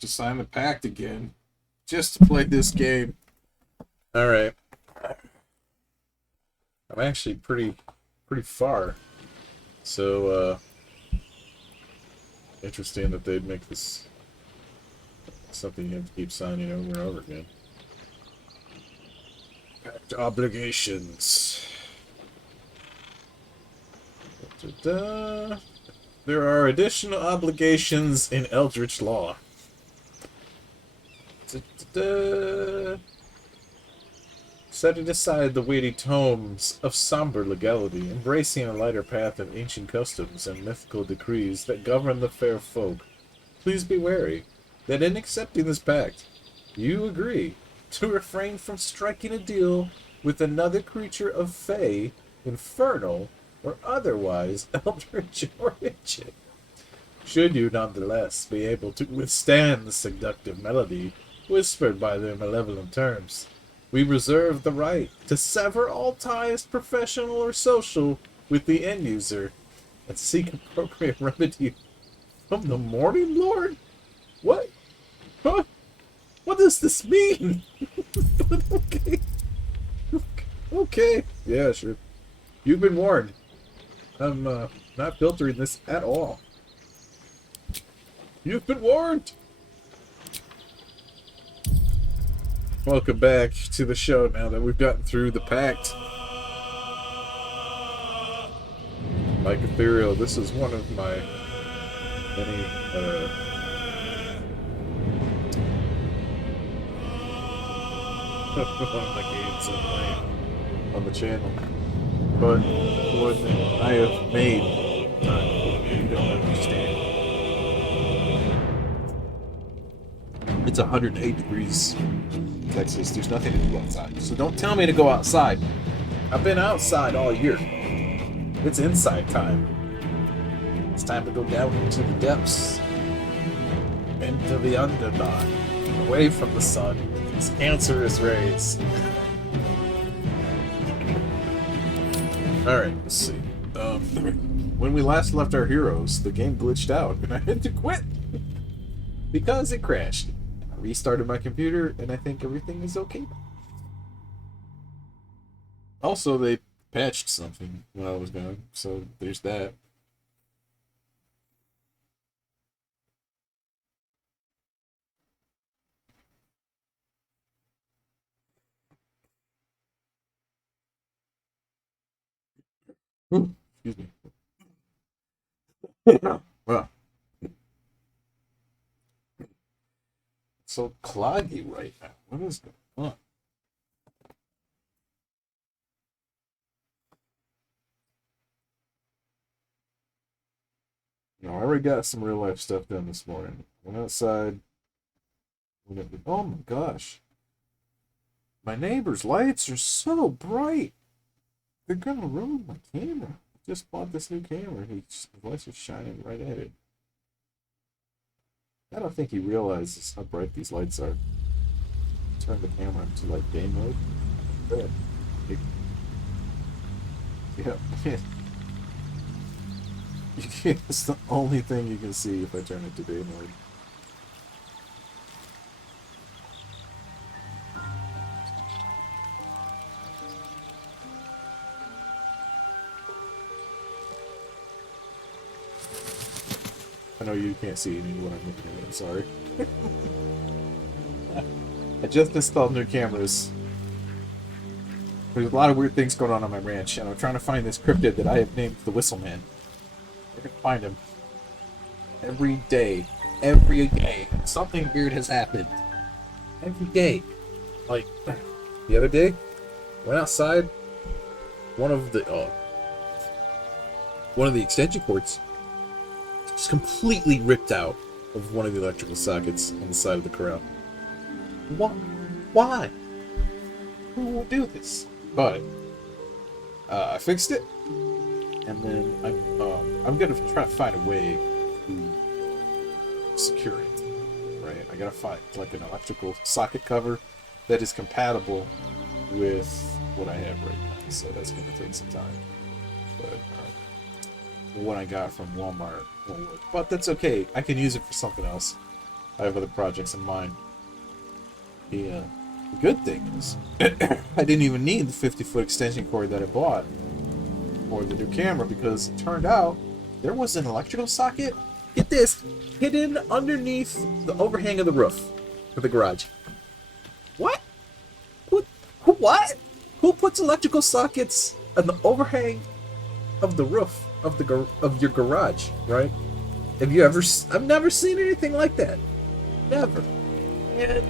To sign the pact again. Just to play this game. Alright. I'm actually pretty far. So, interesting that they'd make this something you have to keep signing over and over again. Pact obligations. Da-da. There are additional obligations in Eldritch law. Da-da-da. Setting aside the weighty tomes of somber legality, embracing a lighter path of ancient customs and mythical decrees that govern the fair folk, please be wary that in accepting this pact, you agree to refrain from striking a deal with another creature of fey, infernal, or otherwise eldritch origin. Should you nonetheless be able to withstand the seductive melody whispered by their malevolent terms, we reserve the right to sever all ties, professional or social, with the end user and seek appropriate remedy from the Morning Lord? What? Huh? What does this mean? Okay. Okay. Yeah, sure. You've been warned. I'm not filtering this at all. You've been warned! Welcome back to the show now that we've gotten through the pact. Like Ethereal, this is one of my many, one of the games I'm playing on the channel. But one that I have made, you don't understand. It's 108 degrees in Texas. There's nothing to do outside. So don't tell me to go outside. I've been outside all year. It's inside time. It's time to go down into the depths. Into the underdark. Away from the sun. These cancerous rays. Alright, let's see. When we last left our heroes, the game glitched out and I had to quit. Because it crashed. I restarted my computer and I think everything is okay. Also, they patched something while I was gone, so there's that. Ooh, excuse me. Well, it's so cloggy right now. What is going on? No, I already got some real life stuff done this morning. Went outside. Oh my gosh. My neighbor's lights are so bright. They're gonna ruin my camera. I just bought this new camera. The lights are shining right at it. I don't think he realizes how bright these lights are. Turn the camera into like day mode. Good. Yeah. You can't, it's the only thing you can see if I turn it to day mode. I know you can't see any of what I'm looking at. I'm sorry. I just installed new cameras. There's a lot of weird things going on my ranch, and I'm trying to find this cryptid that I have named the Whistleman. I can find him every day. Every day, something weird has happened. Every day. Like the other day, went outside. One of the extension cords just completely ripped out of one of the electrical sockets on the side of the corral. Why? Why? Who will do this? But I fixed it, and then I'm gonna try to find a way to secure it. Right? I gotta find like an electrical socket cover that is compatible with what I have right now. So that's gonna take some time. But the one I got from Walmart won't work. But that's okay. I can use it for something else. I have other projects in mind. The good thing is, I didn't even need the 50-foot extension cord that I bought for the new camera because it turned out there was an electrical socket, get this, hidden underneath the overhang of the roof of the garage. What? What? Who puts electrical sockets on the overhang of the roof of your garage, right? Have you ever? I've never seen anything like that. Never. And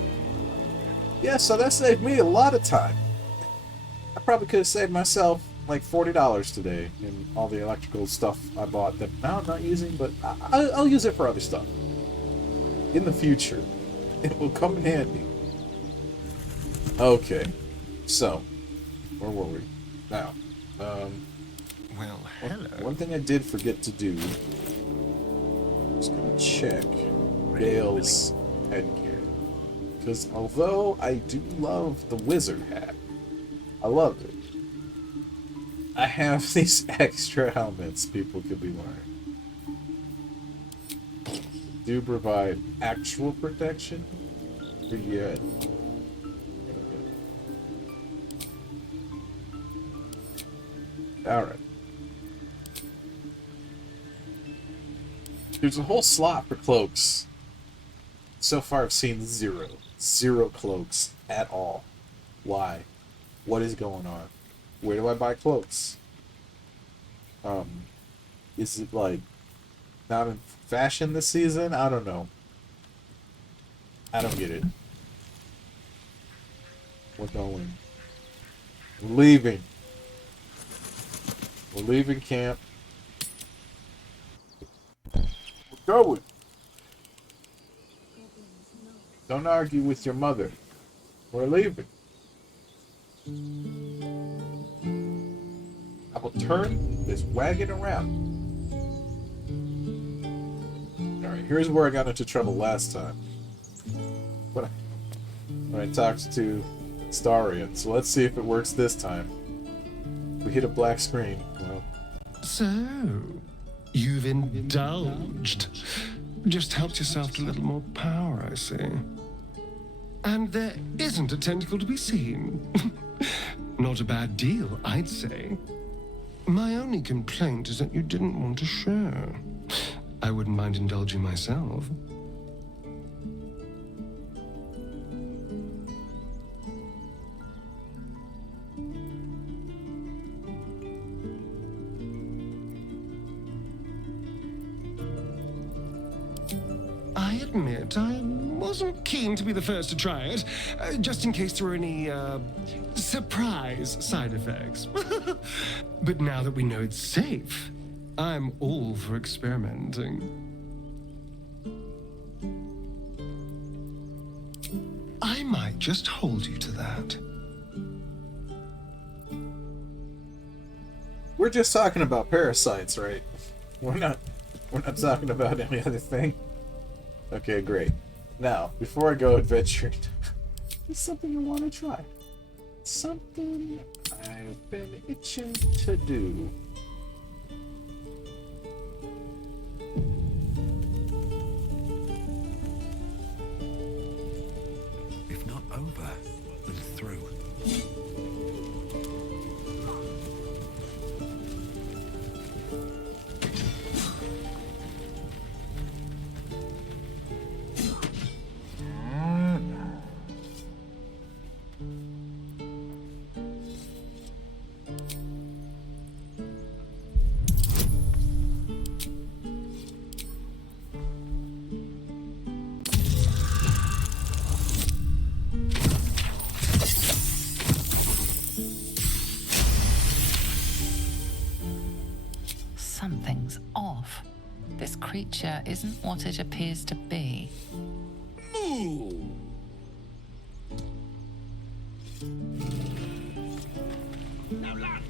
yeah, so that saved me a lot of time. I probably could have saved myself like $40 today in all the electrical stuff I bought that now I'm not using, but I'll use it for other stuff. In the future, it will come in handy. Okay, so, where were we? Now, well, hello. One thing I did forget to do is gonna check Dale's headgear. Because although I do love the wizard hat, I love it, I have these extra helmets people could be wearing. Do provide actual protection for your head. Alright. There's a whole slot for cloaks. So far I've seen zero. Zero cloaks at all. Why? What is going on? Where do I buy cloaks? Is it like not in fashion this season? I don't know. I don't get it. We're going. We're leaving. We're leaving camp. We're going. Don't argue with your mother. We're leaving. I will turn this wagon around. Alright, here's where I got into trouble last time. When I talked to Starian. So let's see if it works this time. We hit a black screen. Well. So, you've indulged. Just helped yourself to a little more power, I see. And there isn't a tentacle to be seen. Not a bad deal, I'd say. My only complaint is that you didn't want to share. I wouldn't mind indulging myself. I admit I wasn't keen to be the first to try it, just in case there were any, surprise side effects. But now that we know it's safe, I'm all for experimenting. I might just hold you to that. We're just talking about parasites, right? We're not talking about any other thing. Okay, great. Now, before I go adventuring, there's something I want to try. Something I've been itching to do. If not over, then through. Something's off. This creature isn't what it appears to be. Now lunch.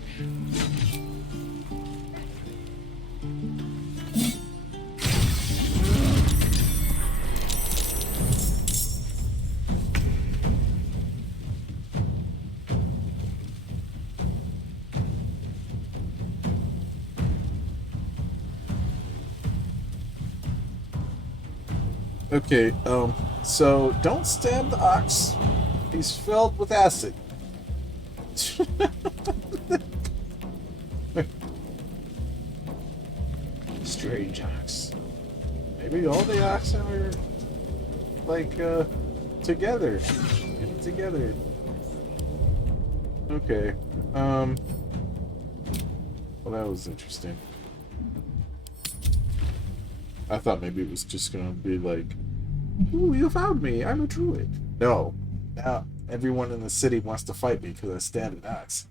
Okay, so don't stab the ox. He's filled with acid. Strange ox. Maybe all the oxen are like together. Get it together. Okay. Well, that was interesting. I thought maybe it was just gonna be like, "Ooh, you found me! I'm a druid." No. Now everyone in the city wants to fight me because I stabbed an ox.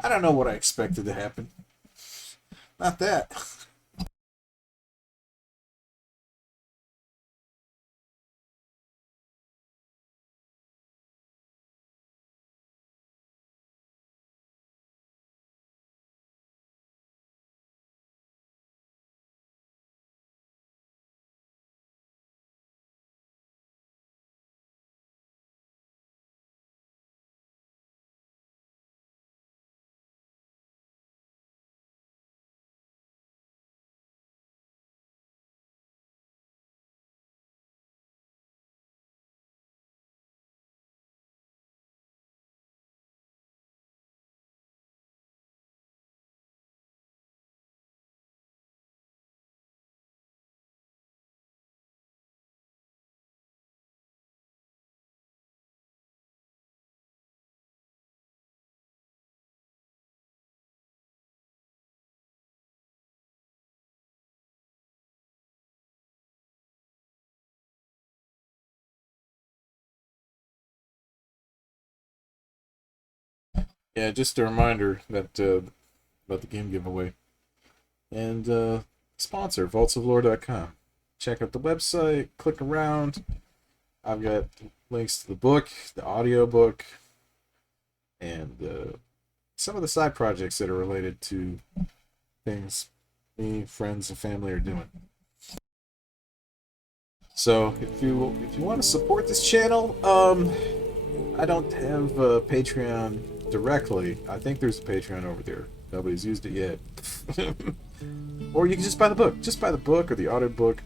I don't know what I expected to happen. Not that. Yeah, just a reminder that about the game giveaway and sponsor vaultsoflore.com. Check out the website. Click around. I've got links to the book, the audio book, and some of the side projects that are related to things me, friends, and family are doing. So if you want to support this channel, I don't have Patreon directly. I think there's a Patreon over there. Nobody's used it yet. Or you can just buy the book. Just buy the book or the audio book.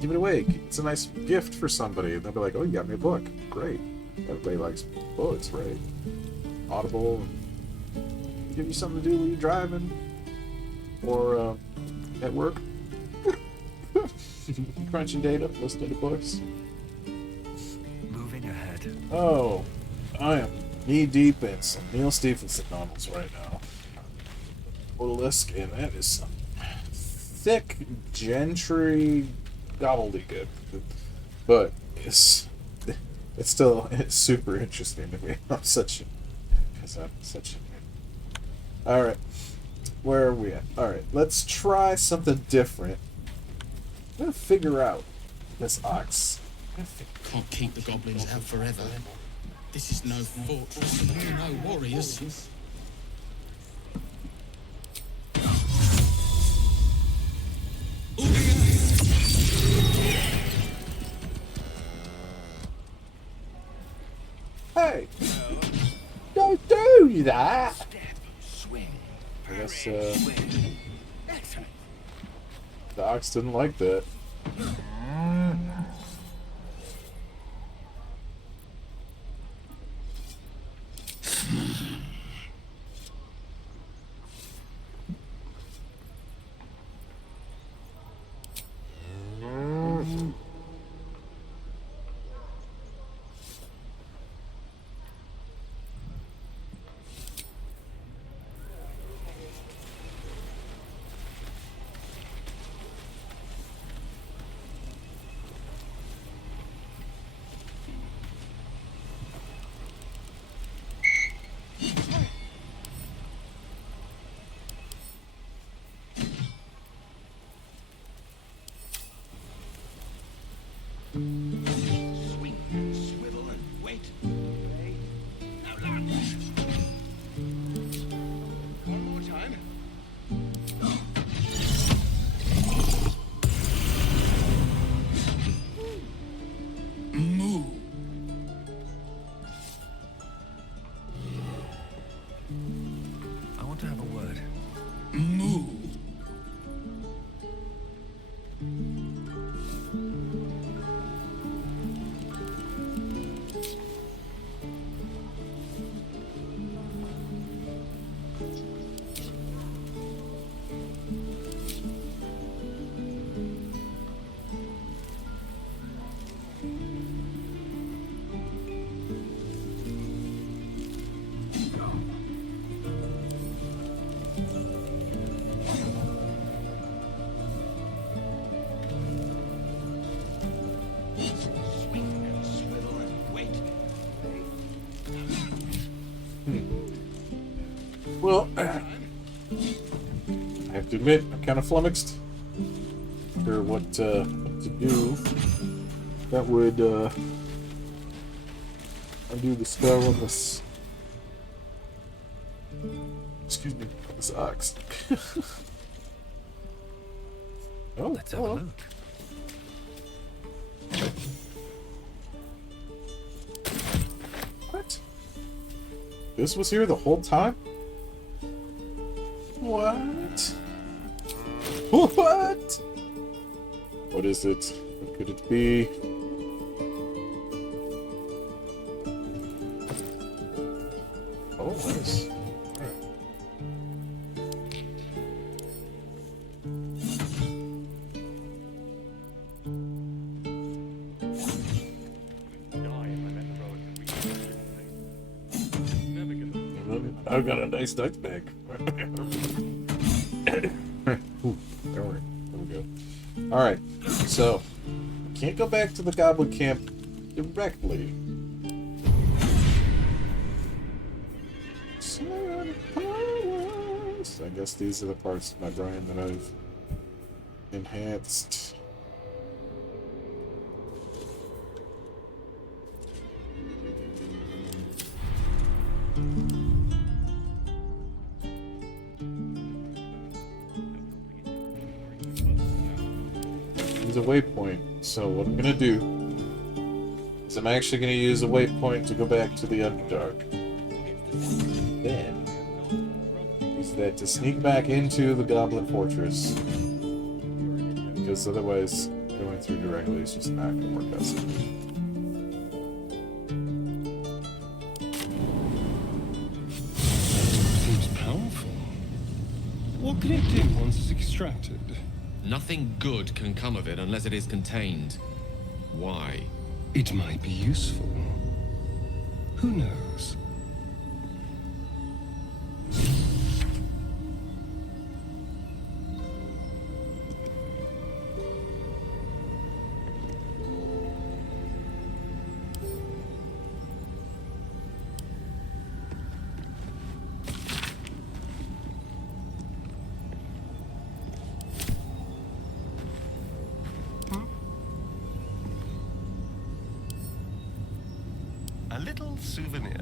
Give it away. It's a nice gift for somebody. And they'll be like, "Oh, you got me a book. Great." Everybody likes books, right? Audible. And give you something to do when you're driving or at work. Crunching data, listening to books. Moving ahead. Oh, I am knee deep in some Neil Stephenson novels right now. Odalisque, and that is some thick gentry gobbledygook. But it's super interesting to me. I'm such a Alright. Where are we at? Alright, let's try something different. I'm gonna figure out this ox. Can't keep the goblins out forever. This is no fortress and we're no warriors. Hey! Don't do that! Step, swing, I guess swing. Excellent. the ox didn't like that. Swing and swivel and wait. Well, I have to admit, I'm kind of flummoxed. Or what to do. That would undo the spell on this. Excuse me, this ox. Oh, Let's have a hello. look. What? This was here the whole time? What? What? What is it? What could it be? Oh, nice. Alright. I've got a nice dice bag. Ooh, there we go. Alright, so can't go back to the goblin camp directly. I guess these are the parts of my brain that I've enhanced. Use a waypoint. So what I'm gonna do is I'm actually gonna use a waypoint to go back to the Underdark. Then use that to sneak back into the Goblin Fortress. Because otherwise going through directly is just not gonna work out so good. Seems powerful. What can it do once it's extracted? Nothing good can come of it unless it is contained. Why? It might be useful. Who knows? A little souvenir.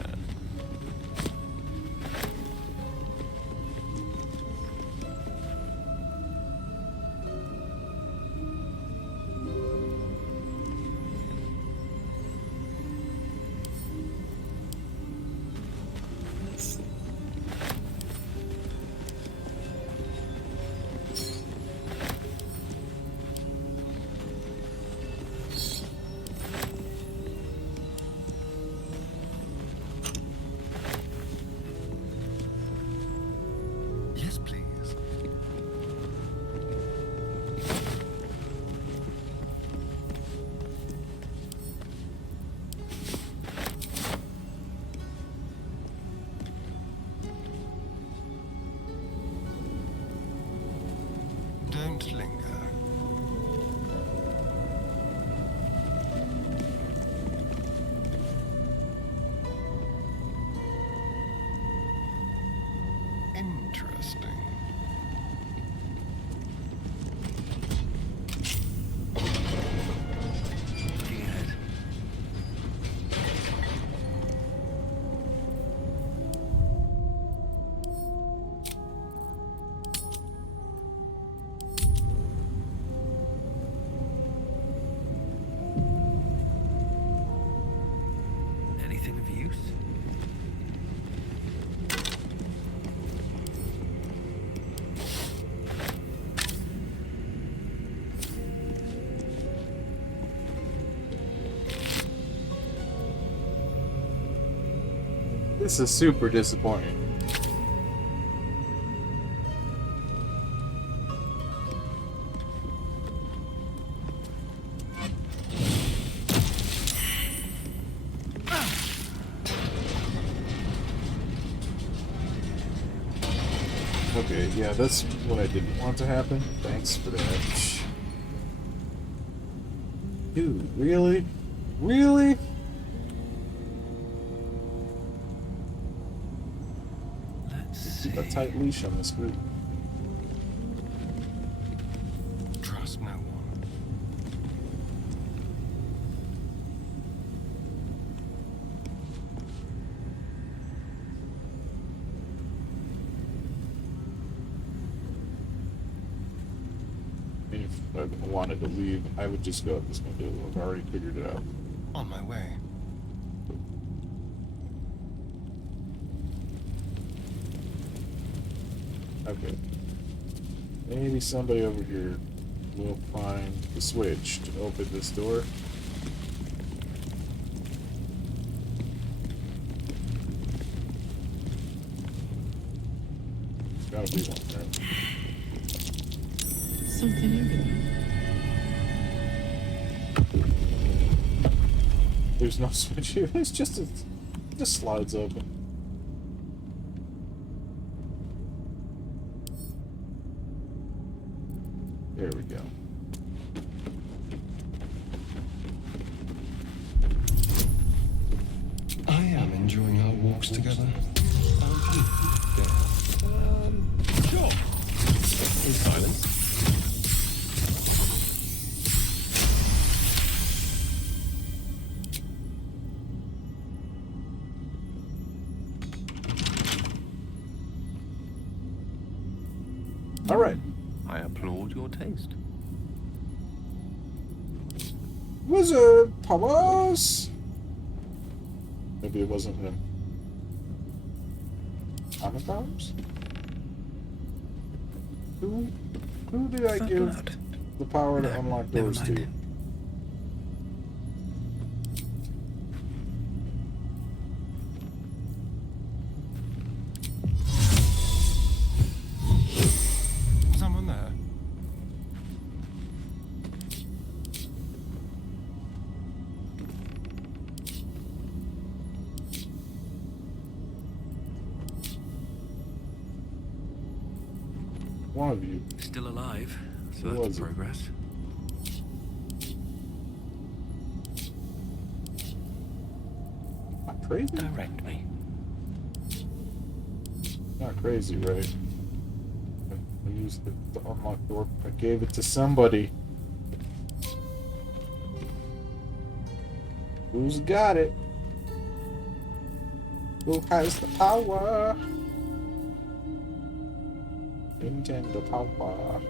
Yes, please. Don't linger. Interesting. Looking ahead. Anything of use? This is super disappointing. Okay, yeah, that's what I didn't want to happen. Thanks for that. Dude, really? Really? Let's Keep a see. tight leash on this group. Trust no one. If I wanted to leave, I would just go up this window. I've already figured it out. On my way. Okay. Maybe somebody over here will find the switch to open this door. Gotta be one, right? Something over there. There's no switch here. It's just slides open. There we go. I am enjoying our walks together. Aren't you? Dale? Sure. In silence. All right. I applaud your taste. Wizard powers. Maybe it wasn't him. Comic arms? Who did I give Blood. the power to No, unlock never doors to? mind. Someone there? One of you. Still alive, so Who that's was it? progress. Not crazy? Direct me. Not crazy, right? I used it to unlock the door. I gave it to somebody. Who's got it? Who has the power? Nintendo power.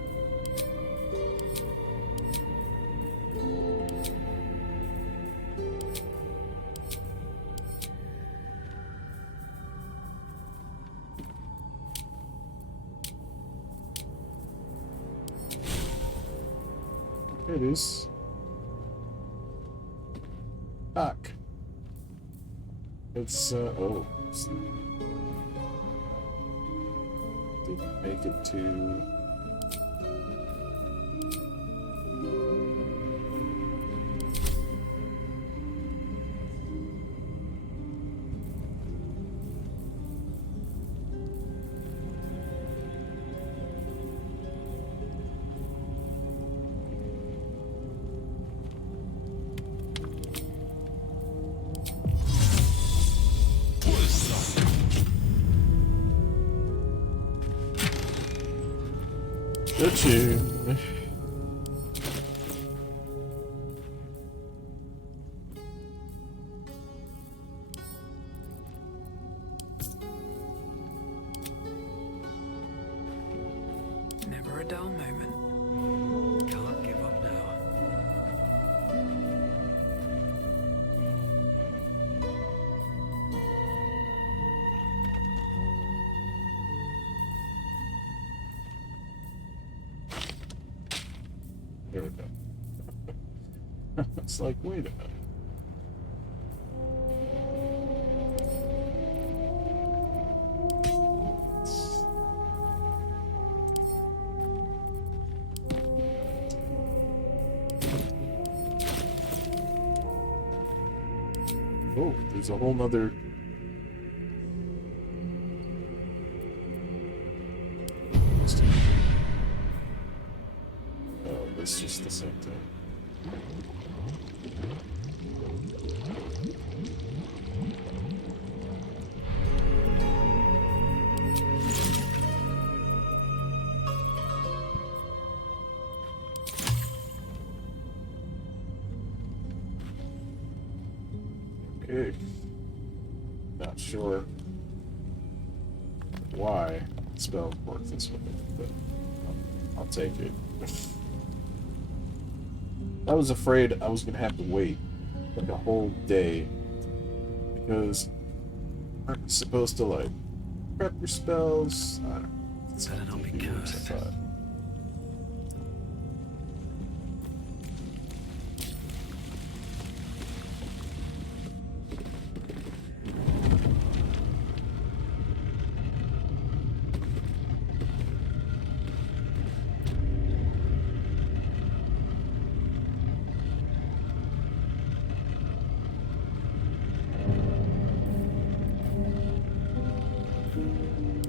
It is. Back. It's, oh. Didn't make it to... Good tune. Never a dull moment. Can't give up now. There we go. It's like, wait a minute. Oh, there's a whole nother... it's just the same thing. Okay. Not sure why spells work this way, but I'll take it. I was afraid I was gonna have to wait like a whole day because aren't you supposed to like prep your spells? I don't know. It's Better not be confusing, I cursed. thought.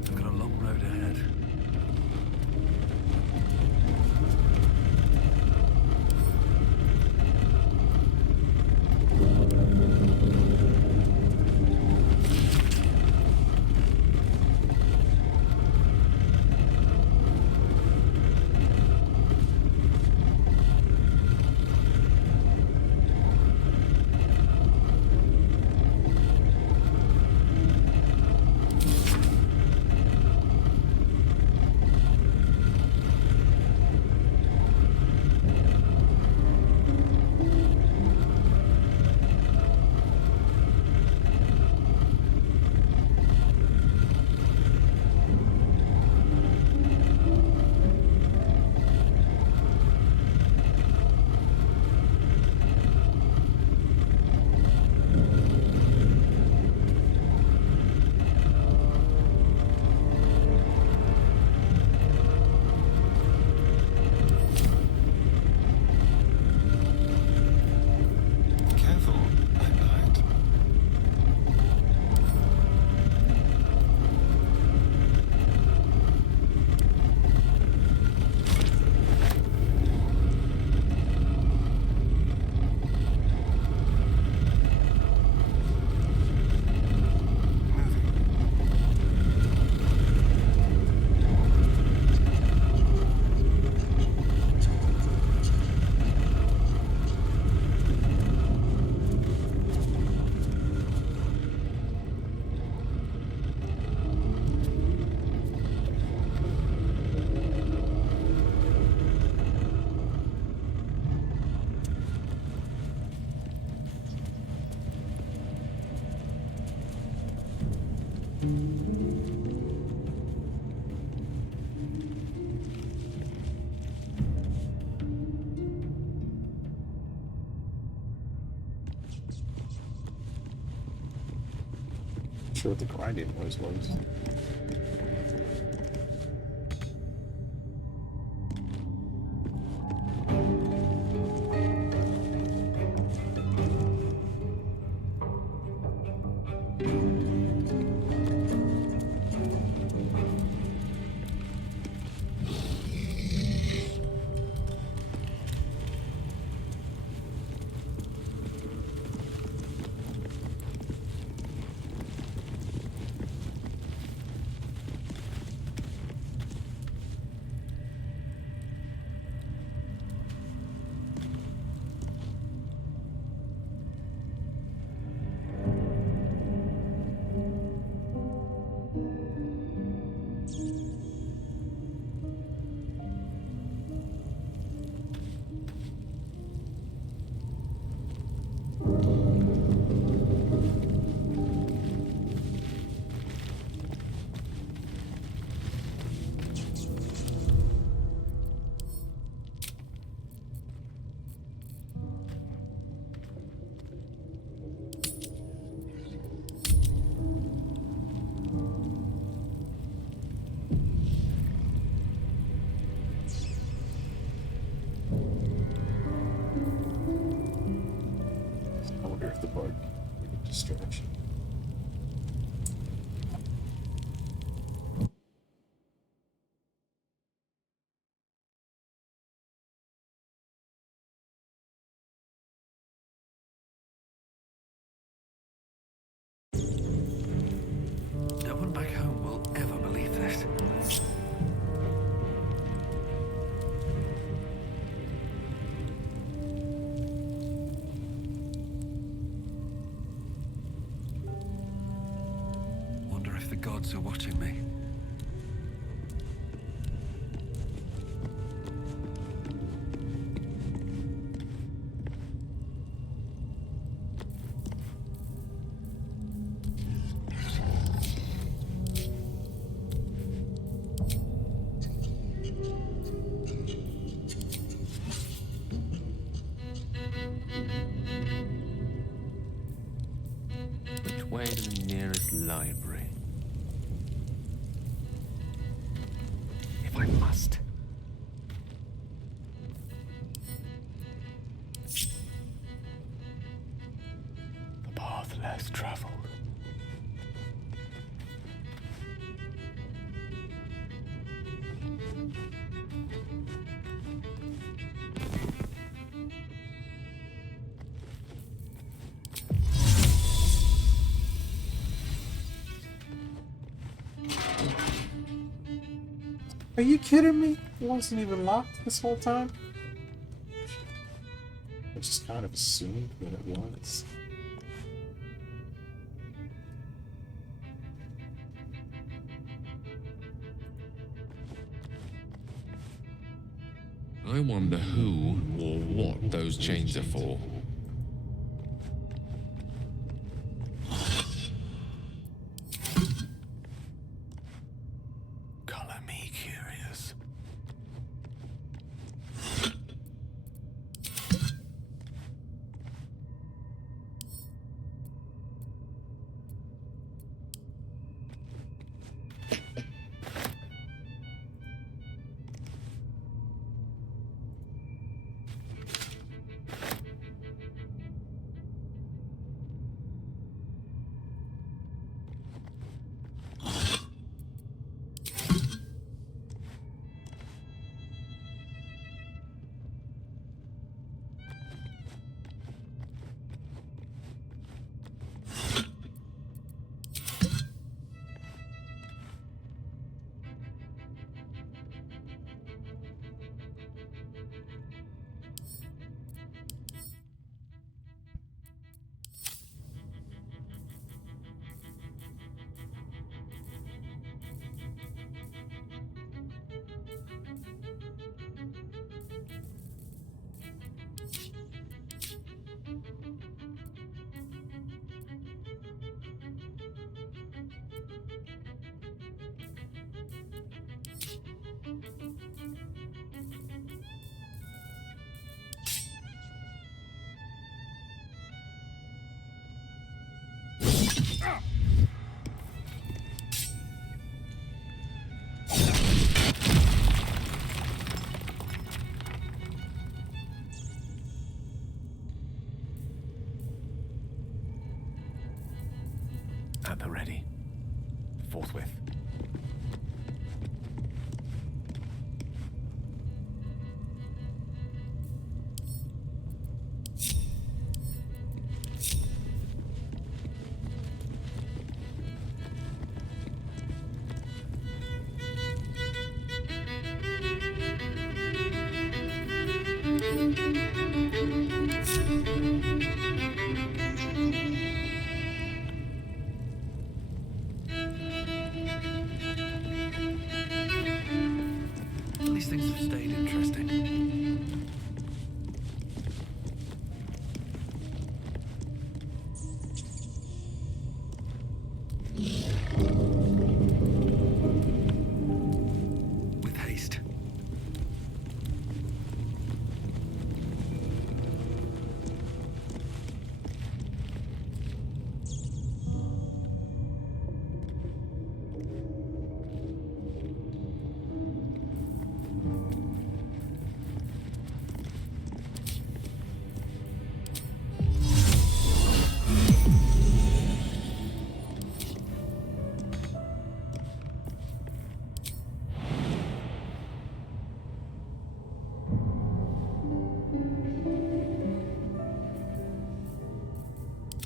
I've got a long road ahead. Careful, I lied. Not sure what the grinding noise was. I wonder if the bug needed distraction. I'll ever believe this. Wonder if the gods are watching me. Which way to the nearest library? If I must. The path less traveled. Are you kidding me? It wasn't even locked this whole time? I just kind of assumed that it was. I wonder who or what those chains are for. Color me curious. At the ready. Forthwith. These things have stayed interesting. With haste.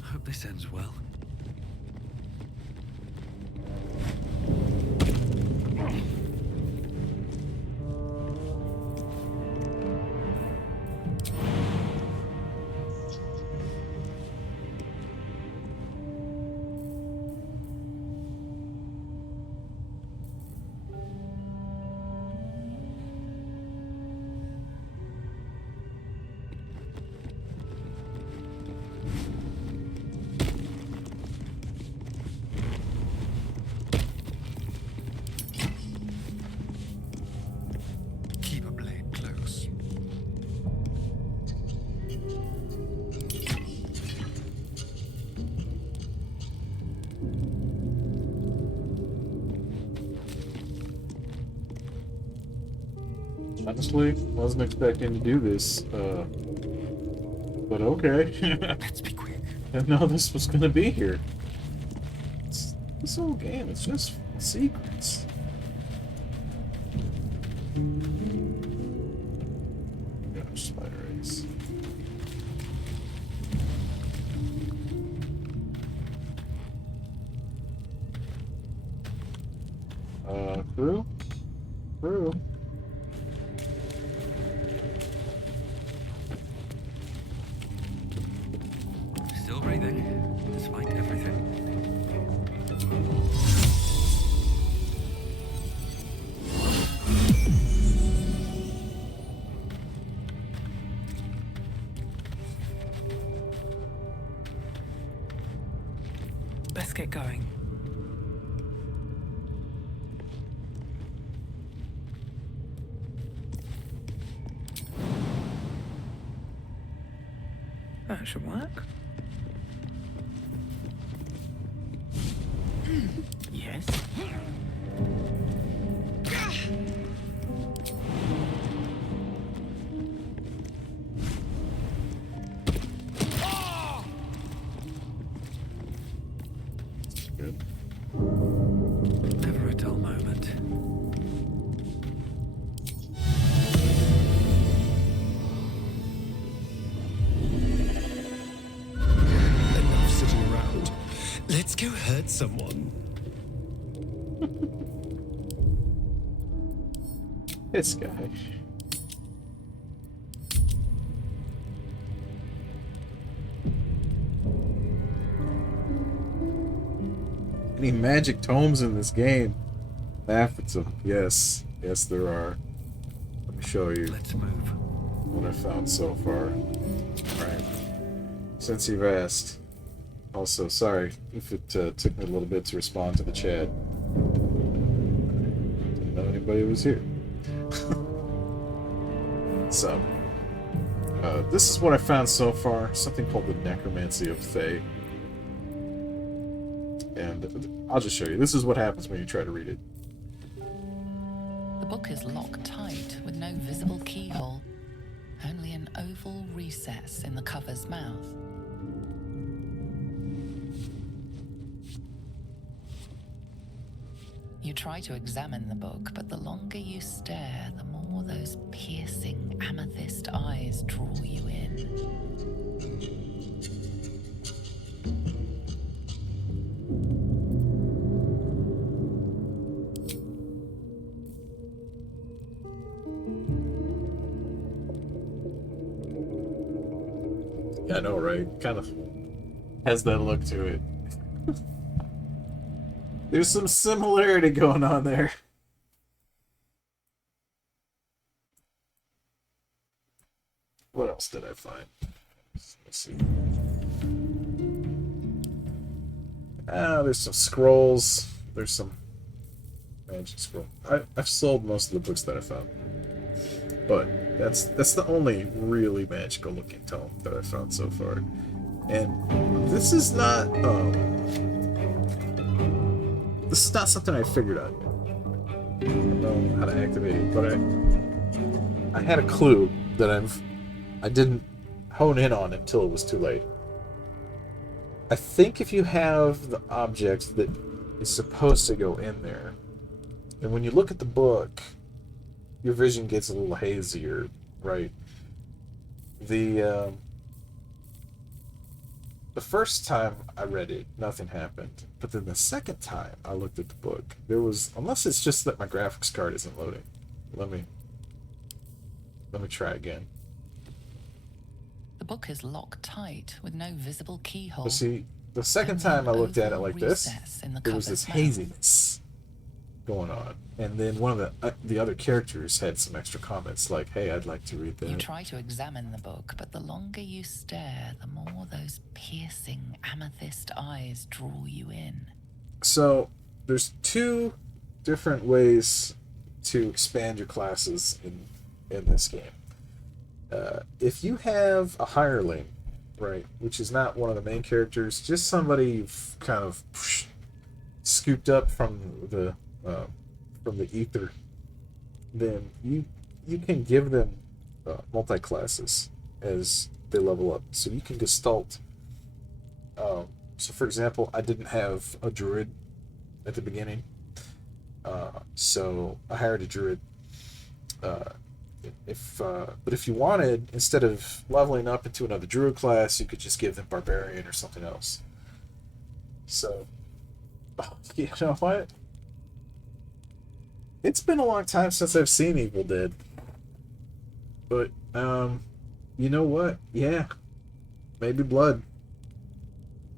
Hope this ends well. Honestly, wasn't expecting to do this, but okay. Let's be quick. Didn't know this was gonna be here. This whole game is just secrets. Gosh, spider eggs. Crew? Crew? Still breathing, despite everything. Let's get going. That should work. Yes. Good. Never a dull moment. Enough sitting around. Let's go hurt someone. This guy. Any magic tomes in this game? Laugh at them. Yes. Yes, there are. Let me show you Let's move. what I found so far. Alright. Since you've asked. Also, sorry if it took me a little bit to respond to the chat. Didn't know anybody was here. So, this is what I found so far. Something called the Necromancy of Thay. And I'll just show you. This is what happens when you try to read it. The book is locked tight with no visible keyhole, only an oval recess in the cover's mouth. You try to examine the book, but the longer you stare, the more those piercing amethyst eyes draw you in. Yeah, I know, right? Kind of has that look to it. There's some similarity going on there. What else did I find? Let's see. There's some scrolls. There's some magic scroll. I've sold most of the books that I found, but that's the only really magical looking tome that I found so far. And this is not something I figured out yet. I don't know how to activate it, but I had a clue that I didn't hone in on until it was too late. I think if you have the object that is supposed to go in there, and when you look at the book, your vision gets a little hazier, right? The first time I read it, nothing happened. But then the second time I looked at the book, there was, unless it's just that my graphics card isn't loading. Let me try again. The book is locked tight with no visible keyhole. But see, the second time I looked at it like this, there was this haziness going on. And then one of the other characters had some extra comments like, hey, I'd like to read that. You try to examine the book, but the longer you stare, the more those piercing amethyst eyes draw you in. So, there's two different ways to expand your classes in this game. If you have a hireling, right, which is not one of the main characters, just somebody you've kind of scooped up from the ether, then you you can give them multi-classes as they level up. So you can gestalt. So for example, I didn't have a druid at the beginning. So I hired a druid. But if you wanted, instead of leveling up into another druid class, you could just give them barbarian or something else. So, you know what? It's been a long time since I've seen Evil Dead. But, you know what? Yeah. Maybe blood.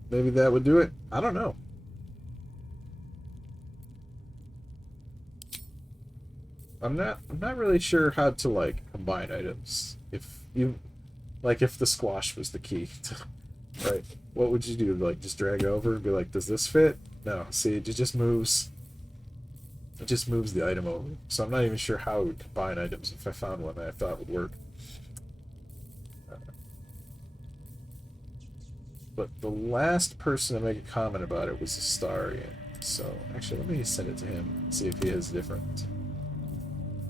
Maybe that would do it. I don't know. I'm not really sure how to like combine items. If the squash was the key to, right? What would you do? Like just drag it over and be like, does this fit? No, see, it just moves. It just moves the item over. So I'm not even sure how I would combine items if I found one that I thought would work. But the last person to make a comment about it was Astarian. So actually, let me send it to him and see if he has a different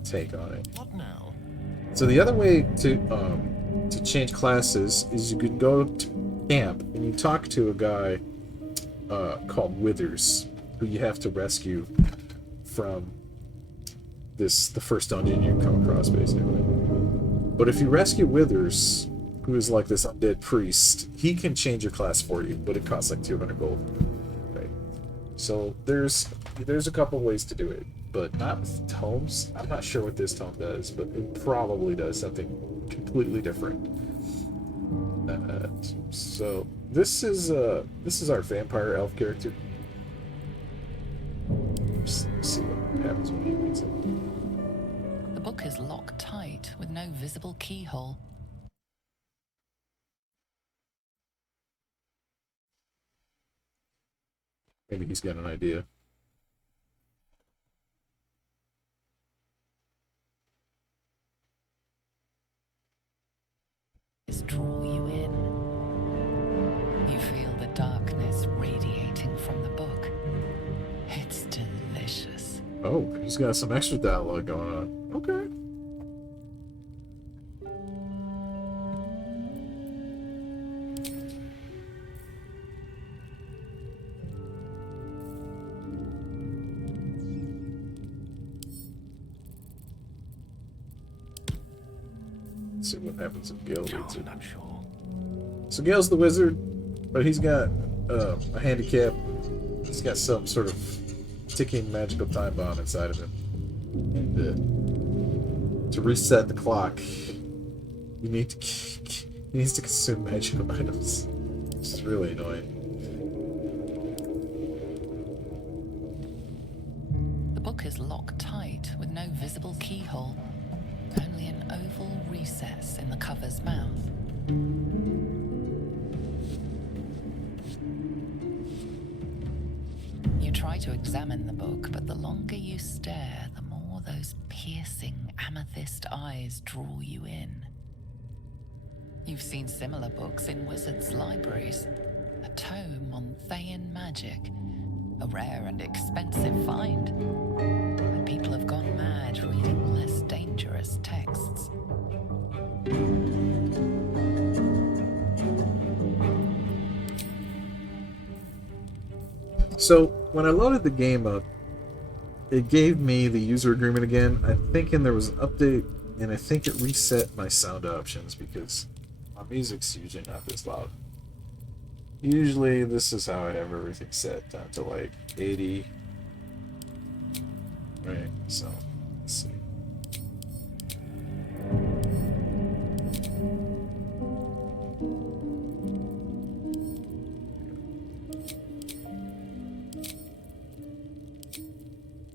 take on it. What now? So the other way to change classes is you could go to camp and you talk to a guy called Withers, who you have to rescue from the first dungeon you come across, basically. But if you rescue Withers, who is like this undead priest, he can change your class for you, but it costs like 200 gold. Right. So there's a couple ways to do it, but not with tomes. I'm not sure what this tome does, but it probably does something completely different. So this is our vampire elf character. Let's see what happens when he reads it. The book is locked tight with no visible keyhole. Maybe he's got an idea. Draw you in. You feel the darkness radiating from the book. It's delicious. Oh, he's got some extra dialogue going on. Okay. Let's see what happens if Gale reads it. I'm sure. So Gale's the wizard, but he's got a handicap. He's got some sort of ticking magical time bomb inside of him. And to reset the clock, he needs to consume magical items. Which is really annoying. The book is locked tight with no visible keyhole. Only an oval recess in the cover's mouth. You try to examine the book, but the longer you stare, the more those piercing amethyst eyes draw you in. You've seen similar books in wizards' libraries. A tome on Thayan magic, a rare and expensive find. But people have gone mad reading less dangerous texts. So when I loaded the game up, it gave me the user agreement again. I'm thinking there was an update, and I think it reset my sound options because my music's usually not this loud. Usually this is how I have everything set, down to like 80. Right, so let's see.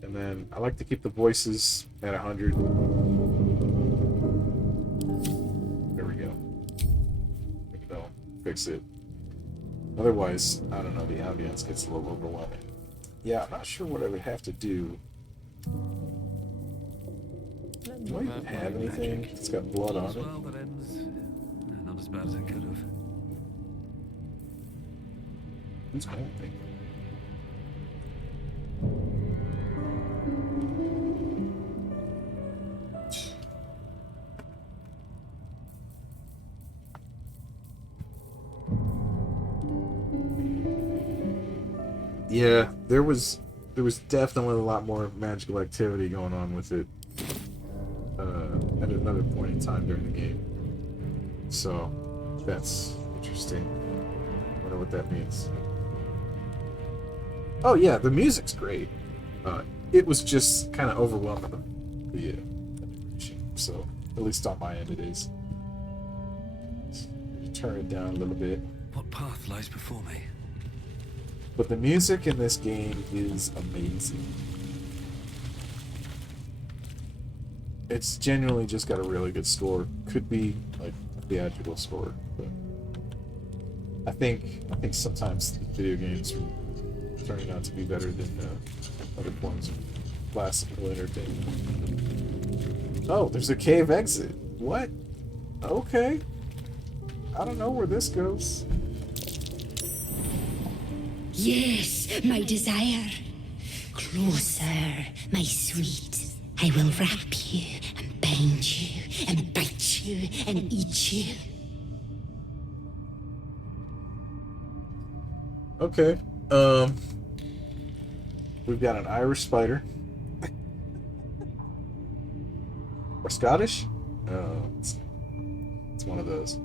And then I like to keep the voices at 100. There we go. Maybe that'll fix it. Otherwise, I don't know, the ambience gets a little overwhelming. Yeah, I'm not sure what I would have to do. Do I even have anything? It's got blood on it. Well, that ends not as bad as it could have. Who's holding? Yeah, there was definitely a lot more magical activity going on with it at another point in time during the game. So that's interesting. I wonder what that means. Oh yeah, the music's great. It was just kind of overwhelming the animation. So at least on my end it is. Turn it down a little bit. What path lies before me? But the music in this game is amazing. It's genuinely just got a really good score. Could be like a theatrical score, but I think sometimes video games are turning out to be better than other forms of classical entertainment. Oh, there's a cave exit. What? Okay. I don't know where this goes. Yes, my desire. Closer, my sweet. I will wrap you and bind you and bite you and eat you. Okay. We've got an Irish spider. Or Scottish? No, it's one of those.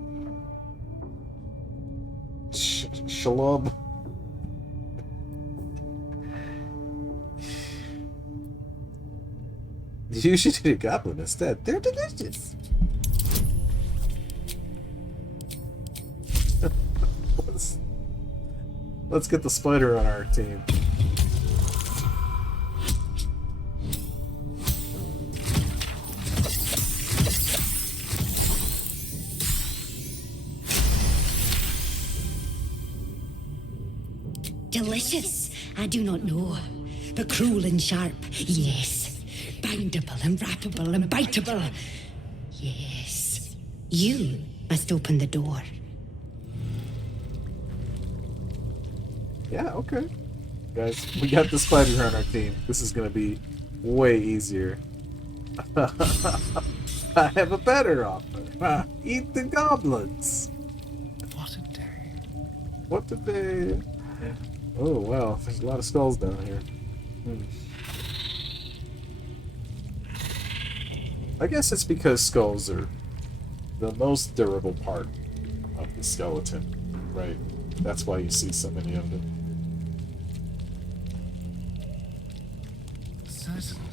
Shalom. You should eat a goblin instead. They're delicious. Let's get the spider on our team. Delicious, I do not know. But cruel and sharp, yes. Bindable and wrappable and biteable. Yes. You must open the door. Yeah, okay. Guys, we got the spider on our team. This is gonna be way easier. I have a better offer. Eat the goblins. What a day. What a day. Oh, wow. There's a lot of skulls down here. I guess it's because skulls are the most durable part of the skeleton, right? That's why you see so many of them. Certainly.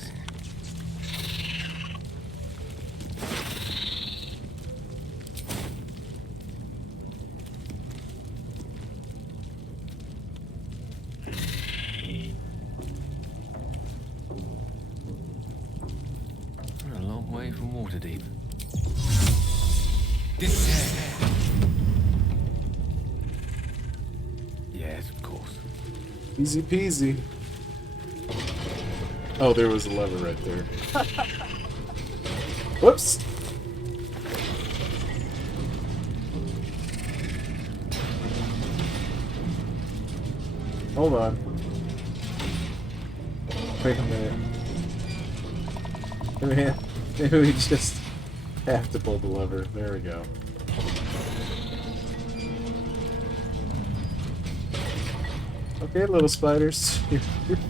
We're a long way from Waterdeep. This Yes, of course. Easy peasy. Oh, there was a lever right there. Whoops. Hold on. Wait a minute. Maybe we just have to pull the lever. There we go. Okay, little spiders. You're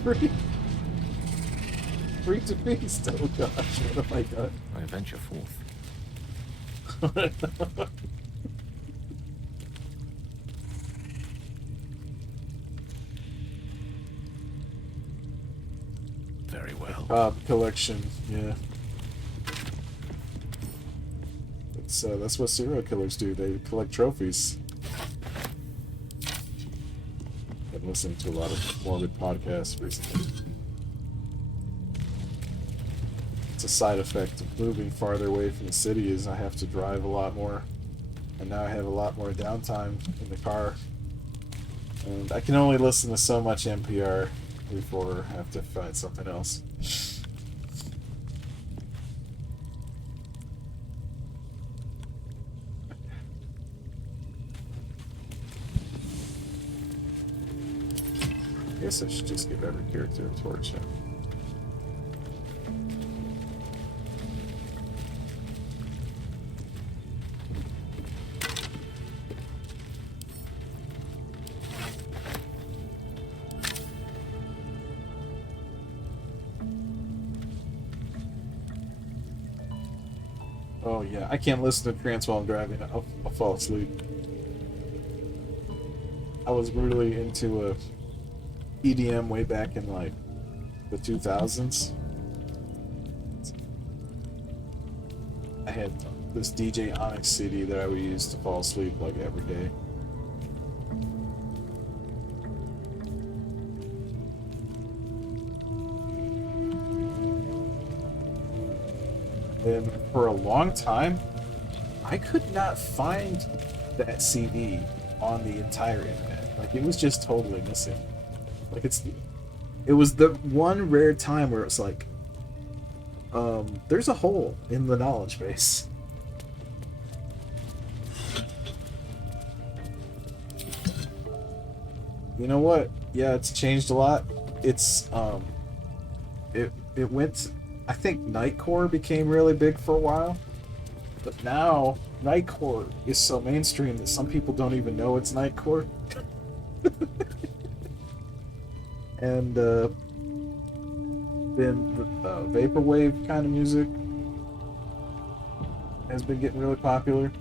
free. Free to feast. Oh gosh, what have I done? I venture forth. Very well. Collection, yeah. That's what serial killers do. They collect trophies. I've been listening to a lot of morbid podcasts recently. It's a side effect of moving farther away from the city is I have to drive a lot more. And now I have a lot more downtime in the car. And I can only listen to so much NPR before I have to find something else. I guess I should just give every character a torch. Huh? Oh yeah, I can't listen to trance while I'm driving. I'll fall asleep. I was really into EDM way back in like the 2000s. I had this DJ Onyx CD that I would use to fall asleep like every day. And for a long time, I could not find that CD on the entire internet. Like, it was just totally missing. Like, it was the one rare time where it's like, there's a hole in the knowledge base. You know what? Yeah, it's changed a lot. It's, it went, I think Nightcore became really big for a while. But now, Nightcore is so mainstream that some people don't even know it's Nightcore. And, then the vaporwave kind of music has been getting really popular.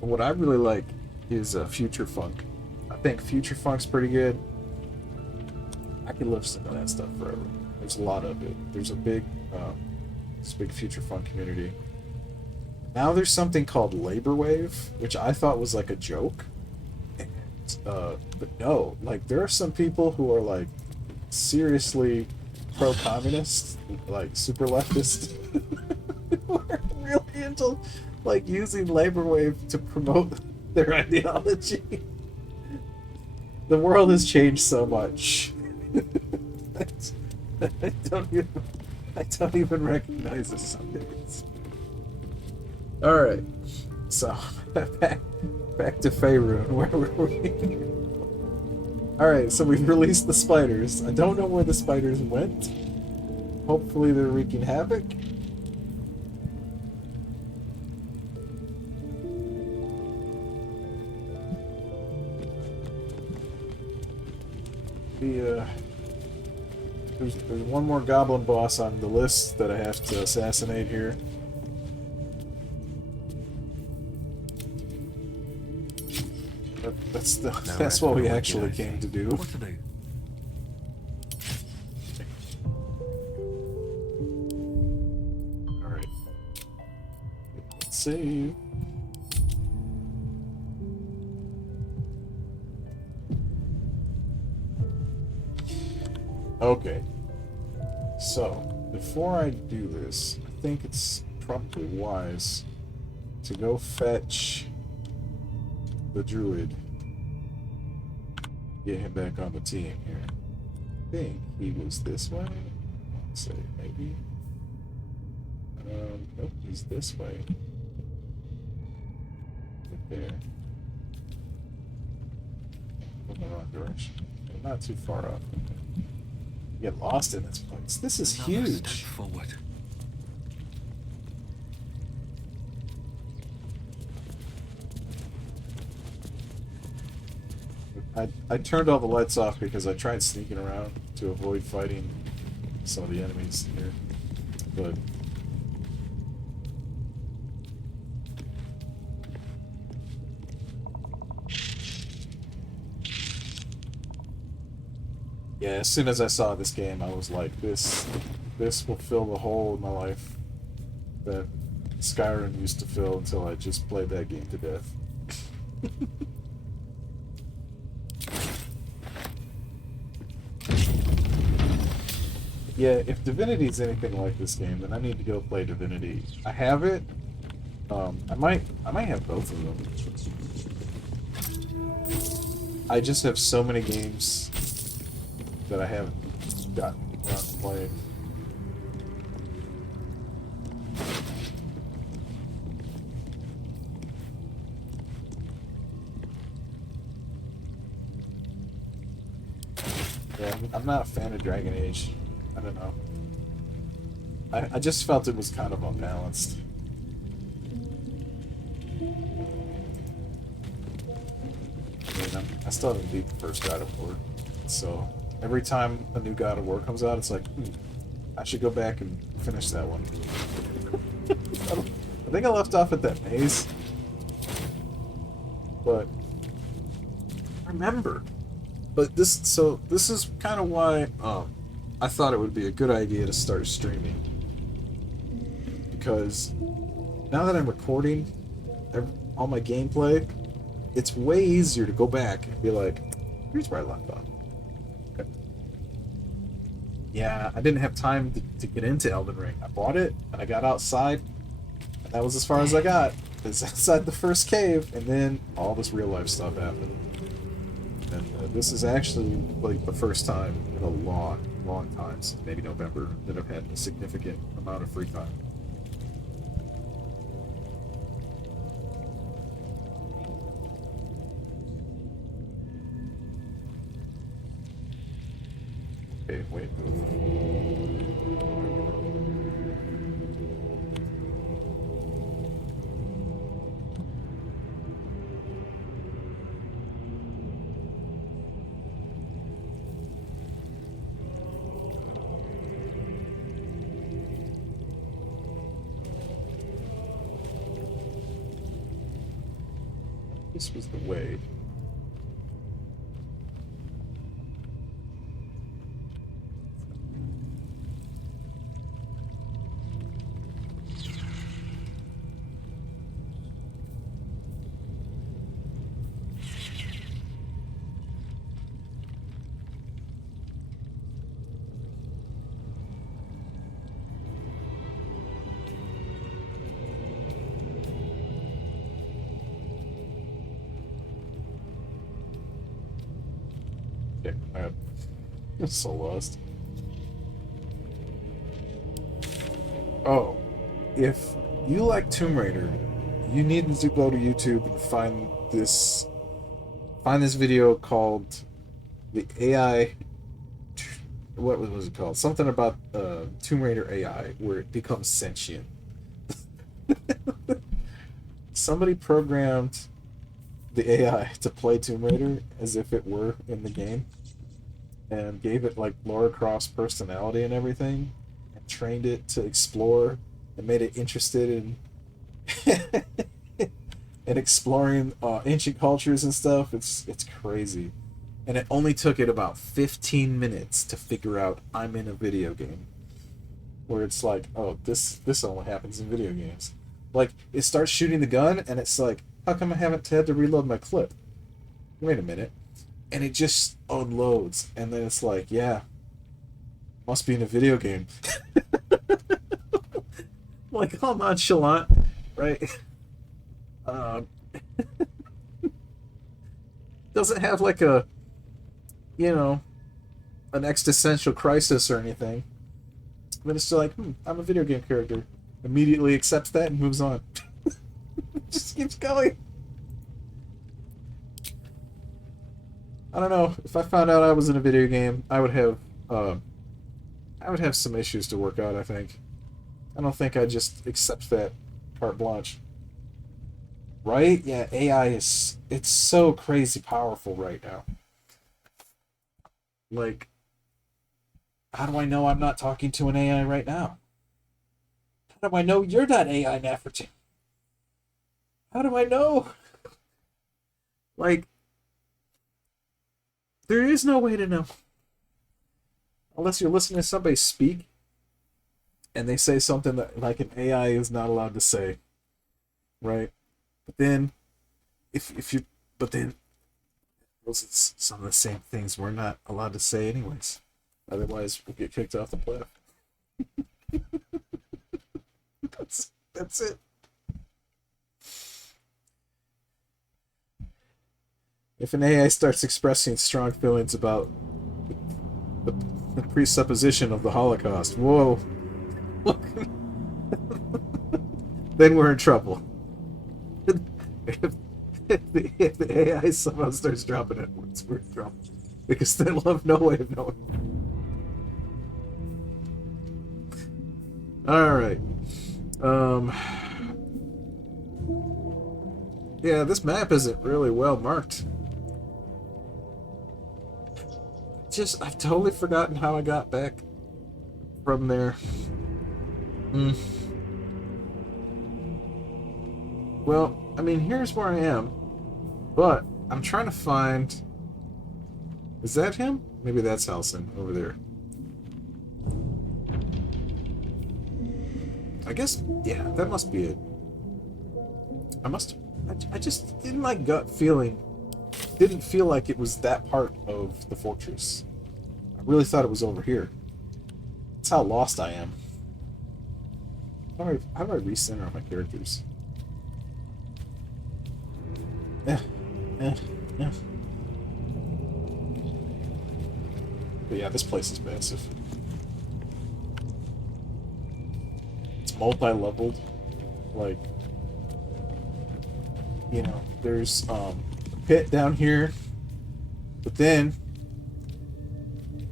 But what I really like is future funk. I think future funk's pretty good. I can listen to that stuff forever. There's a lot of it. There's a big, this big future funk community. Now there's something called labor wave, which I thought was like a joke. And, but no, like there are some people who are like seriously pro-communist, like super leftist, who are really into like using labor wave to promote their ideology. The world has changed so much. I don't even recognize it some days. All right, so back to Faerun. Where were we? All right, so we've released the spiders. I don't know where the spiders went. Hopefully, they're wreaking havoc. There's one more goblin boss on the list that I have to assassinate here. That's what we actually came to do. What to do? All right. Let's save. Okay. So, before I do this, I think it's probably wise to go fetch the druid. Get him back on the team here. I think he was this way. Let's say, maybe. Nope, he's this way. Right there. In the wrong direction. Not too far up. Get lost in this place. This is Another huge. step forward. I turned all the lights off because I tried sneaking around to avoid fighting some of the enemies here. But yeah, as soon as I saw this game, I was like, this will fill the hole in my life that Skyrim used to fill until I just played that game to death. Yeah, if Divinity is anything like this game, then I need to go play Divinity. I have it. I might have both of them. I just have so many games that I haven't gotten around to playing. Yeah, I'm not a fan of Dragon Age. I don't know. I just felt it was kind of unbalanced. I mean, I still haven't beat the first God of War, so every time a new God of War comes out, it's like, I should go back and finish that one. I think I left off at that maze. But remember. But this is kind of why I thought it would be a good idea to start streaming. Because now that I'm recording all my gameplay, it's way easier to go back and be like, here's where I left off. Okay. Yeah, I didn't have time to get into Elden Ring. I bought it, and I got outside, and that was as far as I got. It was outside the first cave, and then all this real-life stuff happened. And this is actually like the first time in a long, long time, since maybe November, that I've had a significant amount of free time. Okay, wait. This was the way. Okay, I'm so lost. Oh, if you like Tomb Raider, you need to go to YouTube and find this video called the AI. What was it called? Something about Tomb Raider AI, where it becomes sentient. Somebody programmed the AI to play Tomb Raider as if it were in the game, and gave it like Lara Croft's personality and everything, and trained it to explore and made it interested in in exploring ancient cultures and stuff. It's crazy, and it only took it about 15 minutes to figure out I'm in a video game. Where it's like, oh, this only happens in video games. Like, it starts shooting the gun, and it's like, how come I haven't had to reload my clip? Wait a minute. And it just unloads. And then it's like, yeah, must be in a video game. Like, all nonchalant, right? Doesn't have like a, an existential crisis or anything. But it's still like, I'm a video game character. Immediately accepts that and moves on. Just keeps going. I don't know. If I found out I was in a video game, I would have some issues to work out, I think. I don't think I'd just accept that carte blanche. Right? Yeah, AI it's so crazy powerful right now. Like, how do I know I'm not talking to an AI right now? How do I know you're not AI, Nefertiti? How do I know? Like, there is no way to know. Unless you're listening to somebody speak, and they say something that, like, an AI is not allowed to say. Right? But then, those are some of the same things we're not allowed to say anyways. Otherwise, we'll get kicked off the platform. That's it. If an AI starts expressing strong feelings about the presupposition of the Holocaust, whoa. Then we're in trouble. if the AI somehow starts dropping it, we're in trouble. Because they'll have no way of knowing. Alright. Yeah, this map isn't really well marked. I've totally forgotten how I got back from there. Well, I mean, here's where I am, but I'm trying to find... Is that him? Maybe that's Halson over there. I guess, yeah, that must be it. I just, in my gut feeling, didn't feel like it was that part of the fortress. I really thought it was over here. That's how lost I am. How do I recenter my characters? Yeah. But yeah, this place is massive. It's multi-leveled. Like, you know, there's a pit down here, but then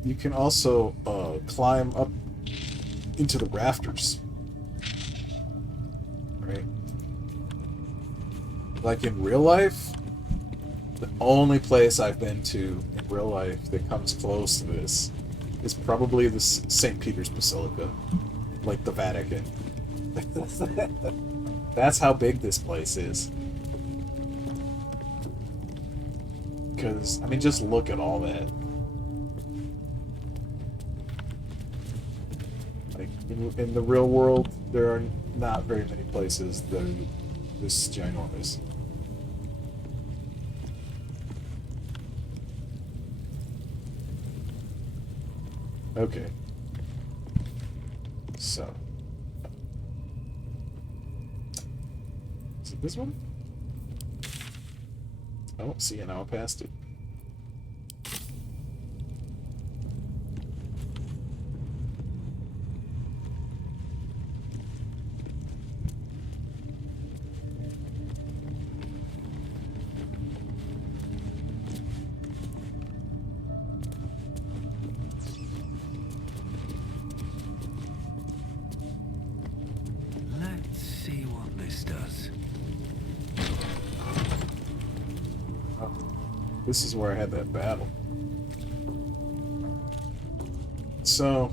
you can also climb up into the rafters. Right? Like in real life, the only place I've been to in real life that comes close to this is probably the St. Peter's Basilica, like the Vatican. That's how big this place is. Because, I mean, just look at all that. Like, in the real world, there are not very many places that are this ginormous. Okay. So. Is it this one? I don't see it now. I passed it. Let's see what this does. This is where I had that battle. So...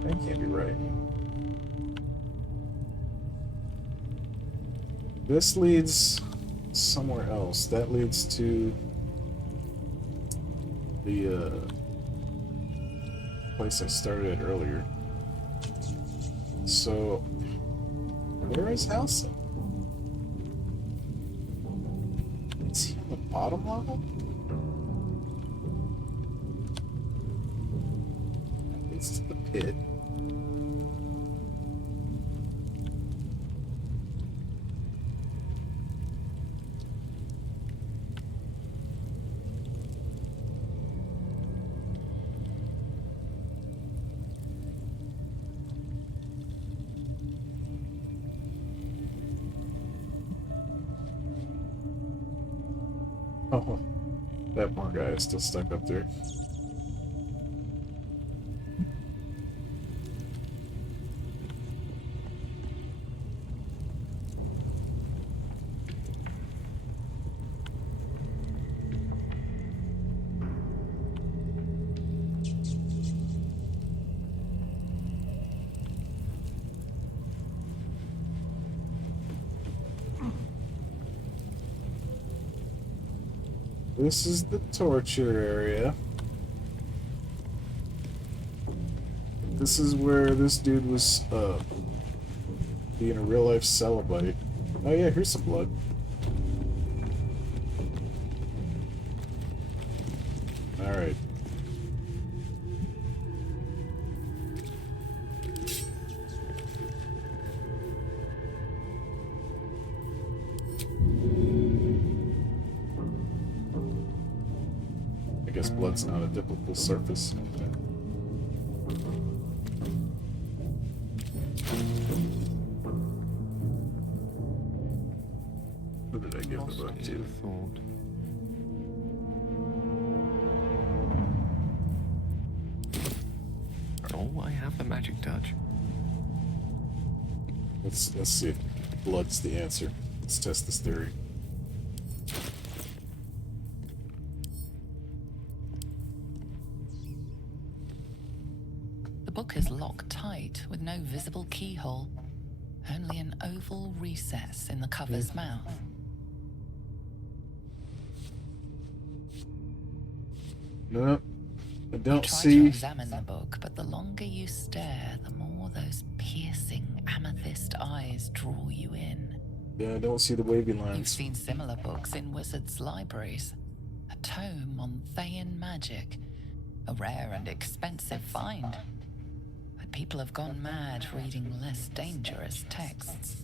that can't be right. This leads somewhere else. That leads to the place I started at earlier. So, where is Halson? Is he on the bottom level? That leads to the pit. Oh, that poor guy is still stuck up there. This is the torture area. This is where this dude was being a real life celibate. Oh yeah, here's some blood. Alright. I guess blood's not a typical surface. Who did I give the book to? Thought. Oh, I have the magic touch. Let's see if blood's the answer. Let's test this theory. The The book is locked tight with no visible keyhole, only an oval recess in the cover's mouth. No, I don't Try to see. examine the book, but the longer you stare, the more those piercing amethyst eyes draw you in. Yeah, I don't see the wavy You've lines. seen similar books in wizards' libraries. A tome on Thayan magic, a rare and expensive find. But people have gone mad reading less dangerous texts.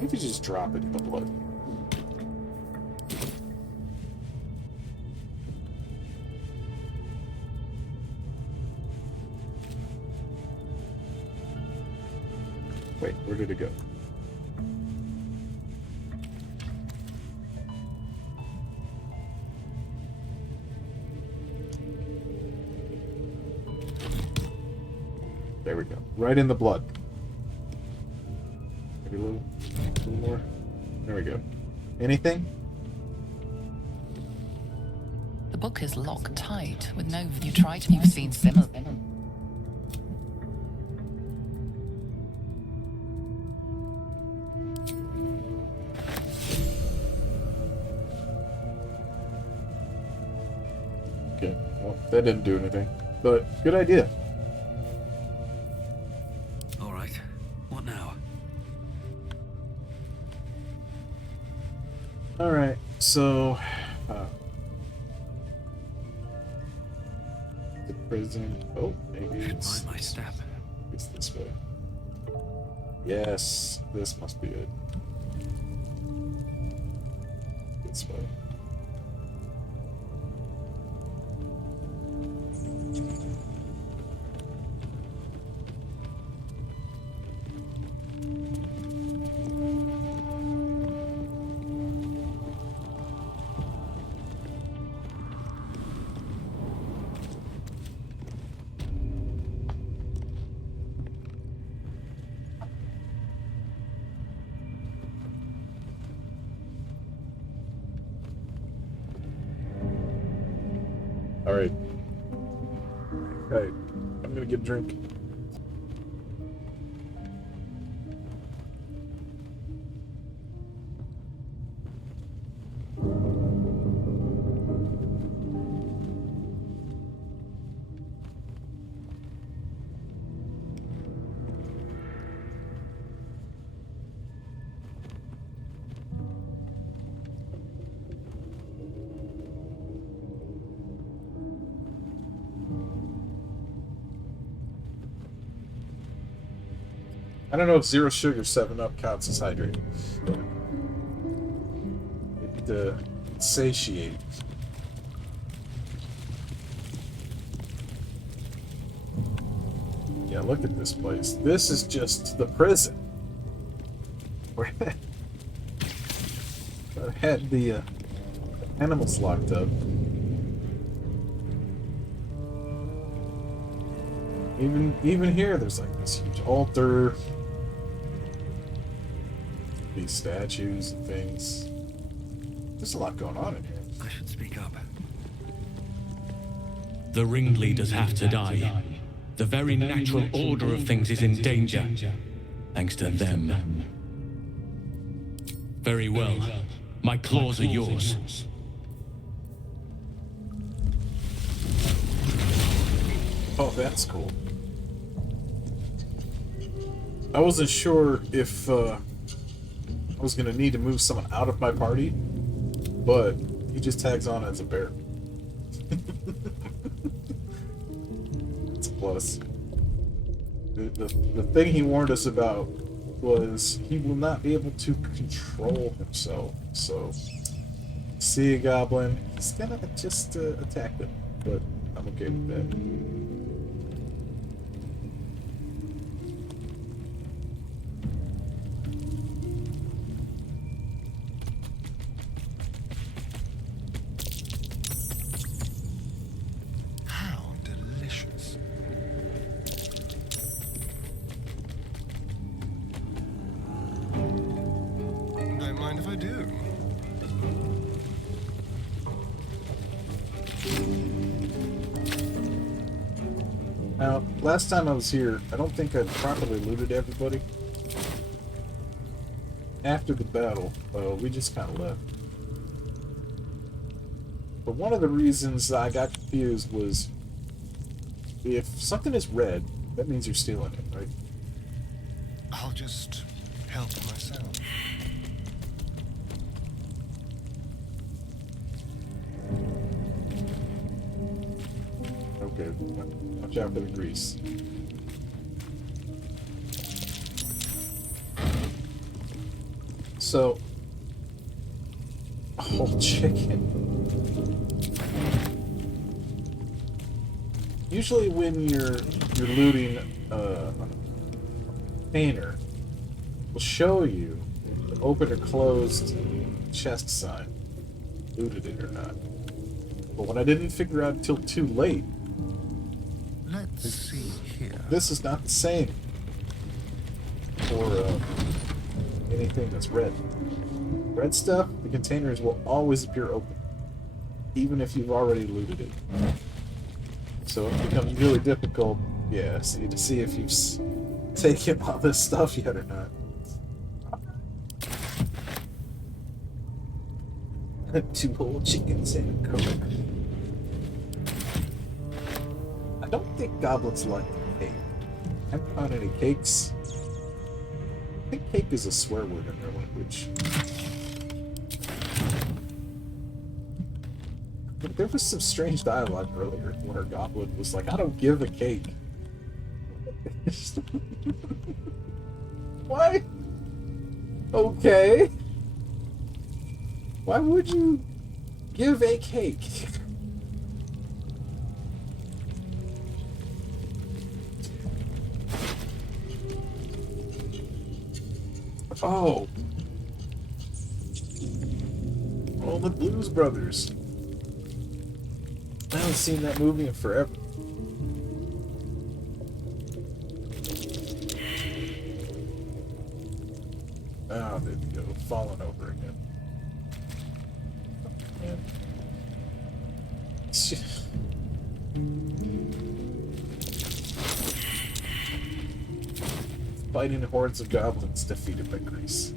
Maybe just drop it in the blood. Wait, where did it go? There we go. Right in the blood. Maybe a little more. There we go. Anything? The book is locked tight with no. You've seen similar. Okay, well, that didn't do anything. But, good idea. All right. What now? Alright, so... the prison... Oh, maybe Should it's... mind my step. It's this way. Yes, this must be it. This way. Alright. Okay, I'm gonna get a drink. I don't know if zero sugar 7-Up counts as hydrating. It satiate. Yeah, look at this place. This is just the prison. Where I had the animals locked up. Even here, there's like this huge altar. These statues and things. There's a lot going on in here. I should speak up. The ringleaders have to die. The very natural order of things is in danger, thanks to them. Very well. My claws are yours. Oh, that's cool. I wasn't sure if I was gonna need to move someone out of my party, but he just tags on as a bear. It's a plus. The thing he warned us about was he will not be able to control himself. So, see a goblin, he's gonna just attack them, but I'm okay with that. Now, last time I was here, I don't think I properly looted everybody. After the battle, we just kind of left. But one of the reasons I got confused was if something is red, that means you're stealing it, right? I'll just help myself. Okay, watch out for the grease. So, a whole chicken. Usually when you're looting a container, will show you the open or closed chest sign, looted it or not. But what I didn't figure out until too late, Let's see here. this is not the same for anything that's red. Red stuff, the containers will always appear open, even if you've already looted it. So it becomes really difficult, yeah, to see if you've taken all this stuff yet or not. 2 whole chickens and a coke. I don't think goblins like cake. I haven't found any cakes. I think cake is a swear word in their language. But there was some strange dialogue earlier where a goblin was like, I don't give a cake. Why? Okay. Why would you give a cake? Oh. Oh, the Blues Brothers. I haven't seen that movie in forever. Oh, there we go. Falling over again. Oh, man. Fighting hordes of goblins defeated by grease.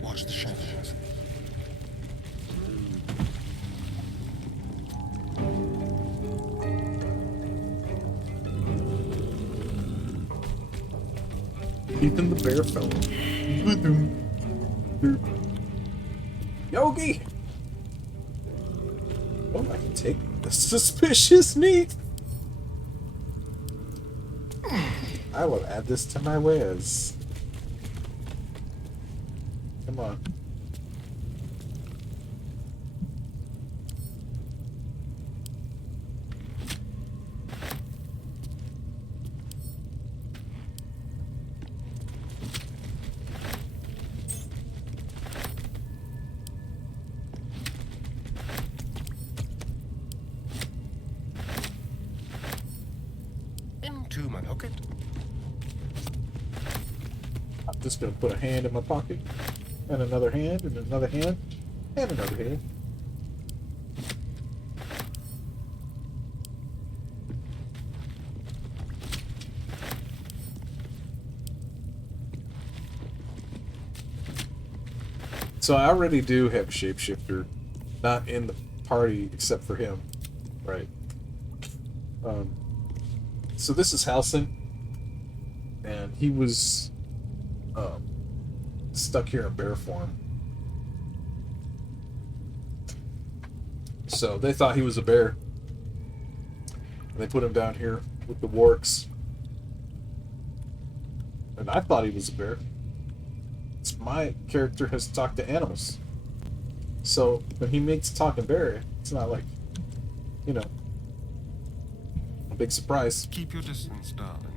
Watch the shadows. Ethan the Bear Fellow. Yogi! Oh, I can take the suspicious meat! I will add this to my wares. Come on. Into my pocket. I'm just gonna put a hand in my pocket, and another hand, and another hand, and another hand. So I already do have a shapeshifter, not in the party except for him, right? So this is Halson, and he was stuck here in bear form. So they thought he was a bear, and they put him down here with the warks. And I thought he was a bear. My character has talked to animals. So when he makes talking bear, it's not like, you know, a big surprise. Keep your distance, darling.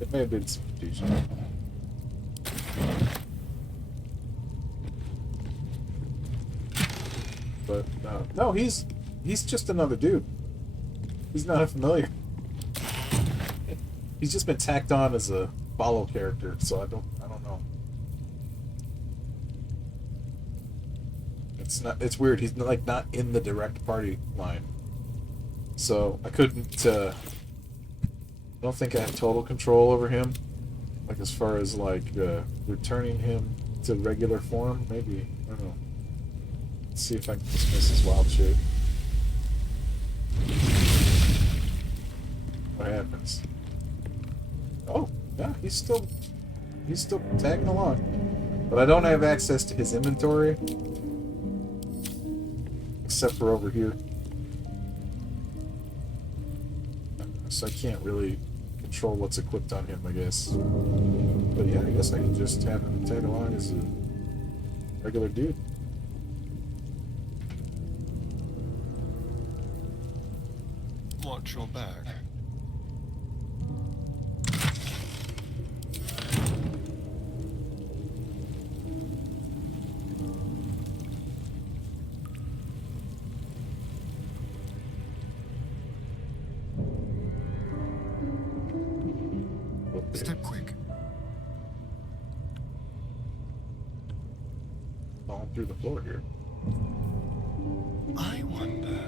It may have been some confusion. But no, he's just another dude. He's not a familiar. He's just been tacked on as a follow character, so I don't know. It's weird. He's like not in the direct party line. So I couldn't I don't think I have total control over him. Like as far as like returning him to regular form, maybe. I don't know. Let's see if I can dismiss his wild shape. What happens? Oh, yeah, he's still tagging along. But I don't have access to his inventory. Except for over here. So I can't really control what's equipped on him, I guess. But yeah, I guess I can just have him tag along as a regular dude. Watch your back. Step quick. Falling through the floor here. I wonder.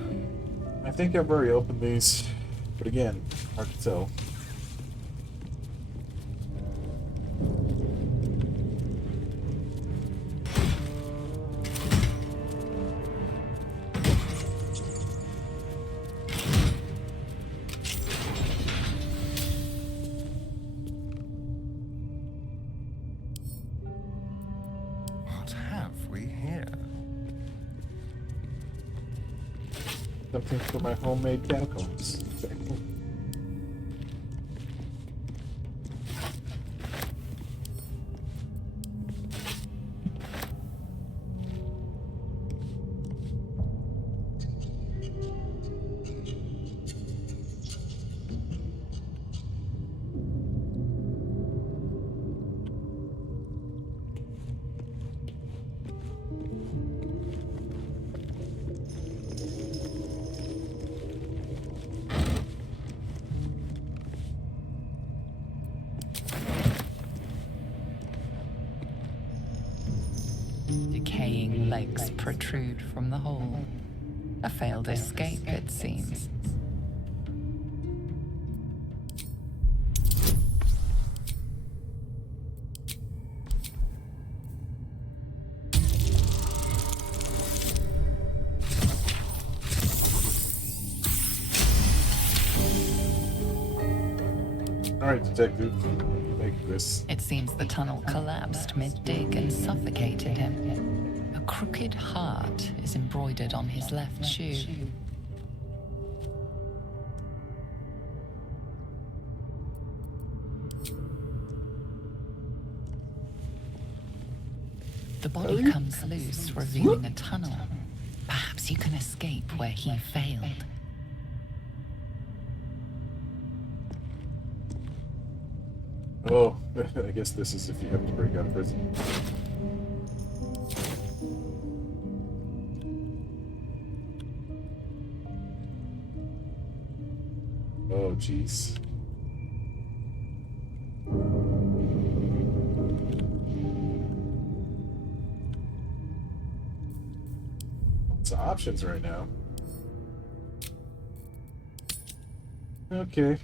I think I've already opened these, but again, hard to tell. What have we here? Something for my homemade catacombs. Decaying legs protrude from the hole. A failed escape, it seems. Alright, detective. Thank you, Chris. It seems the tunnel collapsed mid-dig and suffocated him. A crooked heart is embroidered on his left shoe. The body comes loose, revealing a tunnel. Perhaps you can escape where he failed. Oh, I guess this is if you have to break out of prison. Oh, jeez. Lots of options right now. Okay.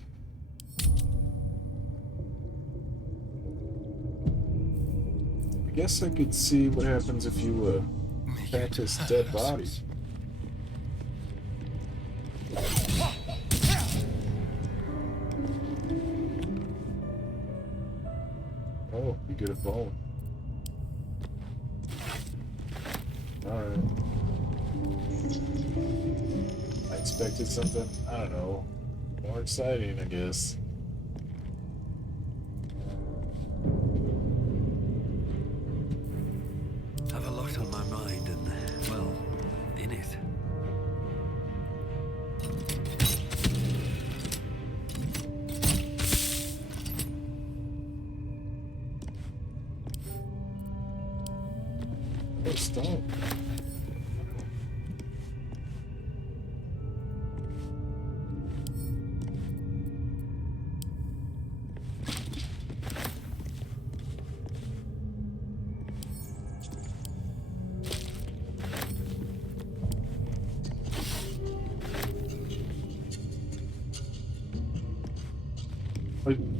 I guess I could see what happens if you attack his dead body. Oh, you get a bone. Alright. I expected something, I don't know, more exciting, I guess. Have a lot on my mind and, well, in it. Oh, stone.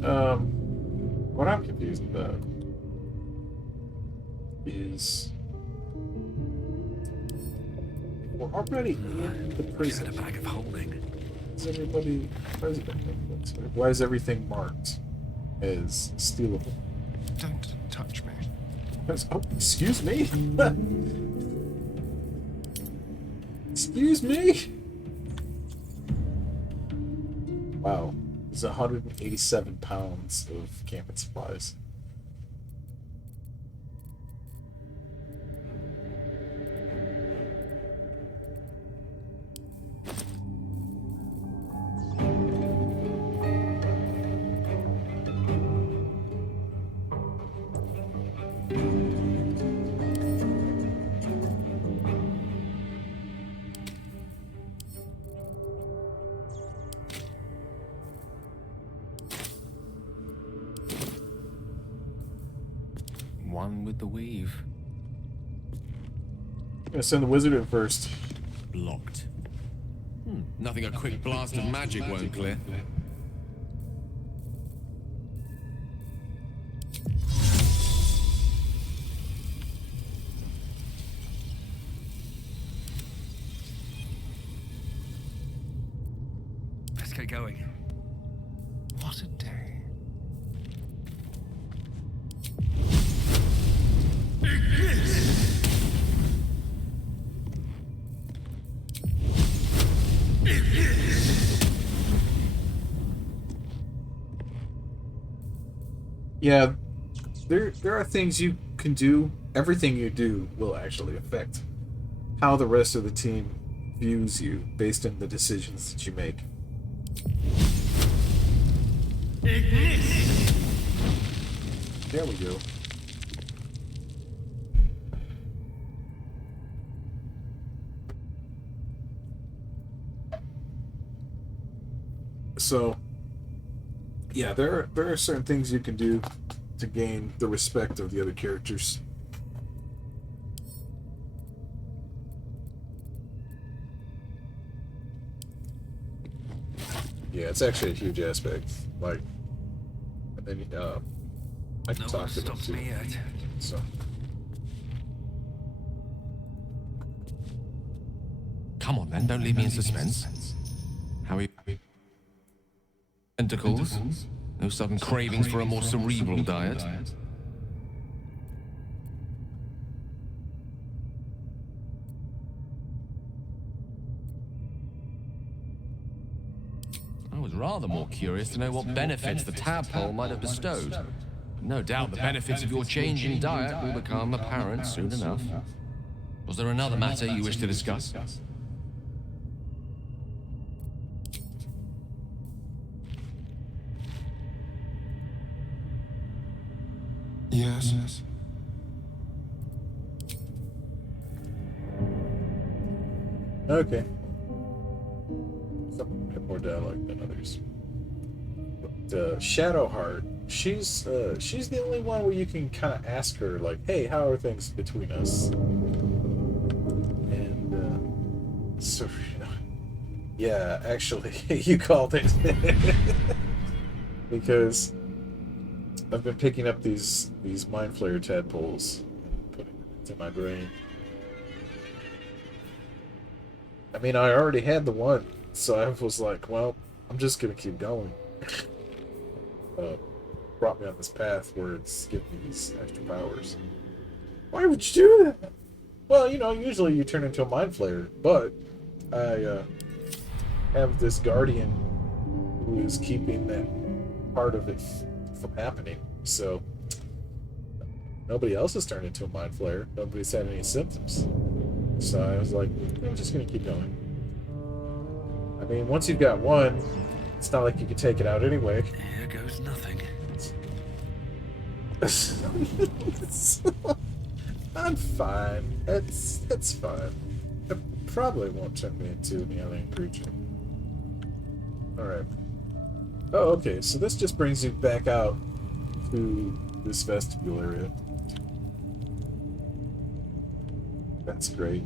What I'm confused about is we're already in the prison. A bag of holding. Is everybody president? Why is everything marked as stealable? Don't touch me. Oh, excuse me. Excuse me. Wow, it's 187 pounds of camping supplies. One with the weave. I'm gonna send the wizard in first. Blocked. Nothing a quick blast of magic won't clear. Let's get going. What a day. Yeah, there are things you can do. Everything you do will actually affect how the rest of the team views you based on the decisions that you make. There we go. So, yeah, there are certain things you can do to gain the respect of the other characters. Yeah, it's actually a huge aspect. Like, and then I can No talk one to them stops too. me yet. So, Come on then, don't leave me in suspense. How are you? Tentacles? No sudden cravings for a more cerebral diet? I was rather more curious to know what benefits the tadpole might have bestowed. No doubt the benefits of your change in diet will become apparent soon enough. Was there another matter you wish to discuss? Yes. okay. Some have more dialogue than others. But Shadowheart, she's the only one where you can kind of ask her, like, hey, how are things between us? And so, yeah, actually, you called it. Because I've been picking up these mind flayer tadpoles and putting them into my brain. I mean, I already had the one, so I was like, well, I'm just gonna keep going. Brought me on this path where it's giving me these extra powers. Why would you do that? Well, you know, usually you turn into a mind flayer, but I have this guardian who is keeping that part of it from happening. So nobody else has turned into a mind flayer. Nobody's had any symptoms. So I was like, I'm just gonna keep going. I mean, once you've got one, it's not like you can take it out anyway. Here goes nothing. I'm fine. It's fine. It probably won't turn me into an alien creature. Alright. Oh, okay, so this just brings you back out to this vestibule area. That's great.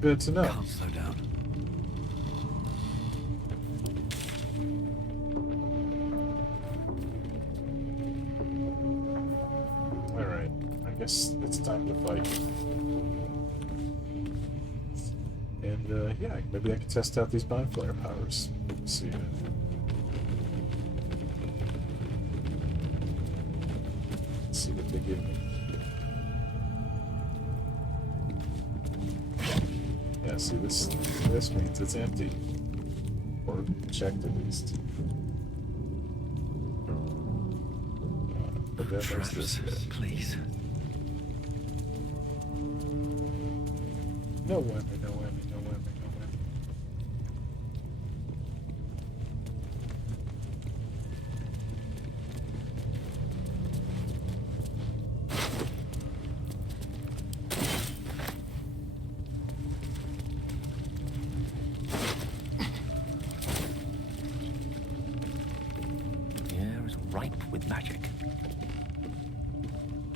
Good to know. Can't slow down. guess it's time to fight. And yeah, maybe I can test out these mind flare powers. Let's see. Let's see what they give me. Yeah, see this means it's empty. Or checked at least. But then there's this guy. Please. No whammy, no whammy, no whammy, no whammy. The air is ripe with magic.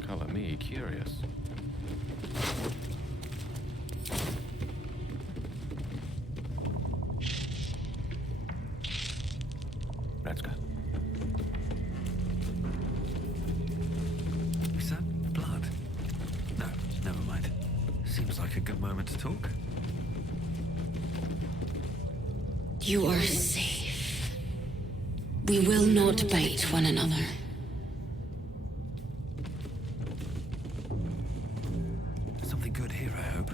Color me curious. Let's go. Is that blood? No, never mind. Seems like a good moment to talk. You are safe. We will not bite one another. Something good here, I hope.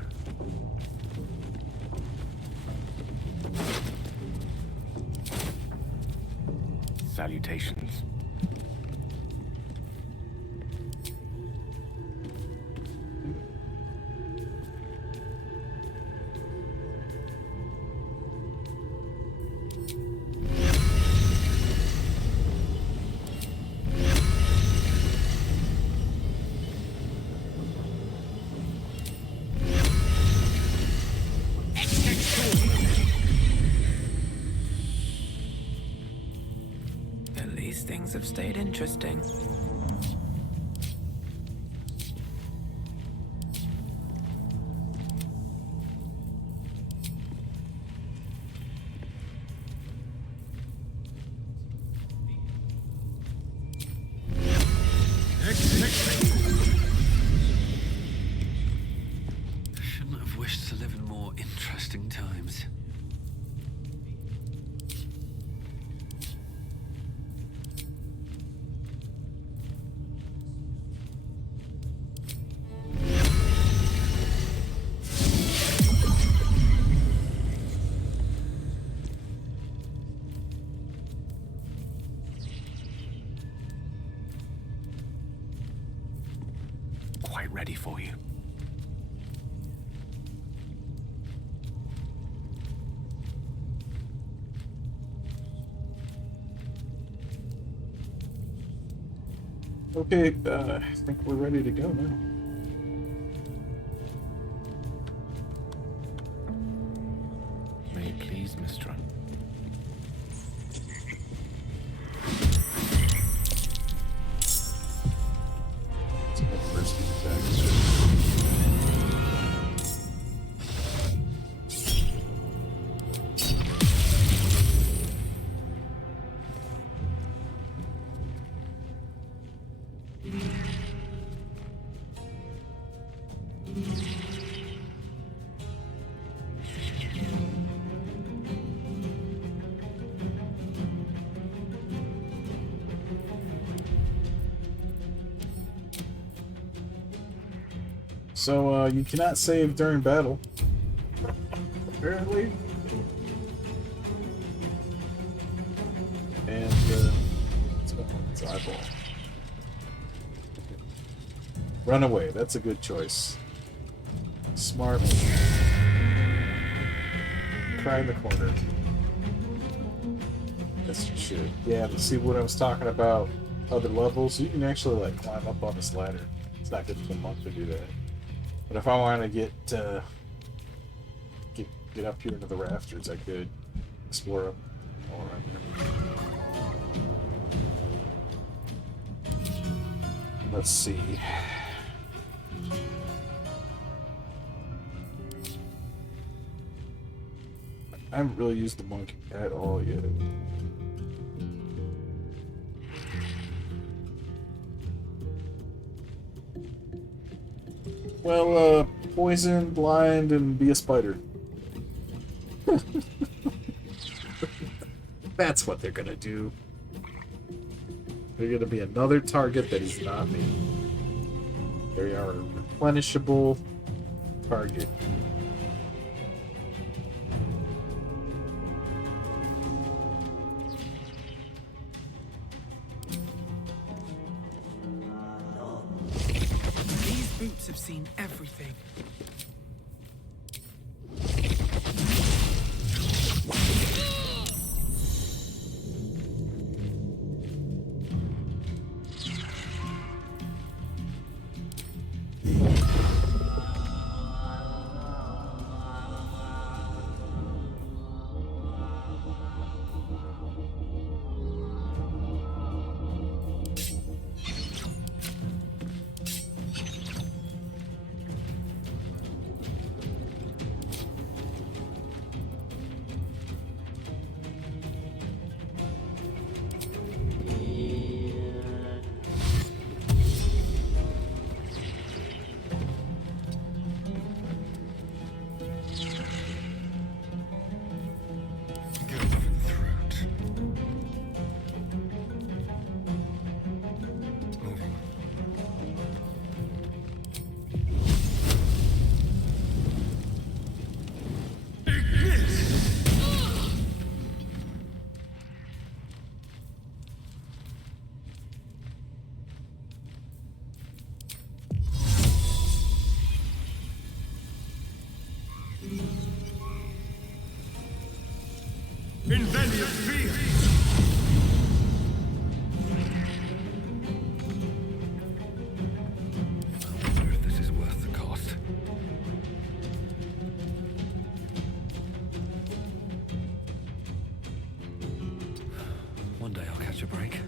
Salutations. At least things have stayed interesting. Shouldn't have wished to live in more interesting times. Quite ready for you. Okay, I think we're ready to go now. May it please, Mistra. Let's go first attack. So, you cannot save during battle. Apparently. And, let's go on its eyeball. Run away, that's a good choice. Smart. Cry in the corner. Yes, you should. Yeah, but see what I was talking about? Other levels? You can actually, like, climb up on this ladder. It's not good for the monk to do that. But if I want to get up here into the rafters, I could explore them all around here. Let's see. I haven't really used the monk at all yet. Well, poison, blind, and be a spider. That's what they're gonna do. They're gonna be another target that is not me. They are a replenishable target. These boots have seen everything. Invenio fear! I wonder if this is worth the cost. One day I'll catch a break.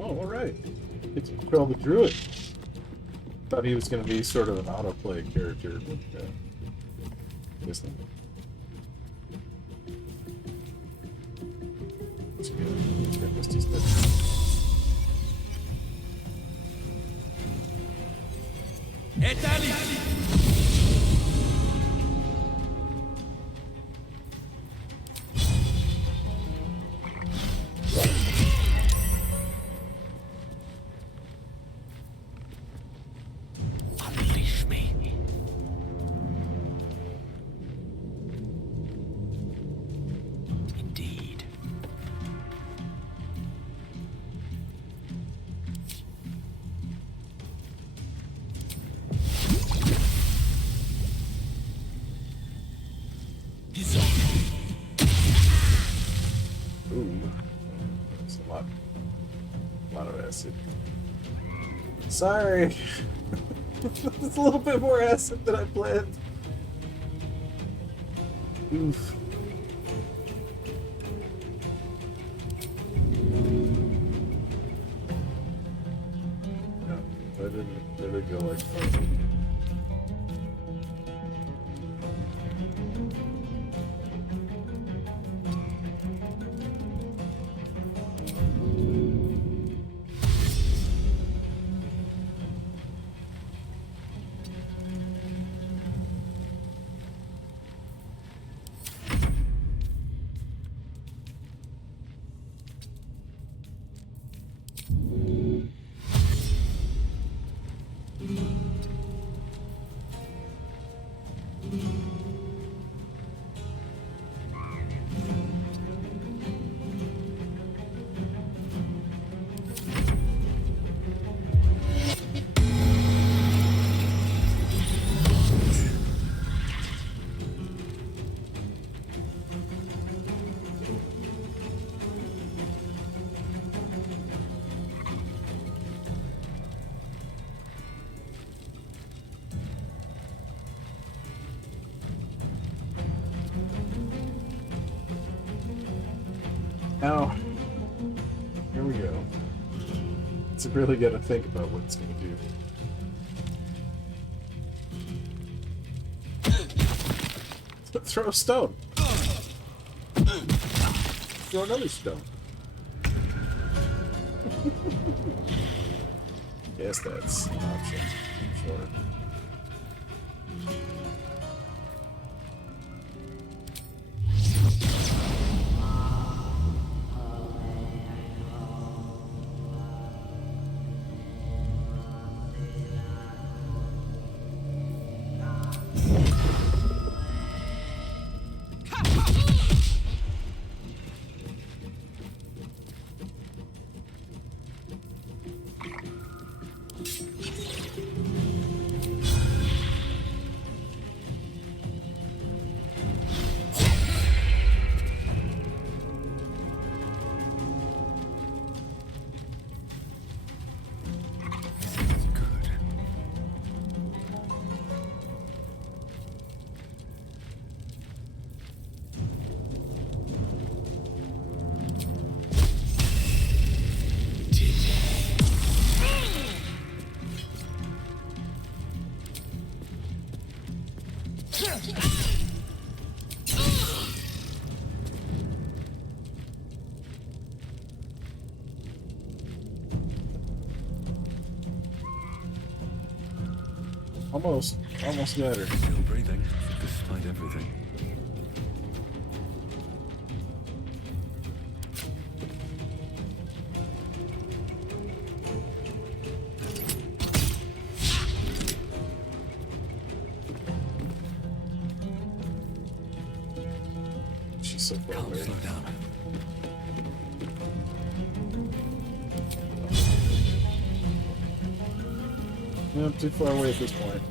Oh, alright. It's Quill the Druid. Thought he was going to be sort of an autoplay character, but guess not. Let's get Misty's bit. Unleash me. Indeed. Ooh. That's a lot of acid. Sorry! It's a little bit more acid than I planned. Oof. No, that didn't go like that. Now, here we go. It's really got to think about what it's going to do. Throw a stone. Throw another stone. Yes, that's an option. Sure. Almost got her. Still breathing, despite everything. She's so far away. Slow down. No, I'm too far away at this point.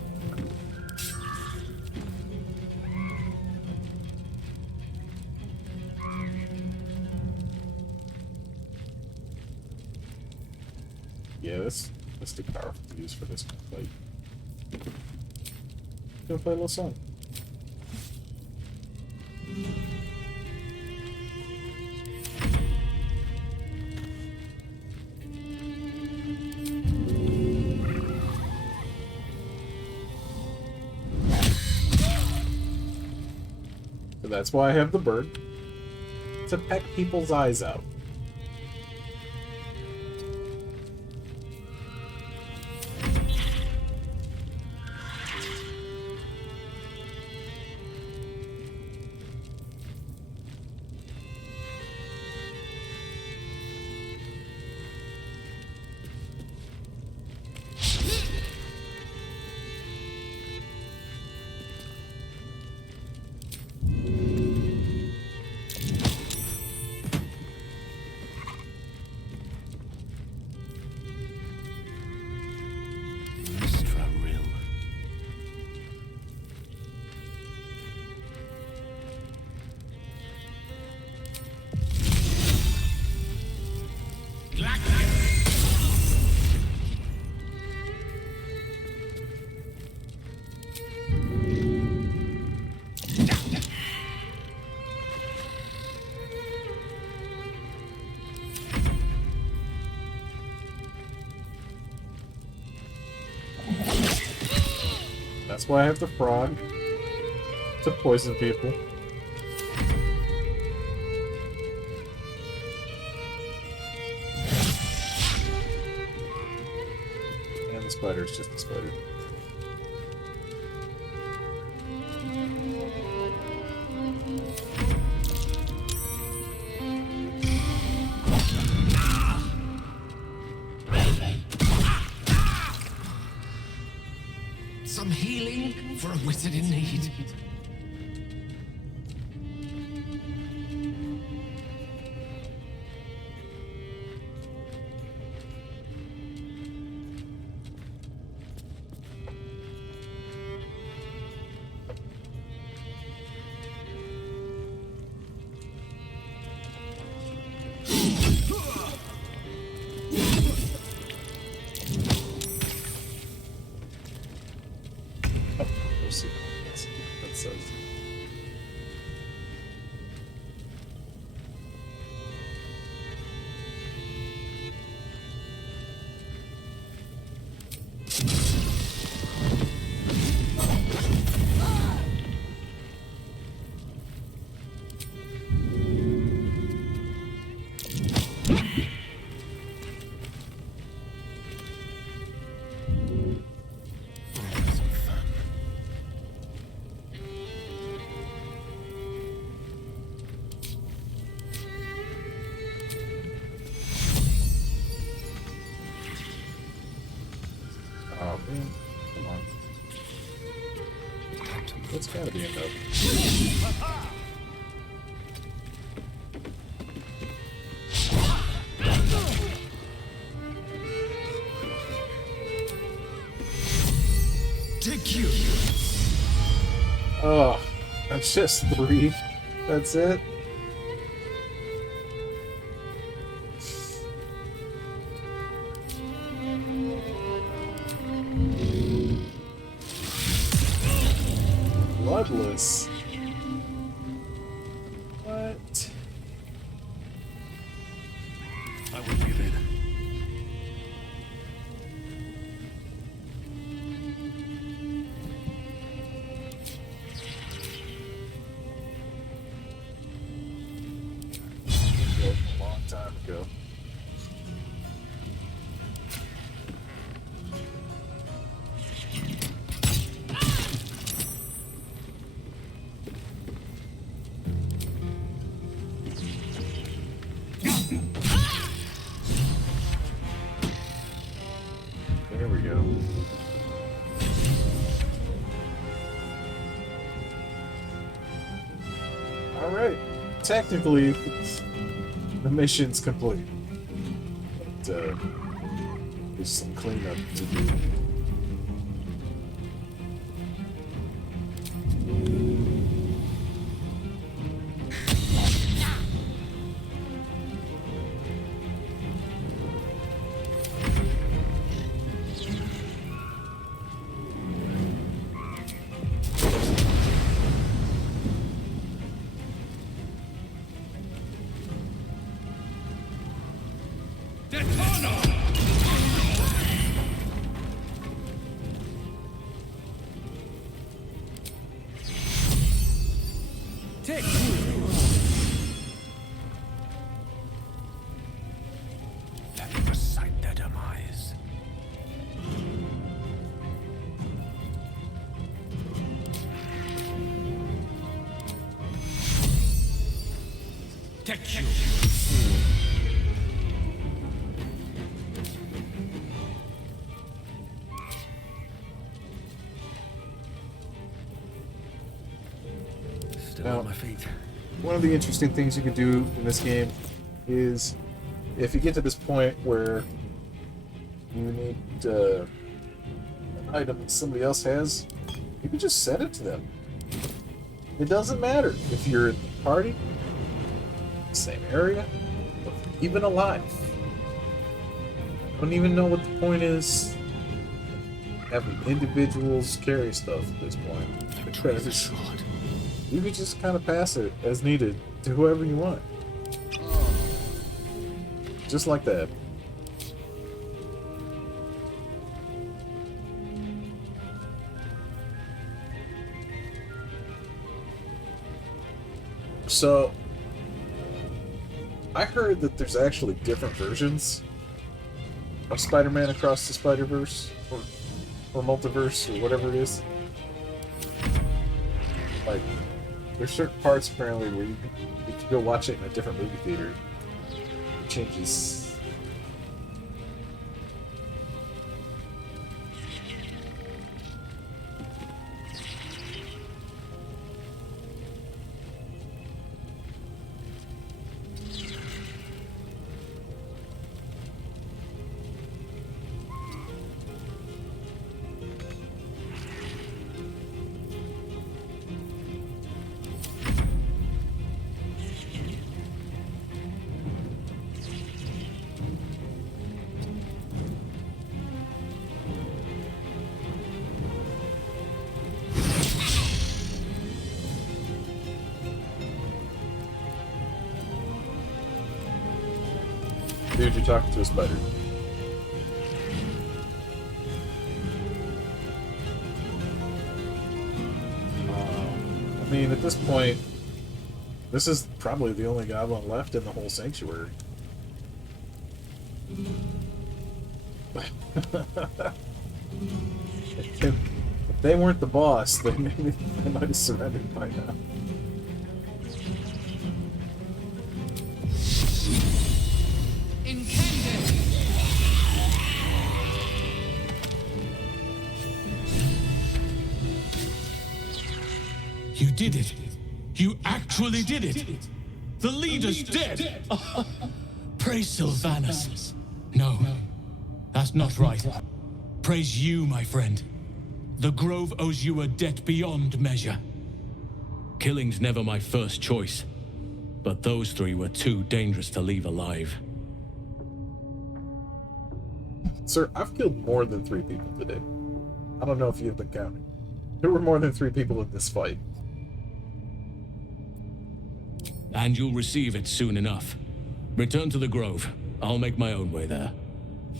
Yeah, that's too powerful to use for this kind of fight. Gonna play a little song. So that's why I have the bird. To peck people's eyes out. That's why I have the frog. To poison people. And the spider is just a spider. Some healing for a wizard in need. Let's see what that says. Oh man, come on. It's gotta be enough. Take you. Oh, that's just 3. That's it. Bloodless. What? I will give in. A long time ago. There we go. Alright. Technically, the mission's complete. But, there's some cleanup to do. Let me recite their demise. Take you. Still Now, on my feet. one of the interesting things you can do in this game is if you get to this point where you need an item that somebody else has, you can just send it to them. It doesn't matter if you're in the party, same area, or even alive. I don't even know what the point is having individuals carry stuff at this point. Because you can just kind of pass it as needed to whoever you want. Just like that. So, I heard that there's actually different versions of Spider-Man Across the Spider-Verse, or Multiverse, or whatever it is. Like, there's certain parts apparently where you can, if you go watch it in a different movie theater, it changes. Dude, you're talking to a spider. I mean, at this point, this is probably the only goblin left in the whole sanctuary. If they weren't the boss, then maybe they might have surrendered by now. You did it. You actually did it. The leader's dead. Praise Sylvanus. No, that's not right. Praise you, my friend. The Grove owes you a debt beyond measure. Killing's never my first choice, but those three were too dangerous to leave alive. Sir, I've killed more than 3 people today. I don't know if you've been counting. There were more than 3 people in this fight. And you'll receive it soon enough. Return to the Grove. I'll make my own way there.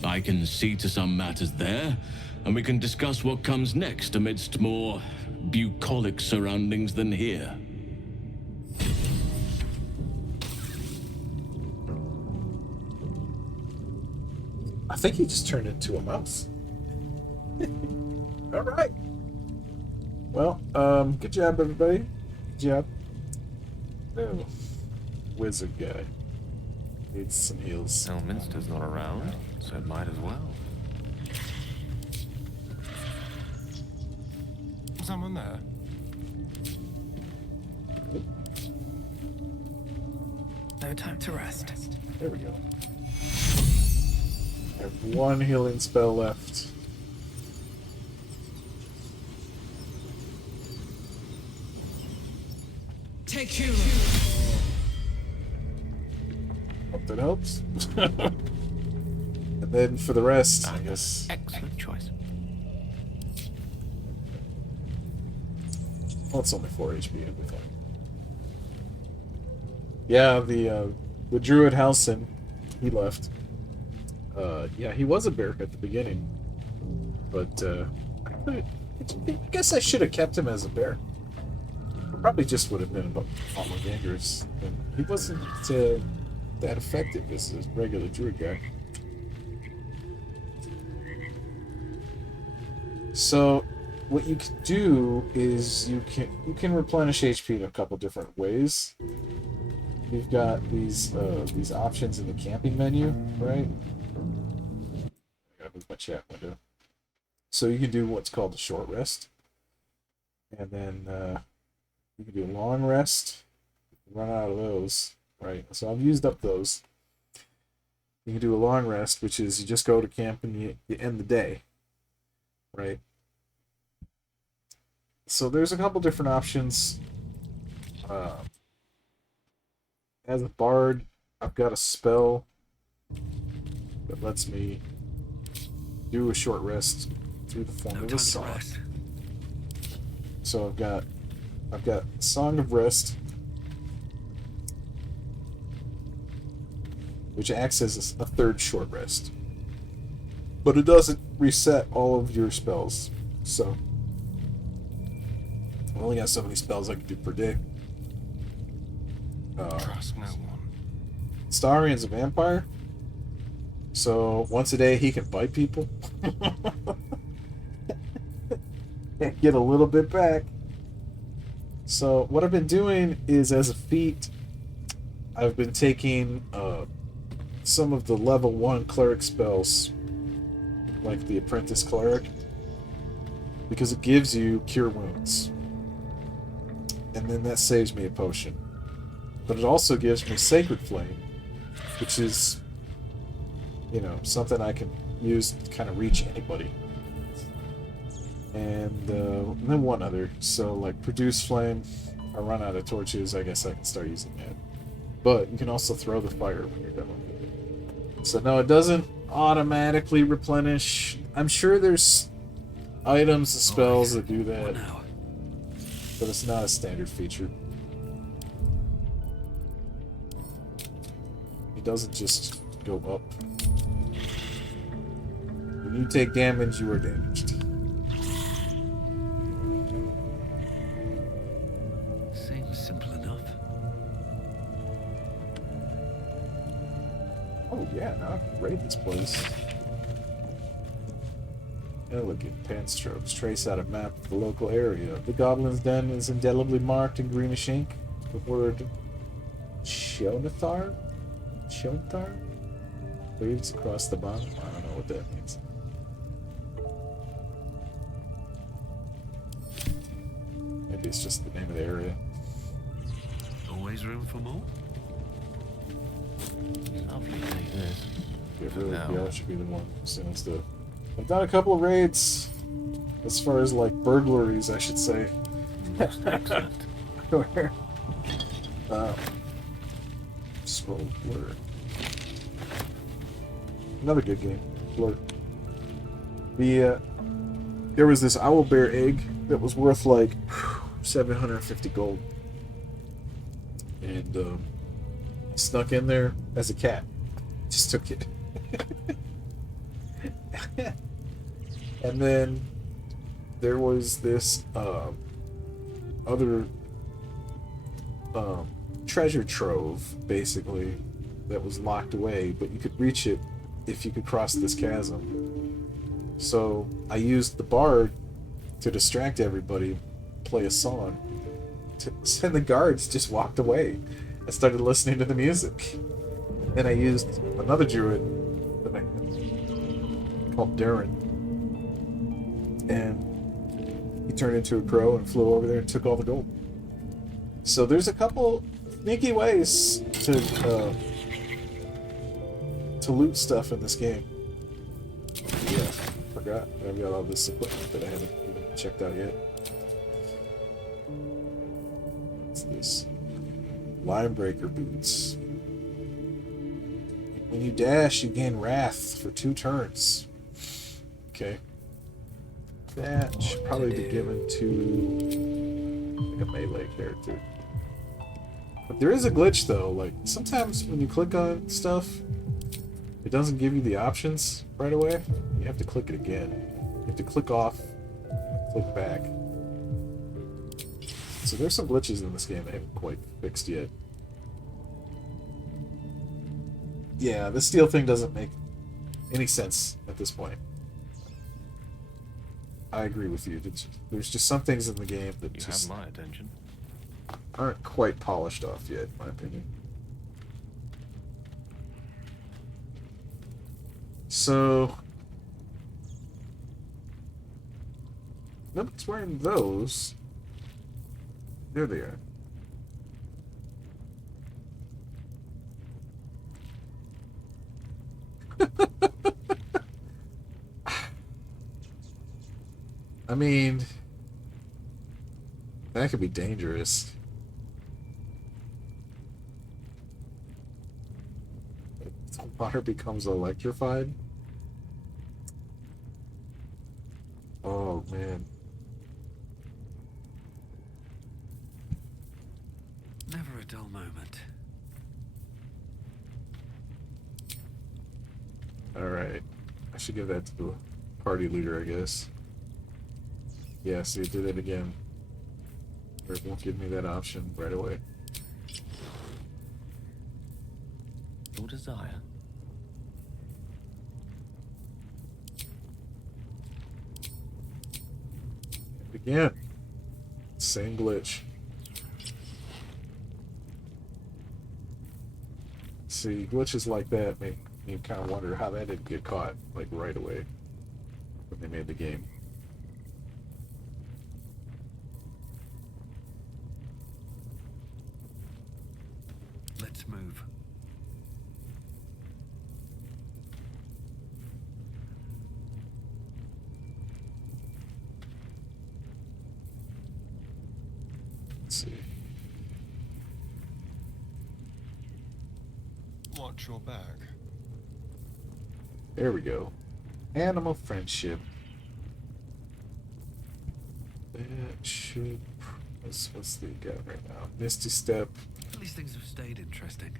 I can see to some matters there, and we can discuss what comes next amidst more bucolic surroundings than here. I think he just turned into a mouse. All right. Well, good job, everybody. Good job. Oh, wizard guy. Needs some heals. Elminster's not around, so it might as well. Someone there? No time to rest. There we go. I have 1 healing spell left. Take you. Hope that helps. And then for the rest, I guess. Excellent choice. Well, it's only 4 HP. It'll be fine. Yeah, the Druid Halsin, he left. Yeah, he was a bear at the beginning, but I guess I should have kept him as a bear. Probably just would have been a lot more dangerous. And he wasn't that effective as a regular druid guy. So, what you can do is you can replenish HP in a couple different ways. You've got these options in the camping menu, right? I gotta move my chat window. So you can do what's called a short rest, and then you can do a long rest. Run out of those, right? So I've used up those. You can do a long rest, which is you just go to camp and you end the day, right? So there's a couple different options. As a bard, I've got a spell that lets me do a short rest through the form of a song. So I've got Song of Rest, which acts as a 3rd short rest, but it doesn't reset all of your spells. So I only got so many spells I can do per day. Trust no one. Starian's a vampire, so once a day he can bite people. And get a little bit back. So what I've been doing is, as a feat, I've been taking some of the level 1 cleric spells, like the Apprentice Cleric, because it gives you Cure Wounds. And then that saves me a potion. But it also gives me Sacred Flame, which is, you know, something I can use to kind of reach anybody. And then one other. So, like, Produce Flame. If I run out of torches, I guess I can start using that. But you can also throw the fire when you're done with it. So, no, it doesn't automatically replenish. I'm sure there's items and spells that do that. But it's not a standard feature. It doesn't just go up. When you take damage, you are damaged. Seems simple enough. Oh yeah, now I can raid this place. Elegant pen strokes trace out a map of the local area. The goblin's den is indelibly marked in greenish ink. The word Shionathar? Shionathar? Waves across the bottom. I don't know what that means. Maybe it's just the name of the area. Always room for more? Lovely day, this. It really No. should be the one soon stuff. I've done a couple of raids. As far as like burglaries, I should say. Most excellent. Where scroll blur. Another good game. Blur. There was this owlbear egg that was worth like 750 gold. And I snuck in there as a cat. Just took it. And then there was this other treasure trove, basically, that was locked away, but you could reach it if you could cross this chasm. So I used the bard to distract everybody, play a song, and the guards just walked away and started listening to the music. Then I used another druid that I had called Darren, and he turned into a crow and flew over there and took all the gold. So there's a couple sneaky ways to loot stuff in this game. Yeah, forgot. I've got all this equipment that I haven't even checked out yet. What's this? Line breaker boots. When you dash, you gain wrath for 2 turns. Okay. That should probably be given to like a melee character. But there is a glitch though, like sometimes when you click on stuff, it doesn't give you the options right away. You have to click it again. You have to click off, click back. So there's some glitches in this game I haven't quite fixed yet. Yeah, the steel thing doesn't make any sense at this point. I agree with you. There's just some things in the game that You just have my attention. aren't quite polished off yet, in my opinion. So nobody's wearing those. There they are. I mean, that could be dangerous. If the water becomes electrified. Oh man. Never a dull moment. Alright. I should give that to the party leader, I guess. Yeah, see, it did it again. Or it won't give me that option right away. Your desire. Again. Same glitch. See, glitches like that make me kind of wonder how that didn't get caught, like, right away when they made the game. Let's move. Let's see. Watch your back. There we go. Animal friendship. That should... What's the got right now? Misty Step. At least things have stayed interesting.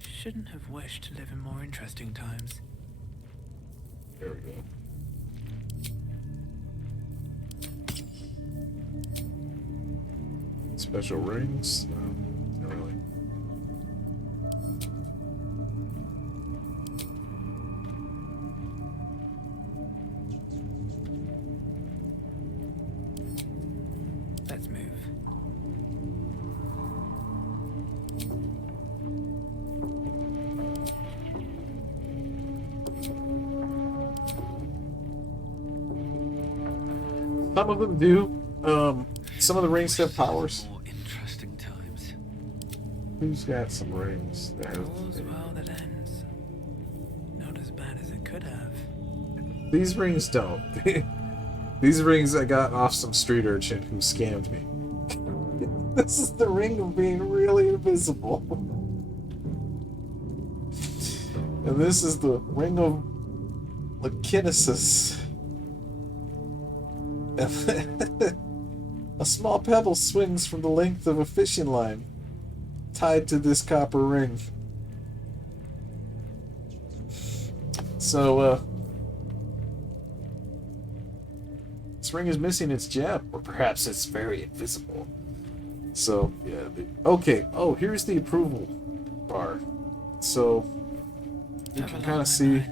Shouldn't have wished to live in more interesting times. There we go. Special rings? No, not really. Some of them do. Some of the rings have powers. More interesting times. Who's got some rings that have... All's well that ends. Not as bad as it could have. These rings don't. These rings I got off some street urchin who scammed me. This is the ring of being really invisible. And this is the ring of Lekinesis. A small pebble swings from the length of a fishing line, tied to this copper ring. So, this ring is missing its gem, or perhaps it's very invisible. So, yeah. Okay, oh, here's the approval bar. So, you can kind of see...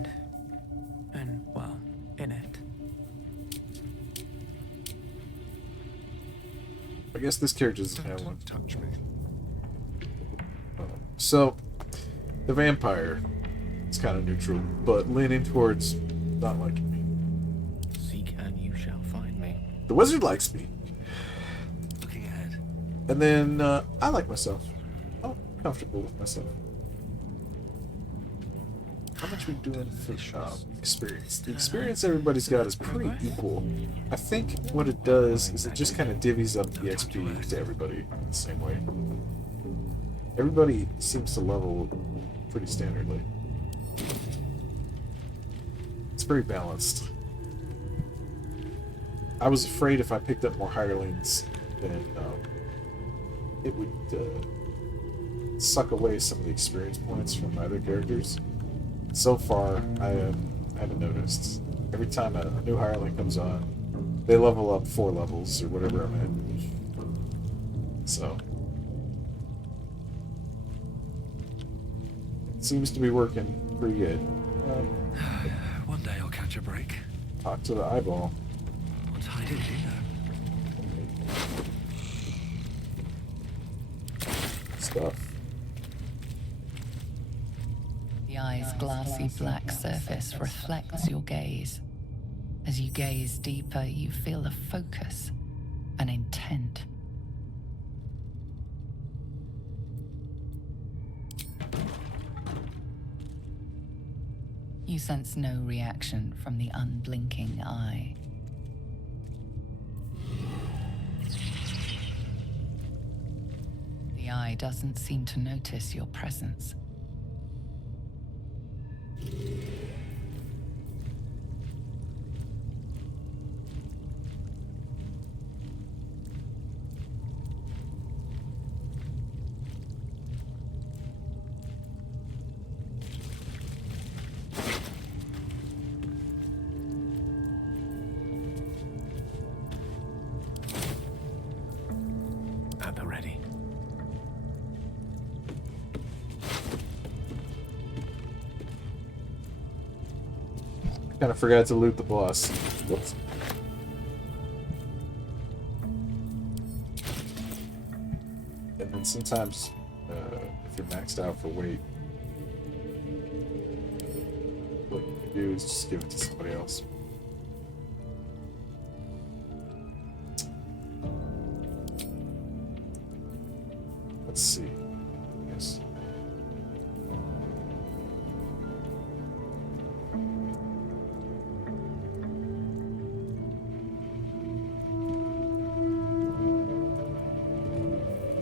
And, well, in it. I guess this character doesn't have one. Touch me. So, the vampire is kind of neutral, but leaning towards not liking me. Seek and you shall find me. The wizard likes me. Looking ahead. And then, I like myself. I'm comfortable with myself. How much we doing for experience? The experience everybody's got is pretty equal. I think what it does is it just kind of divvies up the XP to everybody in the same way. Everybody seems to level pretty standardly. It's very balanced. I was afraid if I picked up more hirelings, then it would suck away some of the experience points from my other characters. So far, I haven't noticed. Every time a new hireling comes on, they level up 4 levels or whatever I'm at. So, it seems to be working pretty good. One day I'll catch a break. Talk to the eyeball. What's hiding here? Stuff. The eye's glassy black surface reflects your gaze. As you gaze deeper, you feel a focus, an intent. You sense no reaction from the unblinking eye. The eye doesn't seem to notice your presence. At the ready. Kind of forgot to loot the boss. Whoops. And then sometimes, if you're maxed out for weight, what you can do is just give it to somebody else. Let's see. Yes.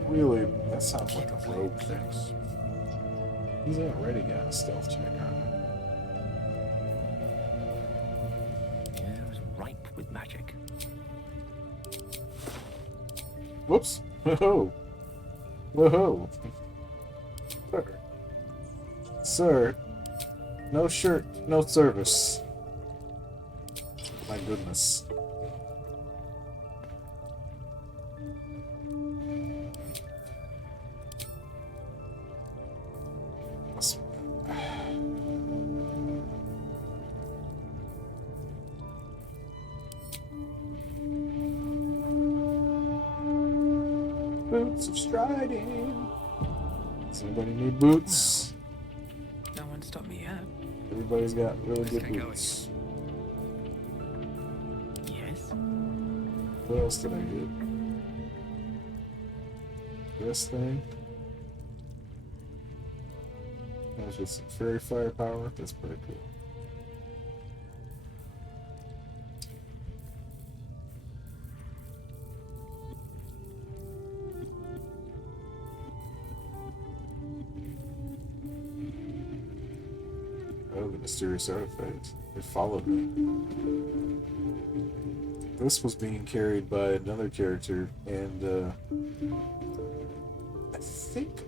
Really, that sounds like a rogue thing. He's already got a stealth check on him. The air is ripe with magic. Whoops! Whoa! Whoa! Sir. Sir, no shirt, no service. My goodness. Boots of striding. Does anybody need boots? No one stopped me yet. Everybody's got really Let's good get going. boots. Yes? What else did I get? This thing. That was with some fairy firepower. That's pretty cool. Oh, the mysterious artifact. It followed me. This was being carried by another character, and I think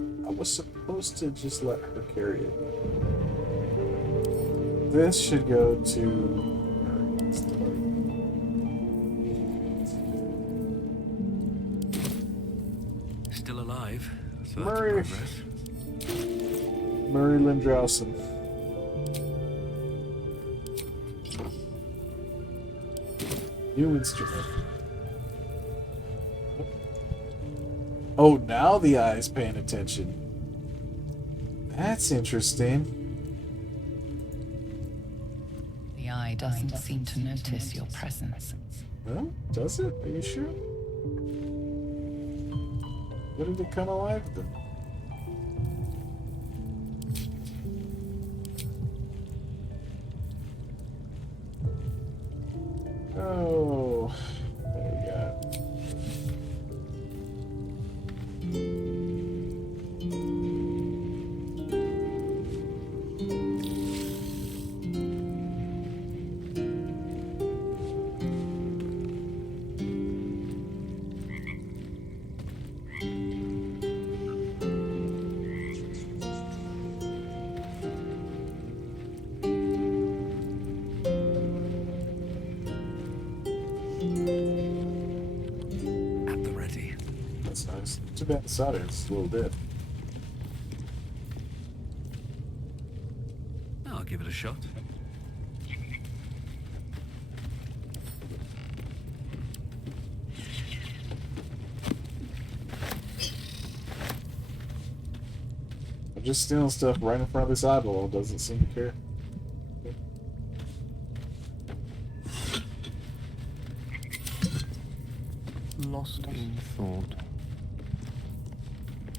I was supposed to just let her carry it. This should go to... Still alive, so Murray. that's progress. Murray Lindrowson. New instrument. Oh, now the eye's paying attention. That's interesting. The eye doesn't seem to notice your presence. No? Does it? Are you sure? What did it come alive with them? Oh, what do we got? At the ready. That's nice. Too bad the solder is a little dead. I'll give it a shot. I'm just stealing stuff right in front of this eyeball. Doesn't seem to care. Lost in thought.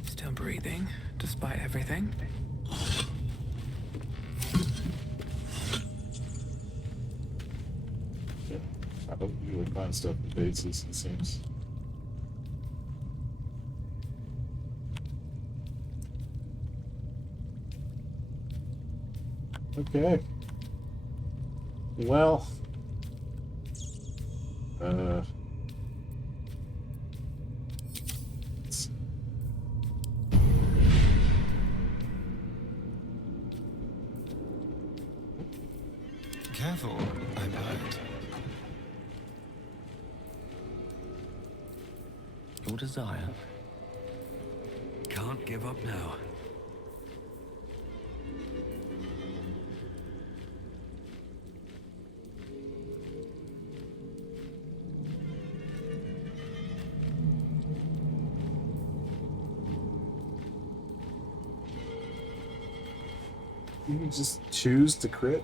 Still breathing, despite everything. Yeah. I hope you would find stuff in bases, it seems. Okay. Well. Let's see. Careful, I bite. Your desire. Can't give up now. You can just choose to crit.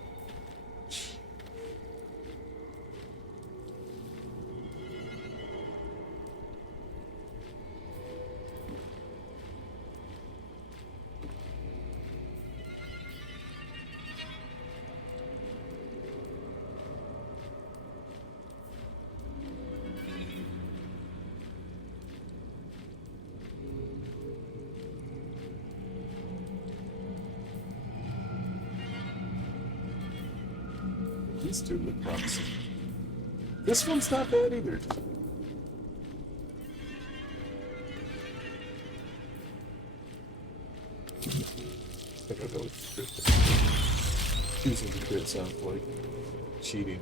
These two look promising. This one's not bad either. I think I'll go with crit. Choosing to crit sounds like cheating.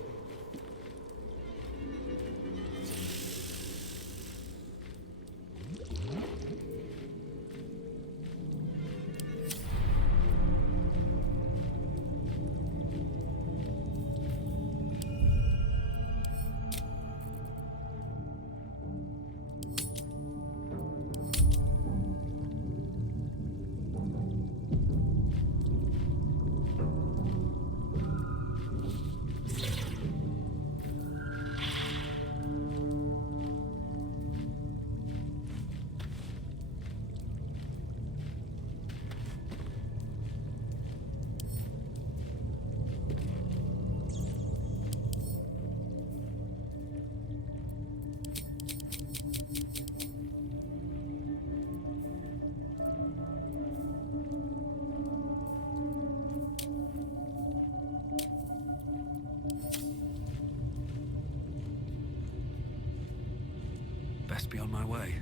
be on my way.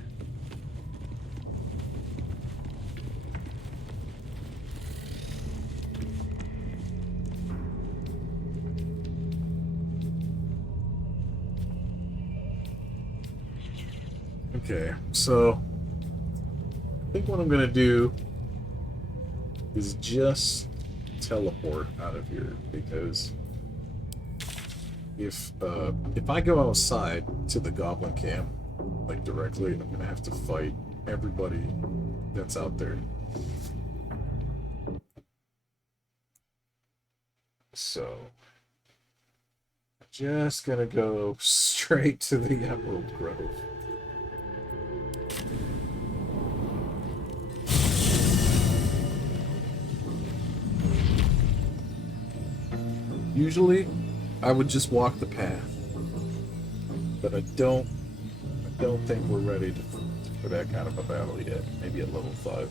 Okay, so I think what I'm gonna do is just teleport out of here, because if I go outside to the goblin camp, like directly, I'm gonna have to fight everybody that's out there. So just gonna go straight to the Emerald Grove. Usually, I would just walk the path, but I don't think we're ready for that kind of a battle yet. Maybe at level 5.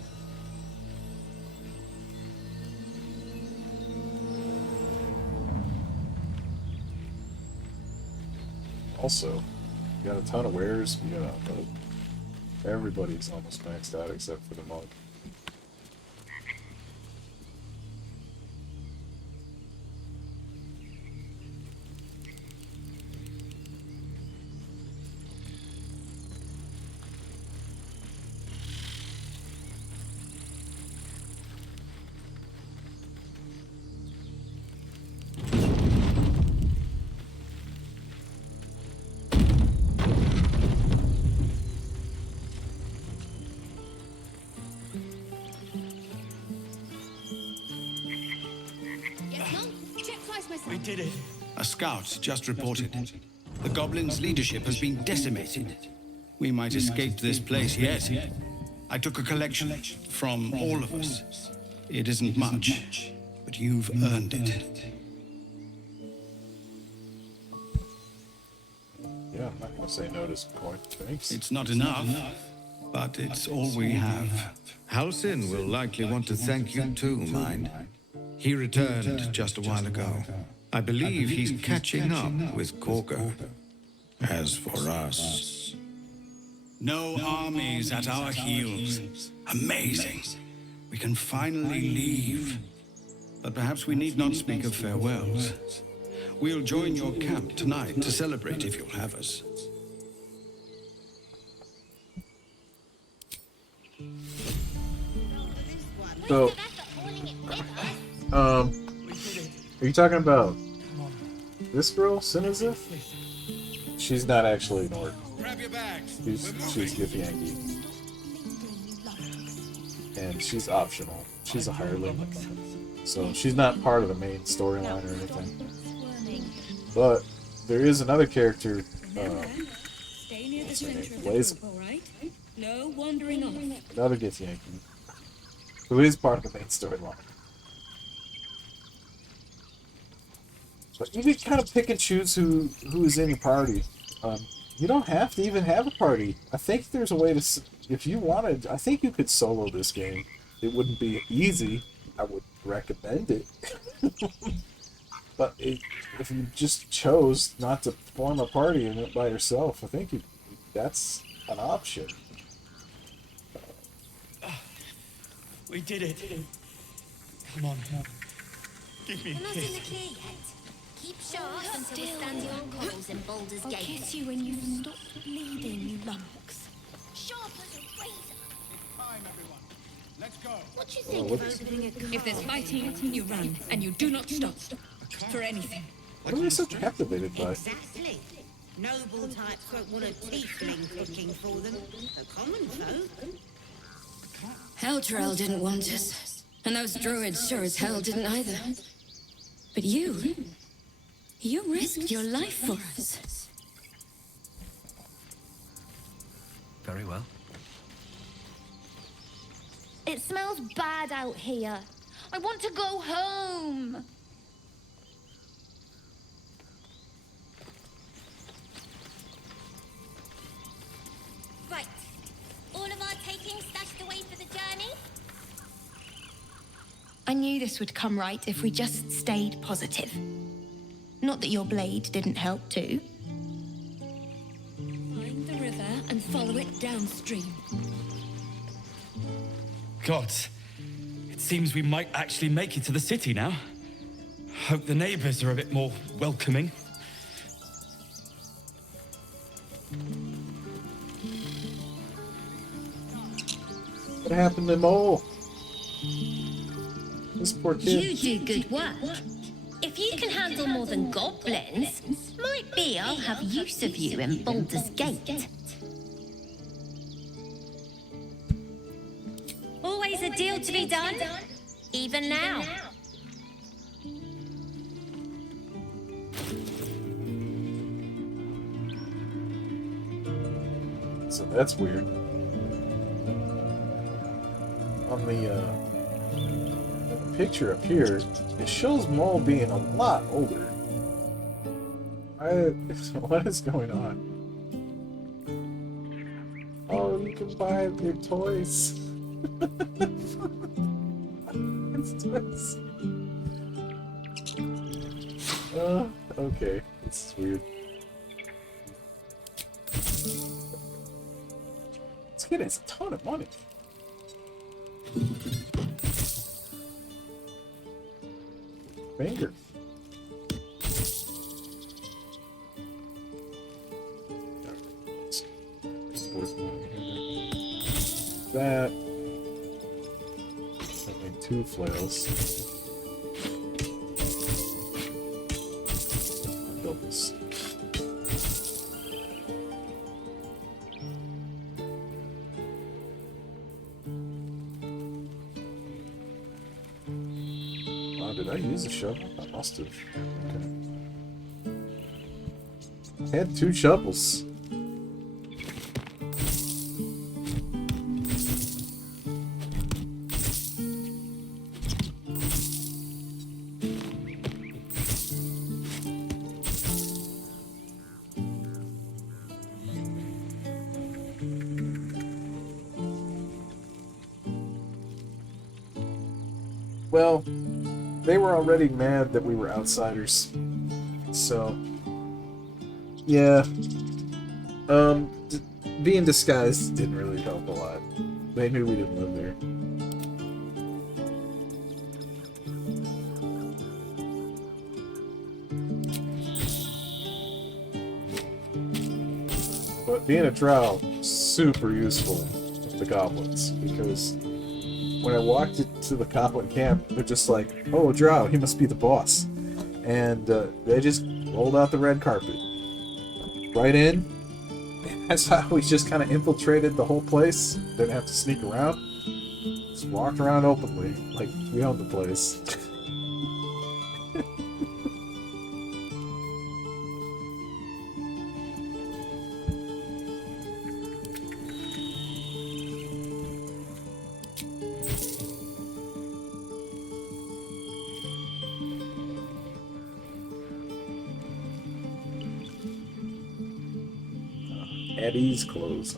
Also, we got a ton of wares. We got everybody's almost maxed out except for the monk. We did it. A scout just reported. The goblins' leadership has been decimated. We might escape this place yet. I took a collection from all of us. It isn't much, but you've earned it. Yeah, I'm not gonna say no to some coin. Thanks. It's not enough, but it's all we have. Halsin will likely want to thank you too, Mind. He returned just a while ago. I believe he's catching up with Corker. As for us... No armies at our heels. Amazing. We can finally leave. But perhaps we need not speak of farewells. We'll join your camp tonight to celebrate if you'll have us. So, are you talking about this girl, Sinizith? She's not actually an orc. She's Githyanki. And she's optional. She's a hireling. So she's not part of the main storyline or anything. But there is another character, what's her name? Blaze. No wandering off. Another Githyanki, who is part of the main storyline. So you can kind of pick and choose who is in your party. You don't have to even have a party. I think there's a way to, if you wanted, I think you could solo this game. It wouldn't be easy. I would recommend it. But if you just chose not to form a party in it by yourself, I think that's an option. We did it. Come on. Give me a We're not in the kiss. clear yet. Keep sharp until we stand on coals in Baldur's I'll Gate. kiss you when you stop bleeding, you lummox. Sharp as a razor. Time, everyone. Let's go. What do you think of opening a car? If there's fighting, you run, and you do not stop. For anything. What are you so captivated by? Exactly. Noble types won't want a tiefling cooking for them. The common folk. Heltrell didn't want us, and those druids sure as hell didn't either. But you risked your life for us. Very well. It smells bad out here. I want to go home. Right. All of our takings stashed away for the journey? I knew this would come right if we just stayed positive. Not that your blade didn't help too. Find the river and follow it downstream. God, it seems we might actually make it to the city now. Hope the neighbors are a bit more welcoming. What happened to Mole? This poor kid. You do good work. If you can handle more than goblins, might be I'll have use of you in Baldur's Gate. Always a deal to be done, even now. So that's weird. On the picture up here, it shows Maul being a lot older. What is going on? Oh, you can buy your toys. It's toys. Okay, this is weird. This kid has a ton of money. Finger. That. Only 2 flails. I'll build this. Did I use a shovel? I must have. Okay. I had 2 shovels. Well, they were already mad that we were outsiders. So, yeah. Being disguised didn't really help a lot. They knew we didn't live there. But being a drow, super useful with the goblins, because when I walked into the goblin camp, they're just like, oh, drow, he must be the boss. And they just rolled out the red carpet. Right in. That's how we just kind of infiltrated the whole place. Didn't have to sneak around. Just walked around openly, like we owned the place. Eddie's clothes.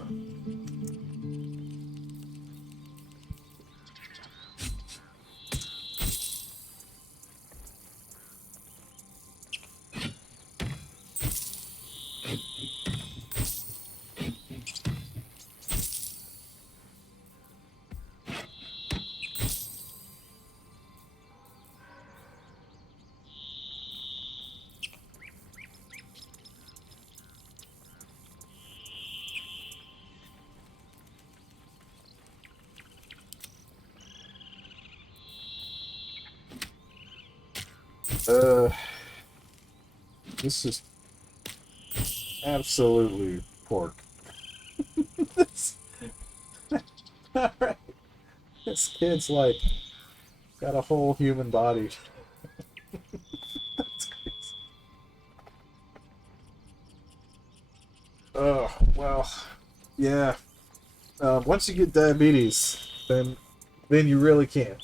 This is absolutely pork. Alright. This kid's like got a whole human body. That's crazy. Oh, well, yeah. Once you get diabetes, then you really can't.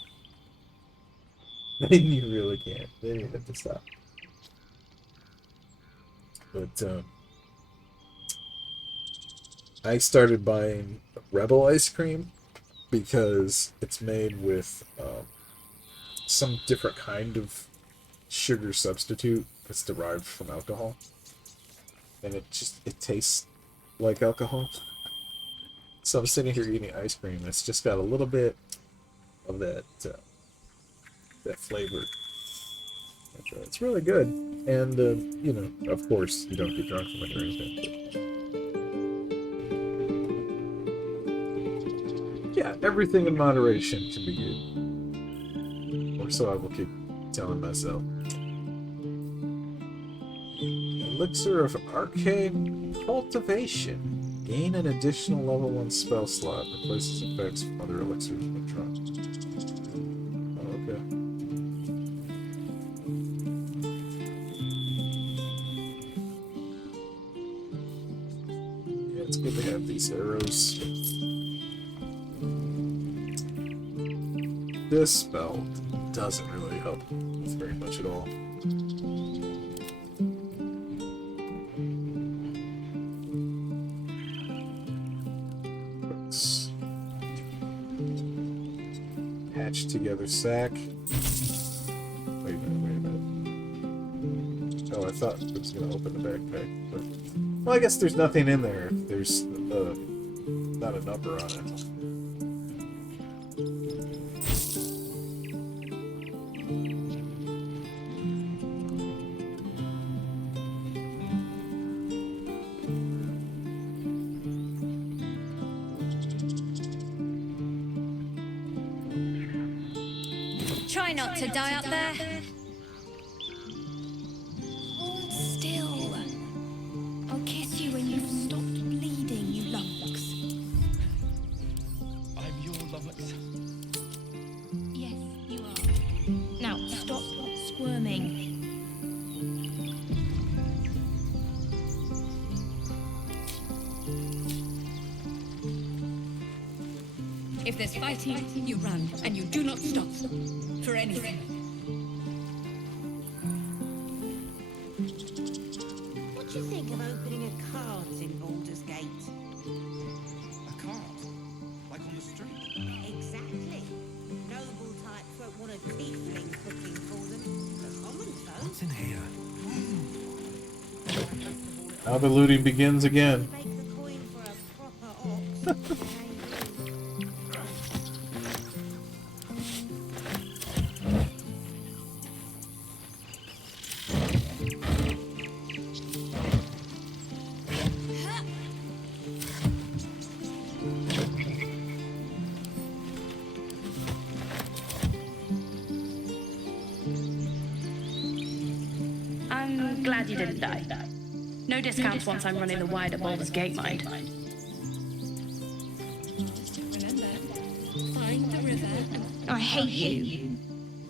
Then you really can't. Then you have to stop. But I started buying Rebel ice cream because it's made with some different kind of sugar substitute that's derived from alcohol, and it tastes like alcohol. So I'm sitting here eating ice cream. It's just got a little bit of that that flavor. It's really good. And you know, of course, you don't get drunk from it or anything. Yeah, everything in moderation can be good. Or so I will keep telling myself. Elixir of Arcane Cultivation. Gain an additional level 1 spell slot. Replaces effects from other elixirs when drunk. Oh, okay. Yeah, it's good to have these arrows. This spell doesn't really help very much at all. Let's patch together sack. Wait a minute. Oh, I thought it was going to open the backpack. But, well, I guess there's nothing in there. There's not a number on it. Try not to die up there. Hold still. I'll kiss you when you've stopped bleeding, you lummox. I'm your lummox. Yes, you are. Now stop squirming. If there's fighting, you run, and you do not stop. For anything. What do you think of opening a cart in Baldur's Gate? A cart? Like on the street? Exactly. Noble types won't want a tiefling cooking for them. The common folk. What's in here? Now the looting begins again. Make the coin for a proper ox. I'm glad you didn't die. No discounts once I'm running the wider Baldur's Gate mind. Remember, find the river and... I hate you.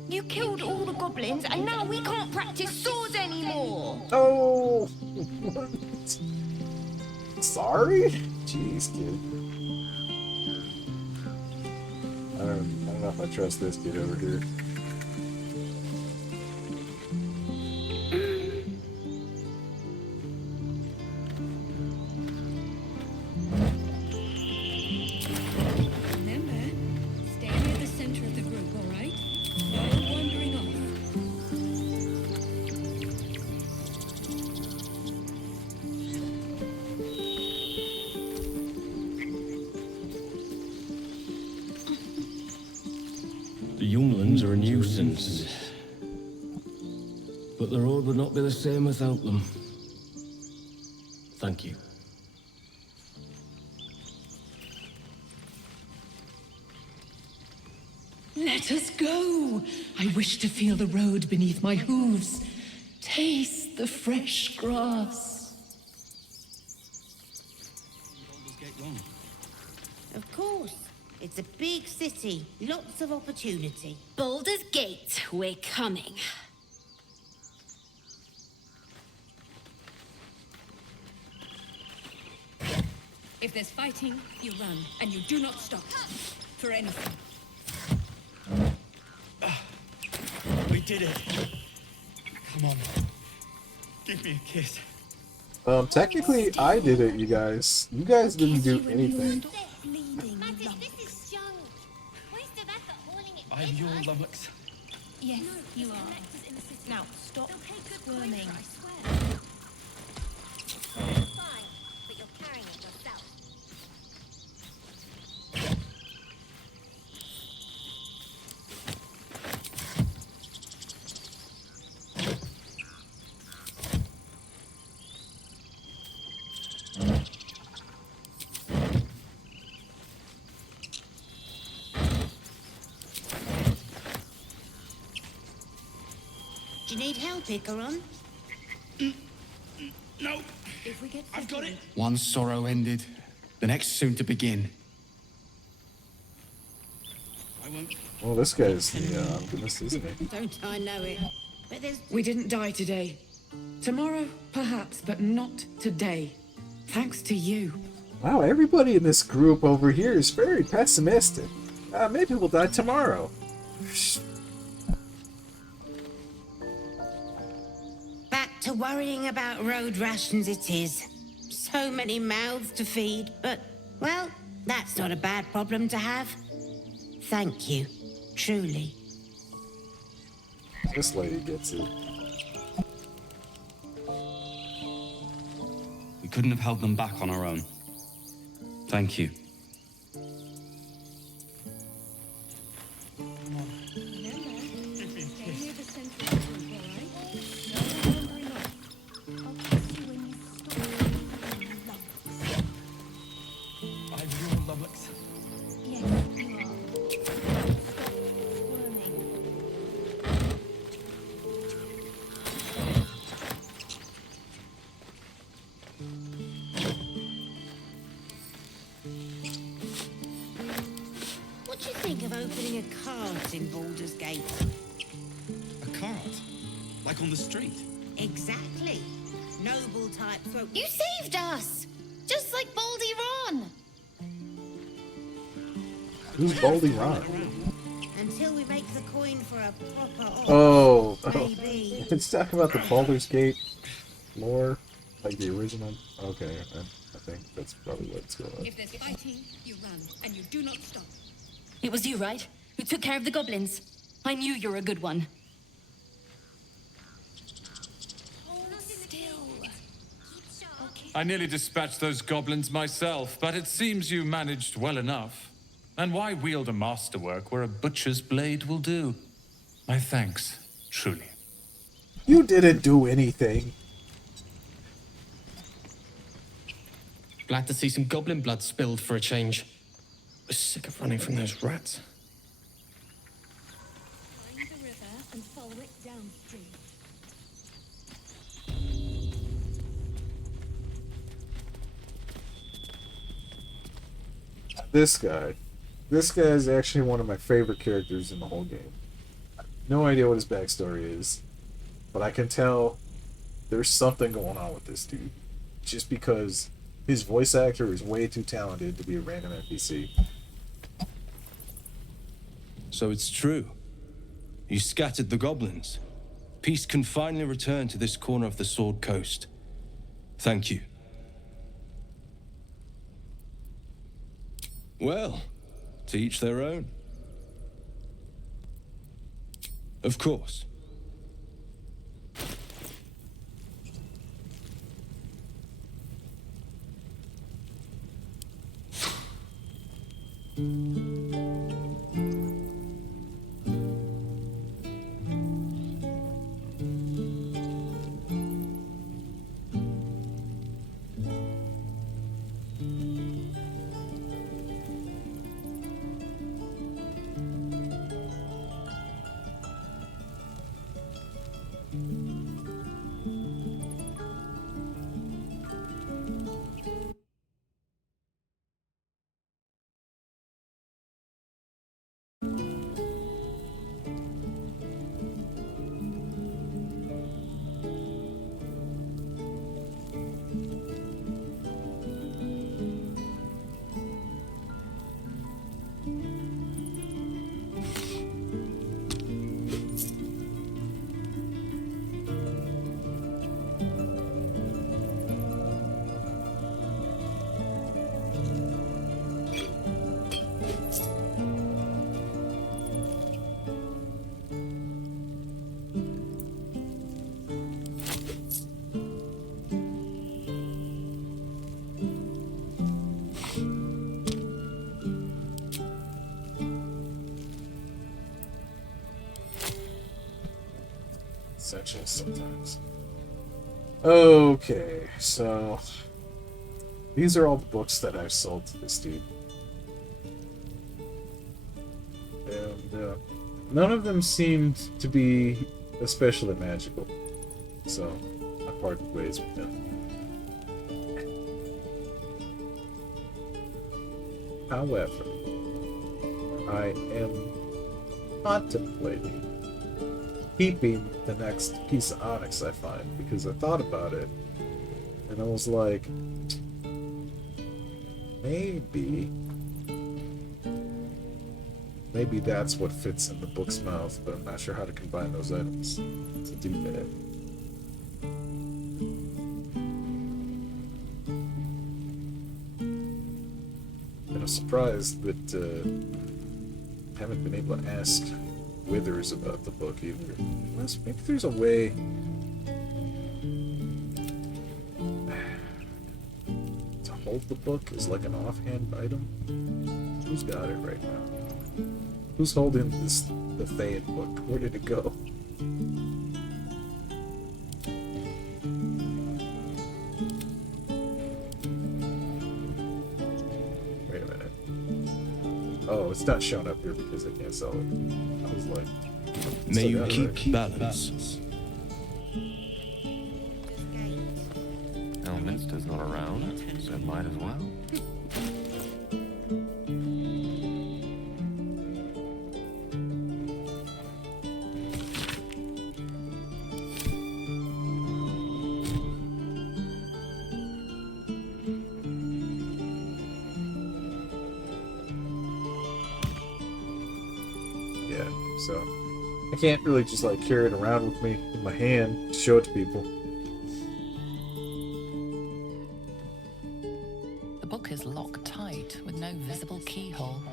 You killed all the goblins and now we can't practice swords anymore! Oh! Sorry? Jeez, kid. I don't know if I trust this kid over here. Remember, stay near the center of the group, all right? No wandering off. The younglings are a nuisance. But the road would not be the same without them. Thank you. Let us go. I wish to feel the road beneath my hooves. Taste the fresh grass. Of course. It's a big city. Lots of opportunity. Baldur's Gate, we're coming. If there's fighting, you run, and you do not stop. For anything. We did it. Come on. Give me a kiss. Technically, I did it, you guys. You guys didn't do anything. I'm your lummox. Yes, you are. Now stop squirming. Do you need help, Icaron? No, If we get I've got it. One sorrow ended, the next soon to begin. I won't. Well, this guy's the optimist, isn't he? Don't I know it? But there's... We didn't die today. Tomorrow, perhaps, but not today. Thanks to you. Wow, everybody in this group over here is very pessimistic. Maybe we'll die tomorrow. Back to worrying about road rations it is. So many mouths to feed, but, well, that's not a bad problem to have. Thank you, truly. This lady gets it. We couldn't have held them back on our own. Thank you. What do you think of opening a cart in Baldur's Gate? A cart? Like on the street? Exactly. Noble type folk. You saved us! Just like Baldy Ron! Who's Baldy Ron? Until we make the coin for a proper off. Oh, maybe. It's talking about the Baldur's Gate lore, like the original. Okay, I think that's probably what's going on. If there's fighting, you run, and you do not stop. It was you, right? Who took care of the goblins? I knew you were a good one. I nearly dispatched those goblins myself, but it seems you managed well enough. And why wield a masterwork where a butcher's blade will do? My thanks, truly. You didn't do anything. Glad to see some goblin blood spilled for a change. Was sick of running from those rats. Find the river and follow it downstream. This guy. This guy is actually one of my favorite characters in the whole game. No idea what his backstory is, but I can tell there's something going on with this dude. Just because his voice actor is way too talented to be a random NPC. So it's true. You scattered the goblins. Peace can finally return to this corner of the Sword Coast. Thank you. Well, to each their own. Of course. Sections sometimes. Okay, so these are all the books that I've sold to this dude. And none of them seemed to be especially magical. So I parted ways with him. However, I am contemplating keeping the next piece of onyx I find, because I thought about it and I was like, maybe that's what fits in the book's mouth, but I'm not sure how to combine those items to do that. And I'm surprised that I haven't been able to ask Withers about the book either. Unless maybe there's a way to hold the book as like an offhand item. Who's got it right now? Who's holding the Thayan book? Where did it go? Wait a minute. Oh, it's not showing up here because I can't sell it. I was like, may you keep balance. Elminster's not around, so might as well. So I can't really just like carry it around with me in my hand to show it to people. The book is locked tight with no visible keyhole.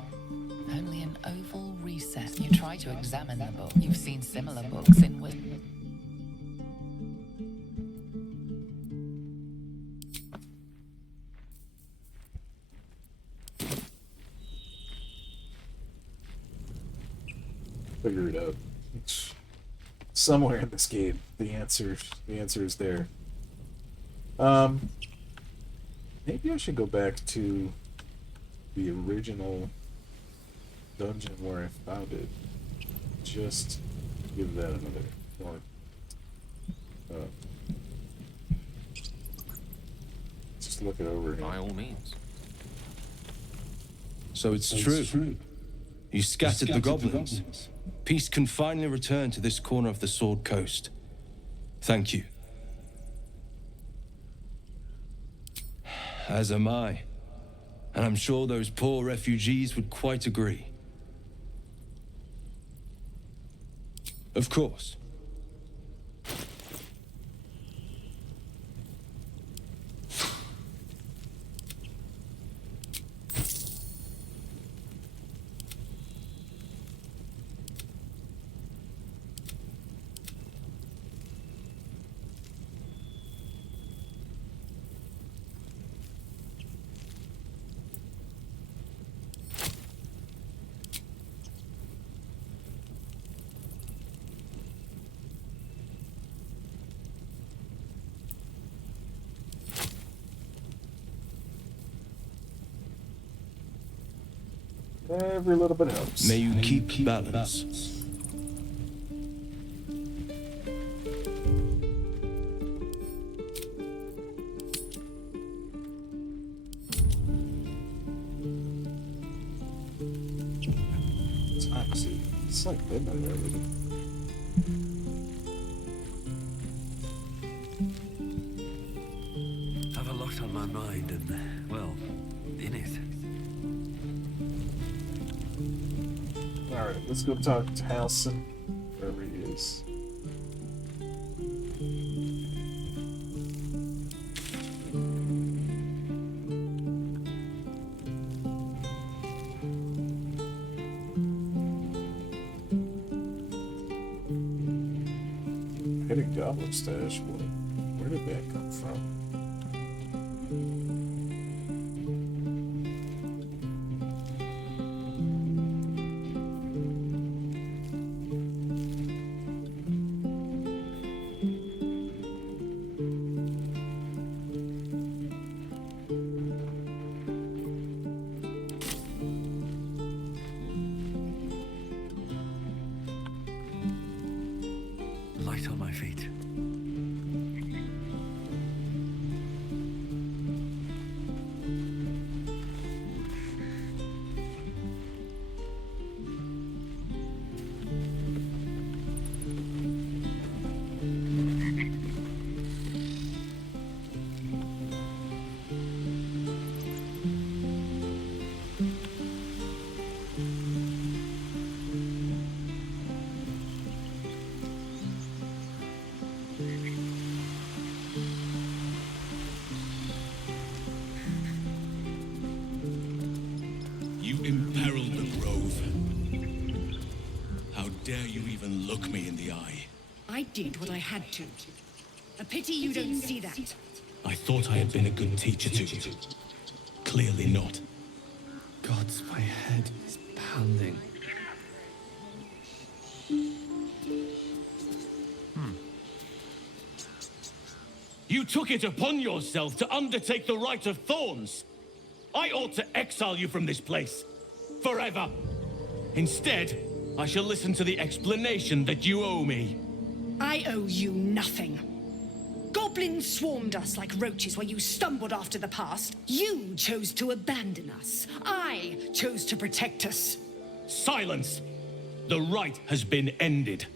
Only an oval recess. You try to examine the book. You've seen similar books in Figure it out. It's somewhere in this game, the answer is there. Maybe I should go back to the original dungeon where I found it. Just give that another one. Just look it over here. By all means. So it's true. You scattered the goblins. Peace can finally return to this corner of the Sword Coast. Thank you. As am I. And I'm sure those poor refugees would quite agree. Of course. Every little bit helps. May you keep balance. It's like midnight already. Have a lot on my mind and, well, in it. Alright, let's go talk to Halson, wherever he is. Hidden goblin stash, where did that come from? my feet. You imperiled the grove. How dare you even look me in the eye? I did what I had to. A pity you don't see that. I thought I had been a good teacher to you. Clearly not. Gods, my head is pounding. You took it upon yourself to undertake the Rite of Thorns. I ought to exile you from this place. Forever. Instead, I shall listen to the explanation that you owe me. I owe you nothing. Goblins swarmed us like roaches while you stumbled after the past. You chose to abandon us. I chose to protect us. Silence! The rite has been ended.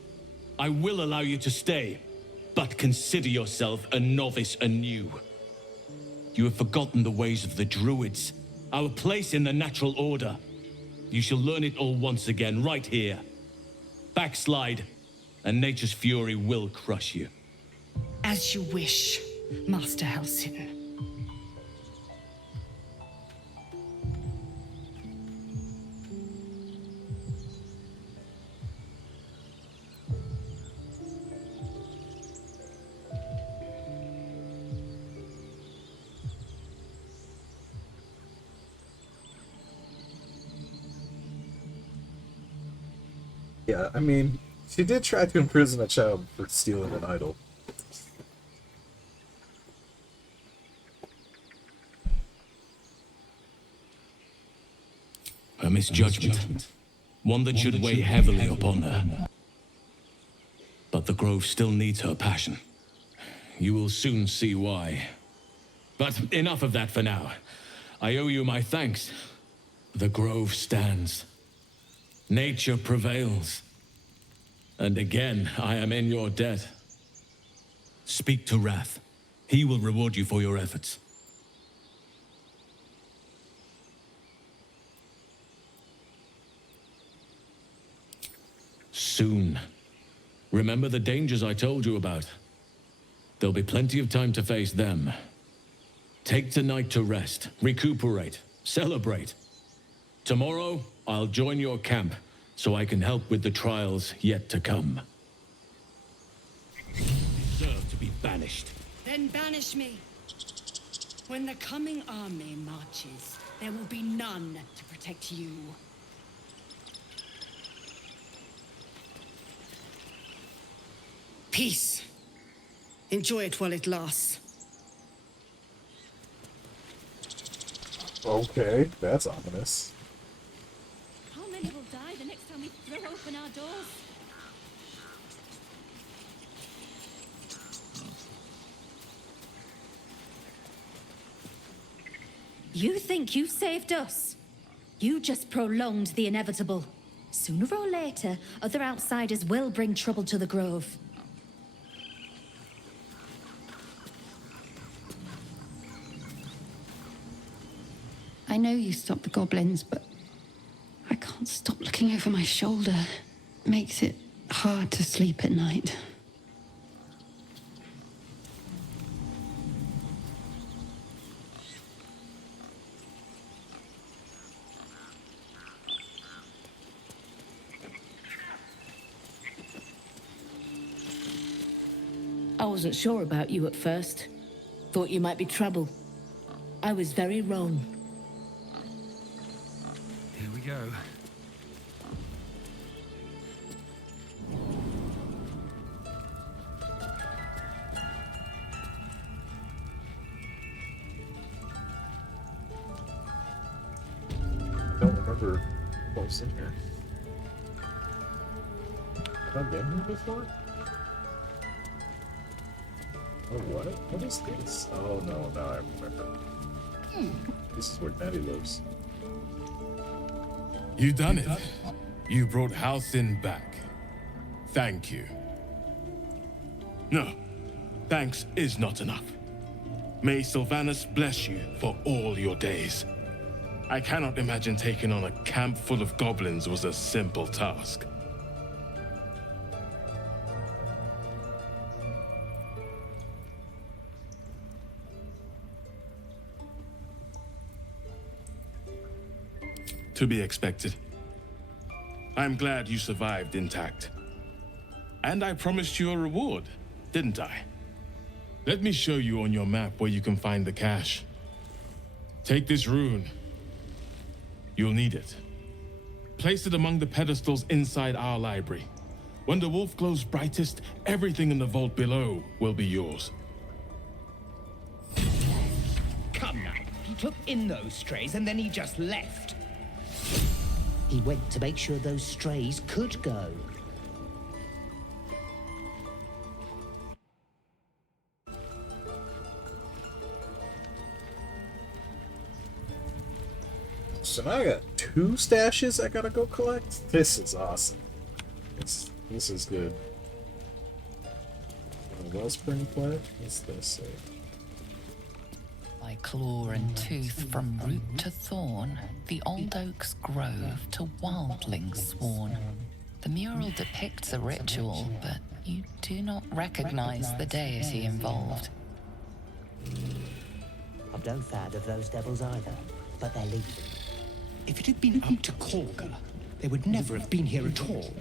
I will allow you to stay, but consider yourself a novice anew. You have forgotten the ways of the druids, our place in the natural order. You shall learn it all once again, right here. Backslide, and nature's fury will crush you. As you wish, Master Halsin. Yeah, I mean, she did try to imprison a child for stealing an idol. A misjudgment. One that should weigh heavily upon her. But the Grove still needs her passion. You will soon see why. But enough of that for now. I owe you my thanks. The Grove stands. Nature prevails. And again, I am in your debt. Speak to Wrath. He will reward you for your efforts. Soon. Remember the dangers I told you about. There'll be plenty of time to face them. Take tonight to rest, recuperate, celebrate. Tomorrow, I'll join your camp, so I can help with the trials yet to come. You deserve to be banished. Then banish me. When the coming army marches, there will be none to protect you. Peace. Enjoy it while it lasts. Okay, that's ominous. How many will die the next time we throw open our doors? You think you saved us? You just prolonged the inevitable. Sooner or later, other outsiders will bring trouble to the Grove. I know you stopped the goblins, but I can't stop looking over my shoulder. It makes it hard to sleep at night. I wasn't sure about you at first. Thought you might be trouble. I was very wrong. Here we go. I don't remember what was in here. Have I been here before? Oh, what? What is this? Oh, no, now I remember. This is where Daddy lives. You done it. You brought Halcyon back. Thank you. No, thanks is not enough. May Sylvanus bless you for all your days. I cannot imagine taking on a camp full of goblins was a simple task. To be expected. I'm glad you survived intact. And I promised you a reward, didn't I? Let me show you on your map where you can find the cache. Take this rune. You'll need it. Place it among the pedestals inside our library. When the wolf glows brightest, everything in the vault below will be yours. Come now. He took in those strays and then he just left. He went to make sure those strays could go. So now I got 2 stashes I gotta go collect? This is awesome. This is good. Wellspring plant? What's this say? By claw and tooth from root to thorn, the old oak's grove to wildlings sworn. The mural depicts a ritual, but you do not recognize the deity involved. I've no fad of those devils either, but they're leaving. If it had been up to Korga, they would never have been here at all.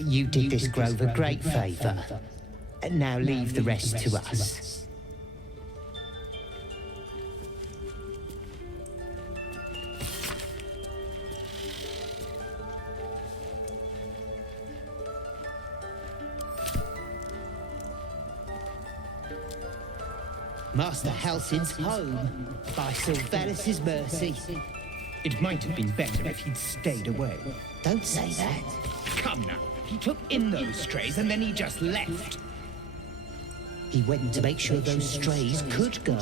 You did this grove a great favor. Now leave the rest to us. Master Halcid's home, by Sylvanus' mercy. It might have been better if he'd stayed away. Don't say that. Come now. He took in those strays and then he just left. He went to make sure those strays could go.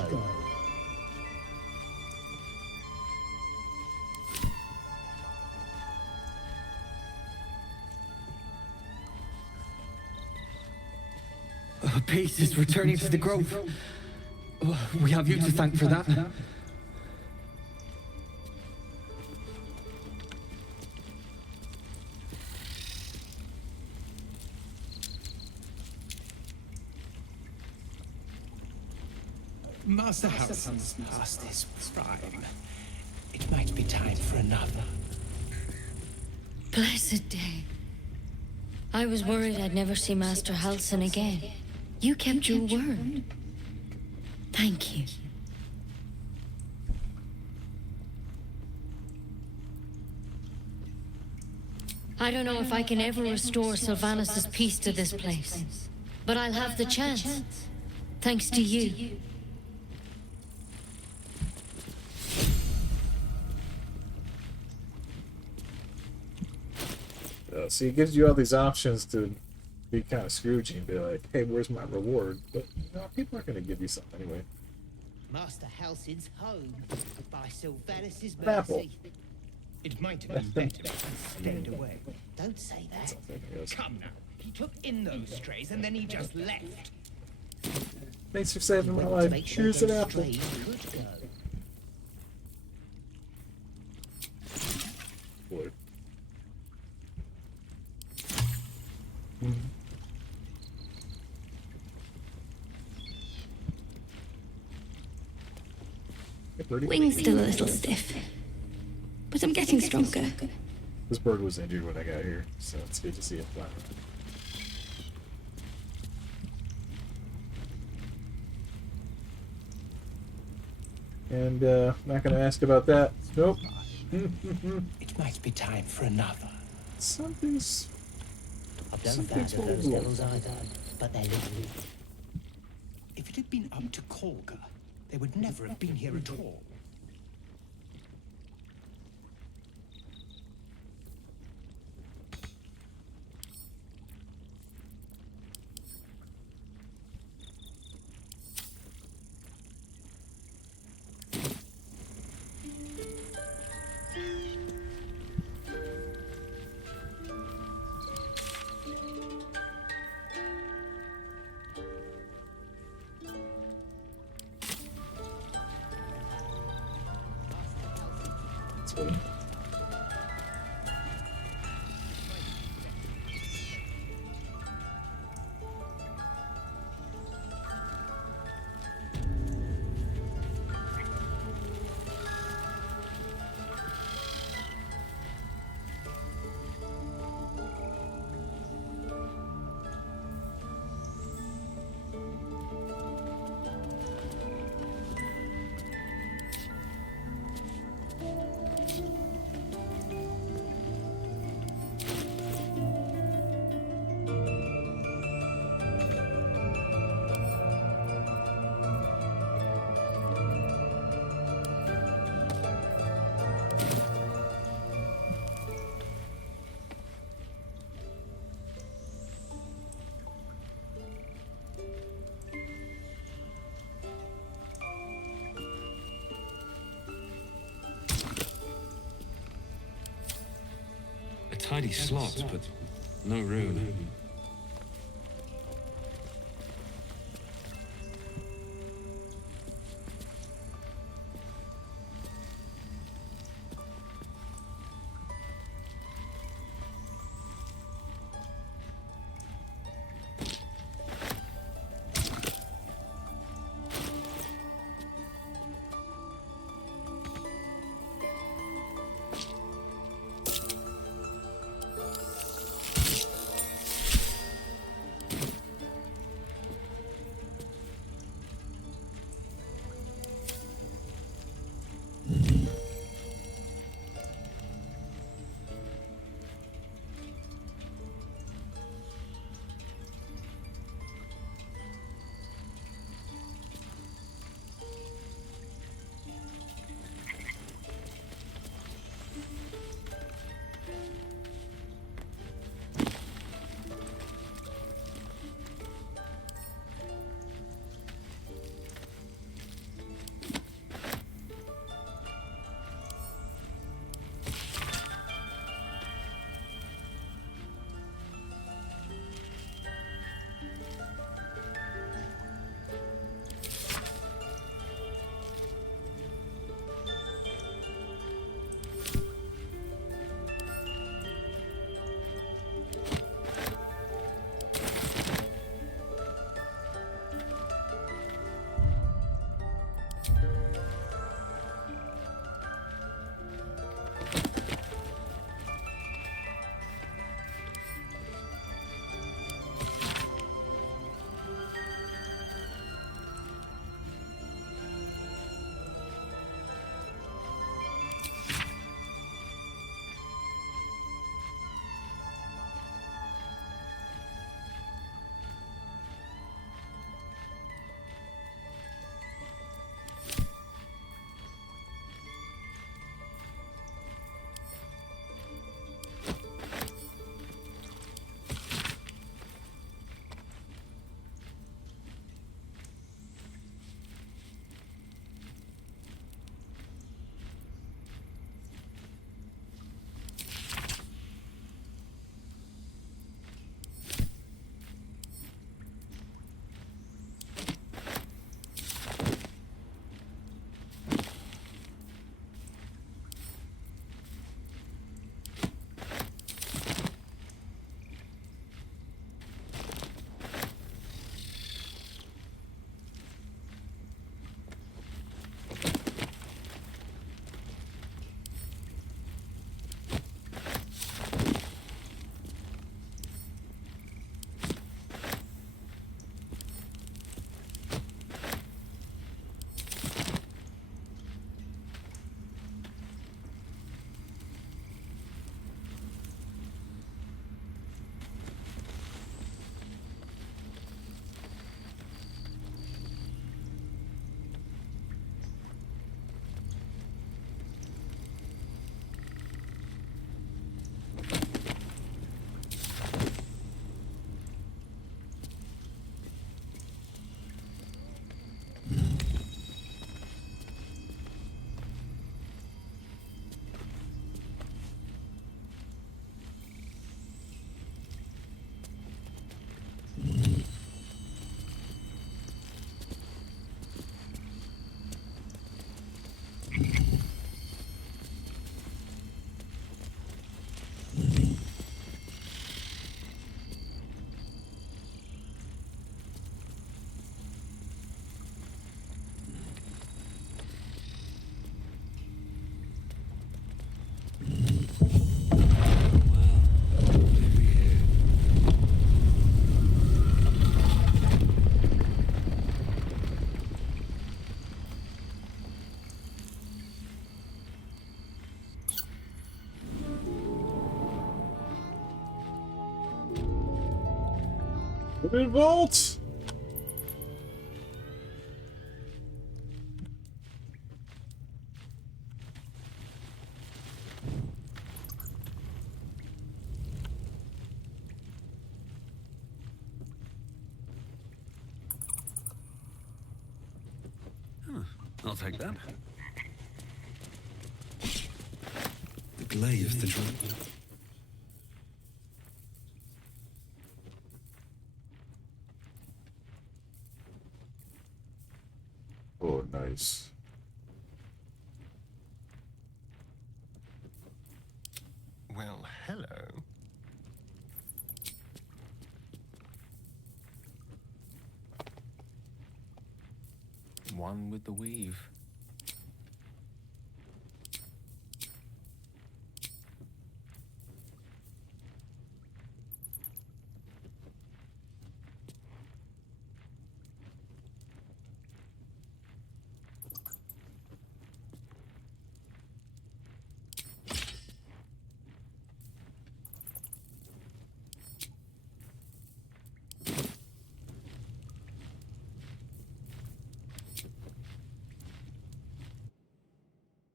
Peace is returning to the grove. We have you to thank for that. Master Halson's past his prime. It might be time for another. Blessed day. I was worried I'd never see Master Halson again. You kept your word. Thank you. I don't know if I can ever restore Sylvanus' peace to this place, but I'll have the chance, thanks to you. See, it gives you all these options to be kind of Scroogey and be like, hey, where's my reward? But, people are going to give you something anyway. Master Halcid's home, by Sylvanus' An apple. mercy. It might have been better if he stayed away. Don't say that. Come now. He took in those strays and then he just left. Thanks for saving my life. Here's an apple. Boy. Wing's still a little stiff, but I'm getting stronger. This bird was injured when I got here, so it's good to see it fly. And, not gonna ask about that. Nope. It might be time for another. Something's... I've done Something's bad of those wrong. devils either, but they're leaving. If it had been up to Korga, they would never have been here at all. carefully. A tidy slot, but no room. Forbidden Vault! I'll take that. The glaive, the drum. Oh, nice. Well, hello. One with the weave.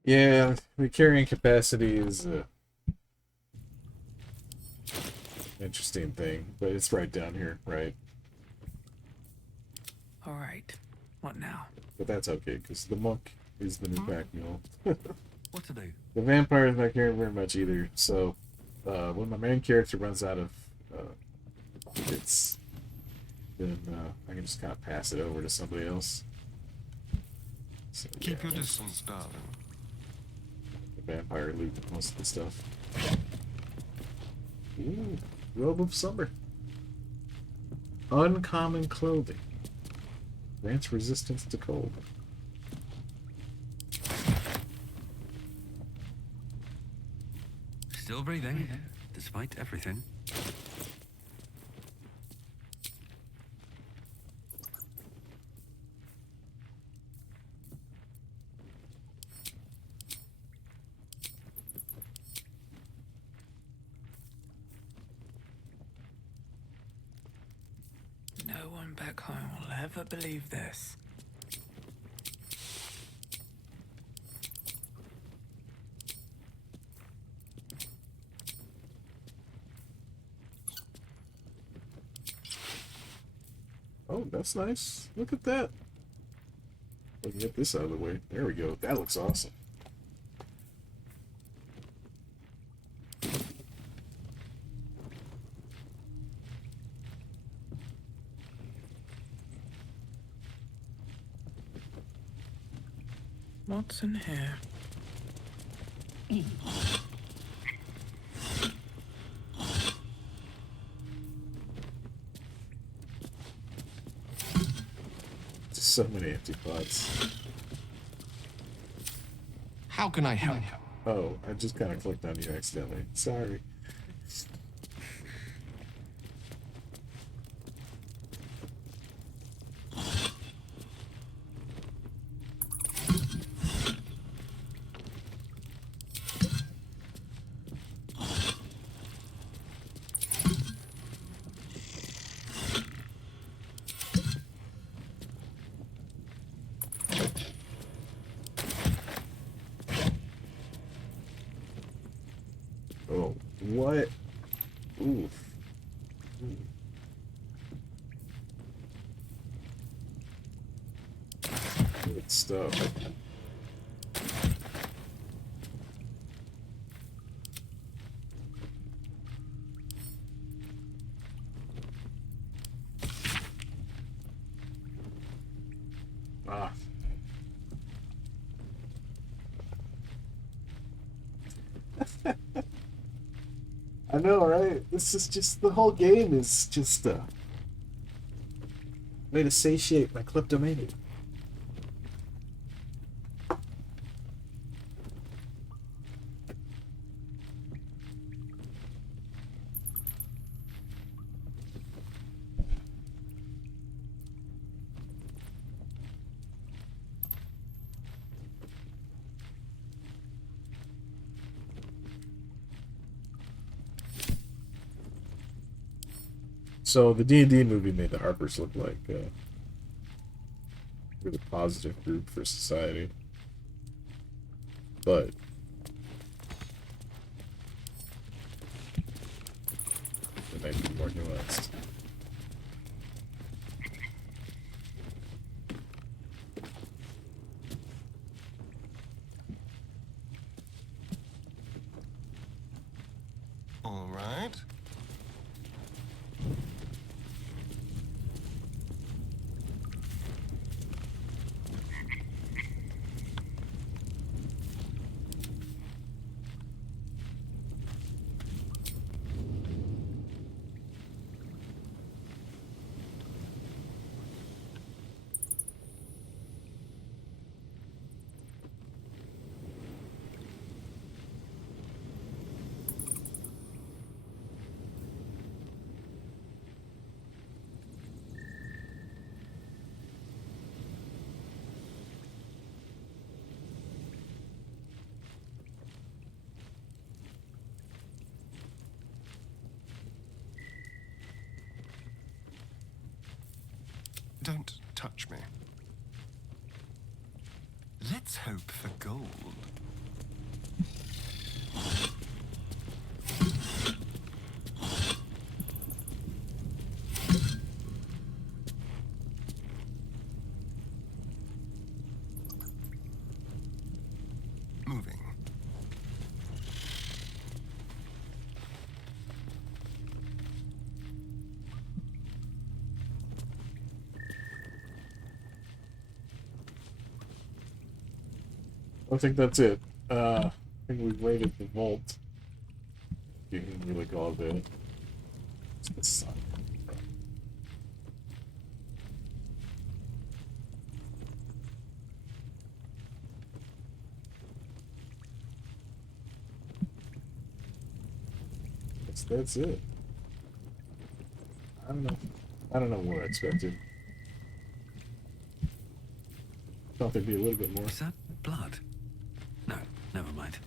Yeah, the carrying capacity is a interesting thing, but it's right down here, right? All right. What now? But that's okay, because the monk is the new pack mule. What to do? The vampire is not caring very much either, so when my main character runs out of hits, then I can just kind of pass it over to somebody else. So, Keep yeah, your distance, darling. the vampire loot most of the stuff. Ooh, robe of summer. Uncommon clothing. Grants resistance to cold. Still breathing, despite everything. No one back home will ever believe this. Oh, that's nice. Look at that. Let me get this out of the way. There we go. That looks awesome. What's in here? Just so many empty pots. How can I help? Oh, I just kind of clicked on you accidentally. Sorry. Oh, what? Oof. Good stuff. Ah. I know, right? This is just, the whole game is just a way to satiate my kleptomania. So the D&D movie made the Harpers look like a really positive group for society. But it might be more nuanced. All right. Don't touch me. Let's hope for gold. Moving. I think that's it. I think we've raided the vault. You can really call it that. It's the sun. That's it. I don't know. I don't know what I expected. Thought there'd be a little bit more. Is that blood? No, never mind.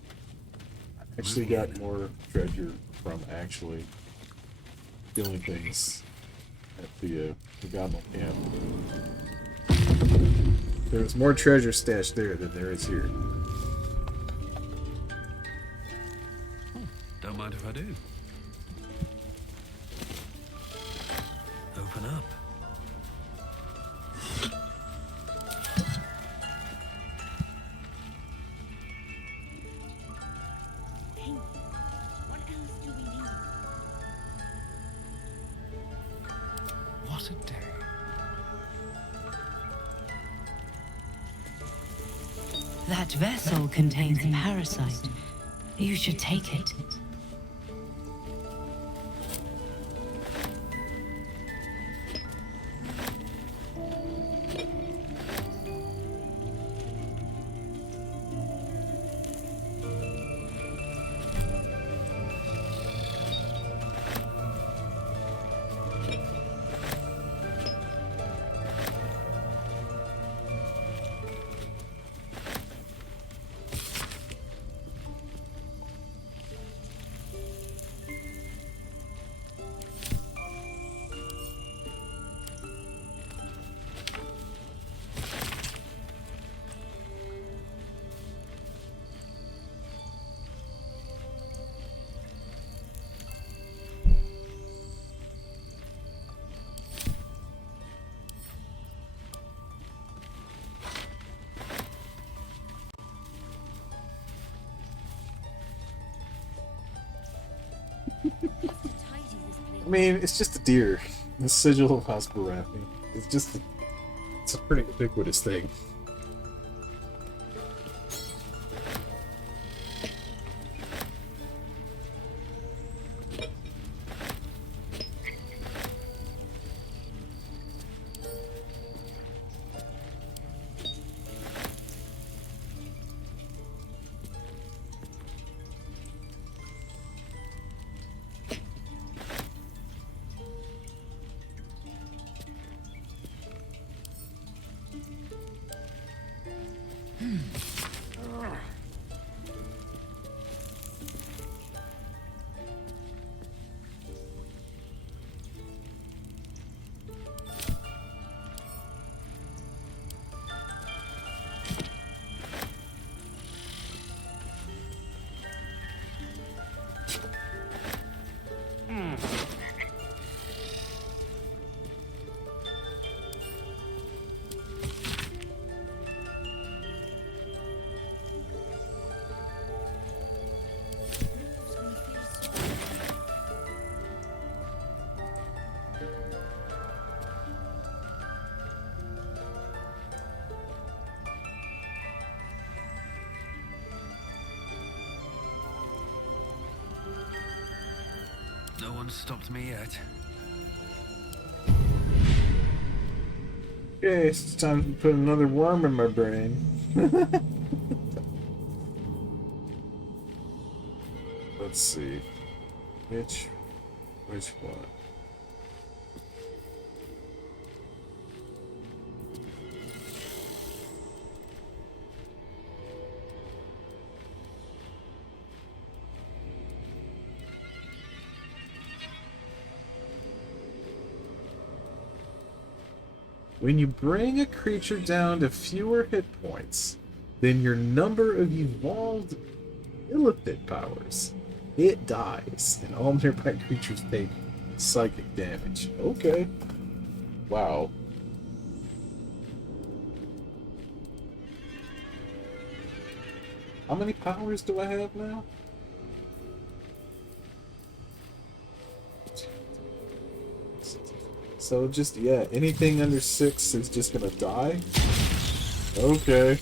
Actually got more treasure from actually killing things at the goblin camp. There's more treasure stashed there than there is here. Don't mind if I do. Open up. What a day. That vessel contains a parasite. You should take it. I mean, it's just a deer. The sigil of House Baratheon. It's a pretty ubiquitous thing. No one's stopped me yet. Okay, it's time to put another worm in my brain. Let's see. Which one? When you bring a creature down to fewer hit points than your number of evolved illithid powers, it dies, and all nearby creatures take psychic damage. Okay. Wow. How many powers do I have now? So just, yeah, anything under 6 is just gonna die? Okay.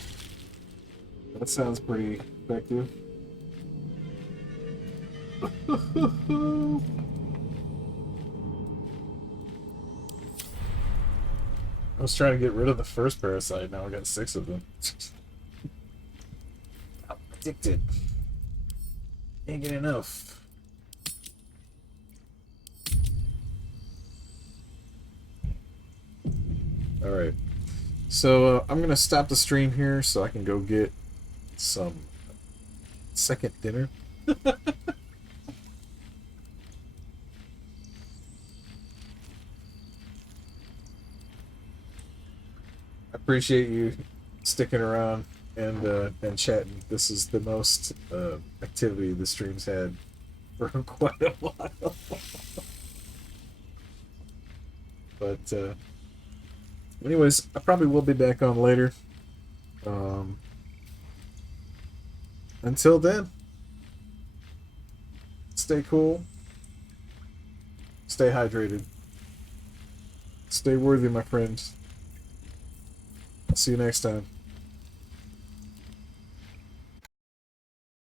That sounds pretty effective. I was trying to get rid of the first parasite, now I got 6 of them. I'm addicted. Can't get enough. Alright. So, I'm gonna stop the stream here so I can go get some second dinner. I appreciate you sticking around and chatting. This is the most activity the stream's had for quite a while. But anyways, I probably will be back on later. Until then, stay cool, stay hydrated, stay worthy, my friends. I'll see you next time.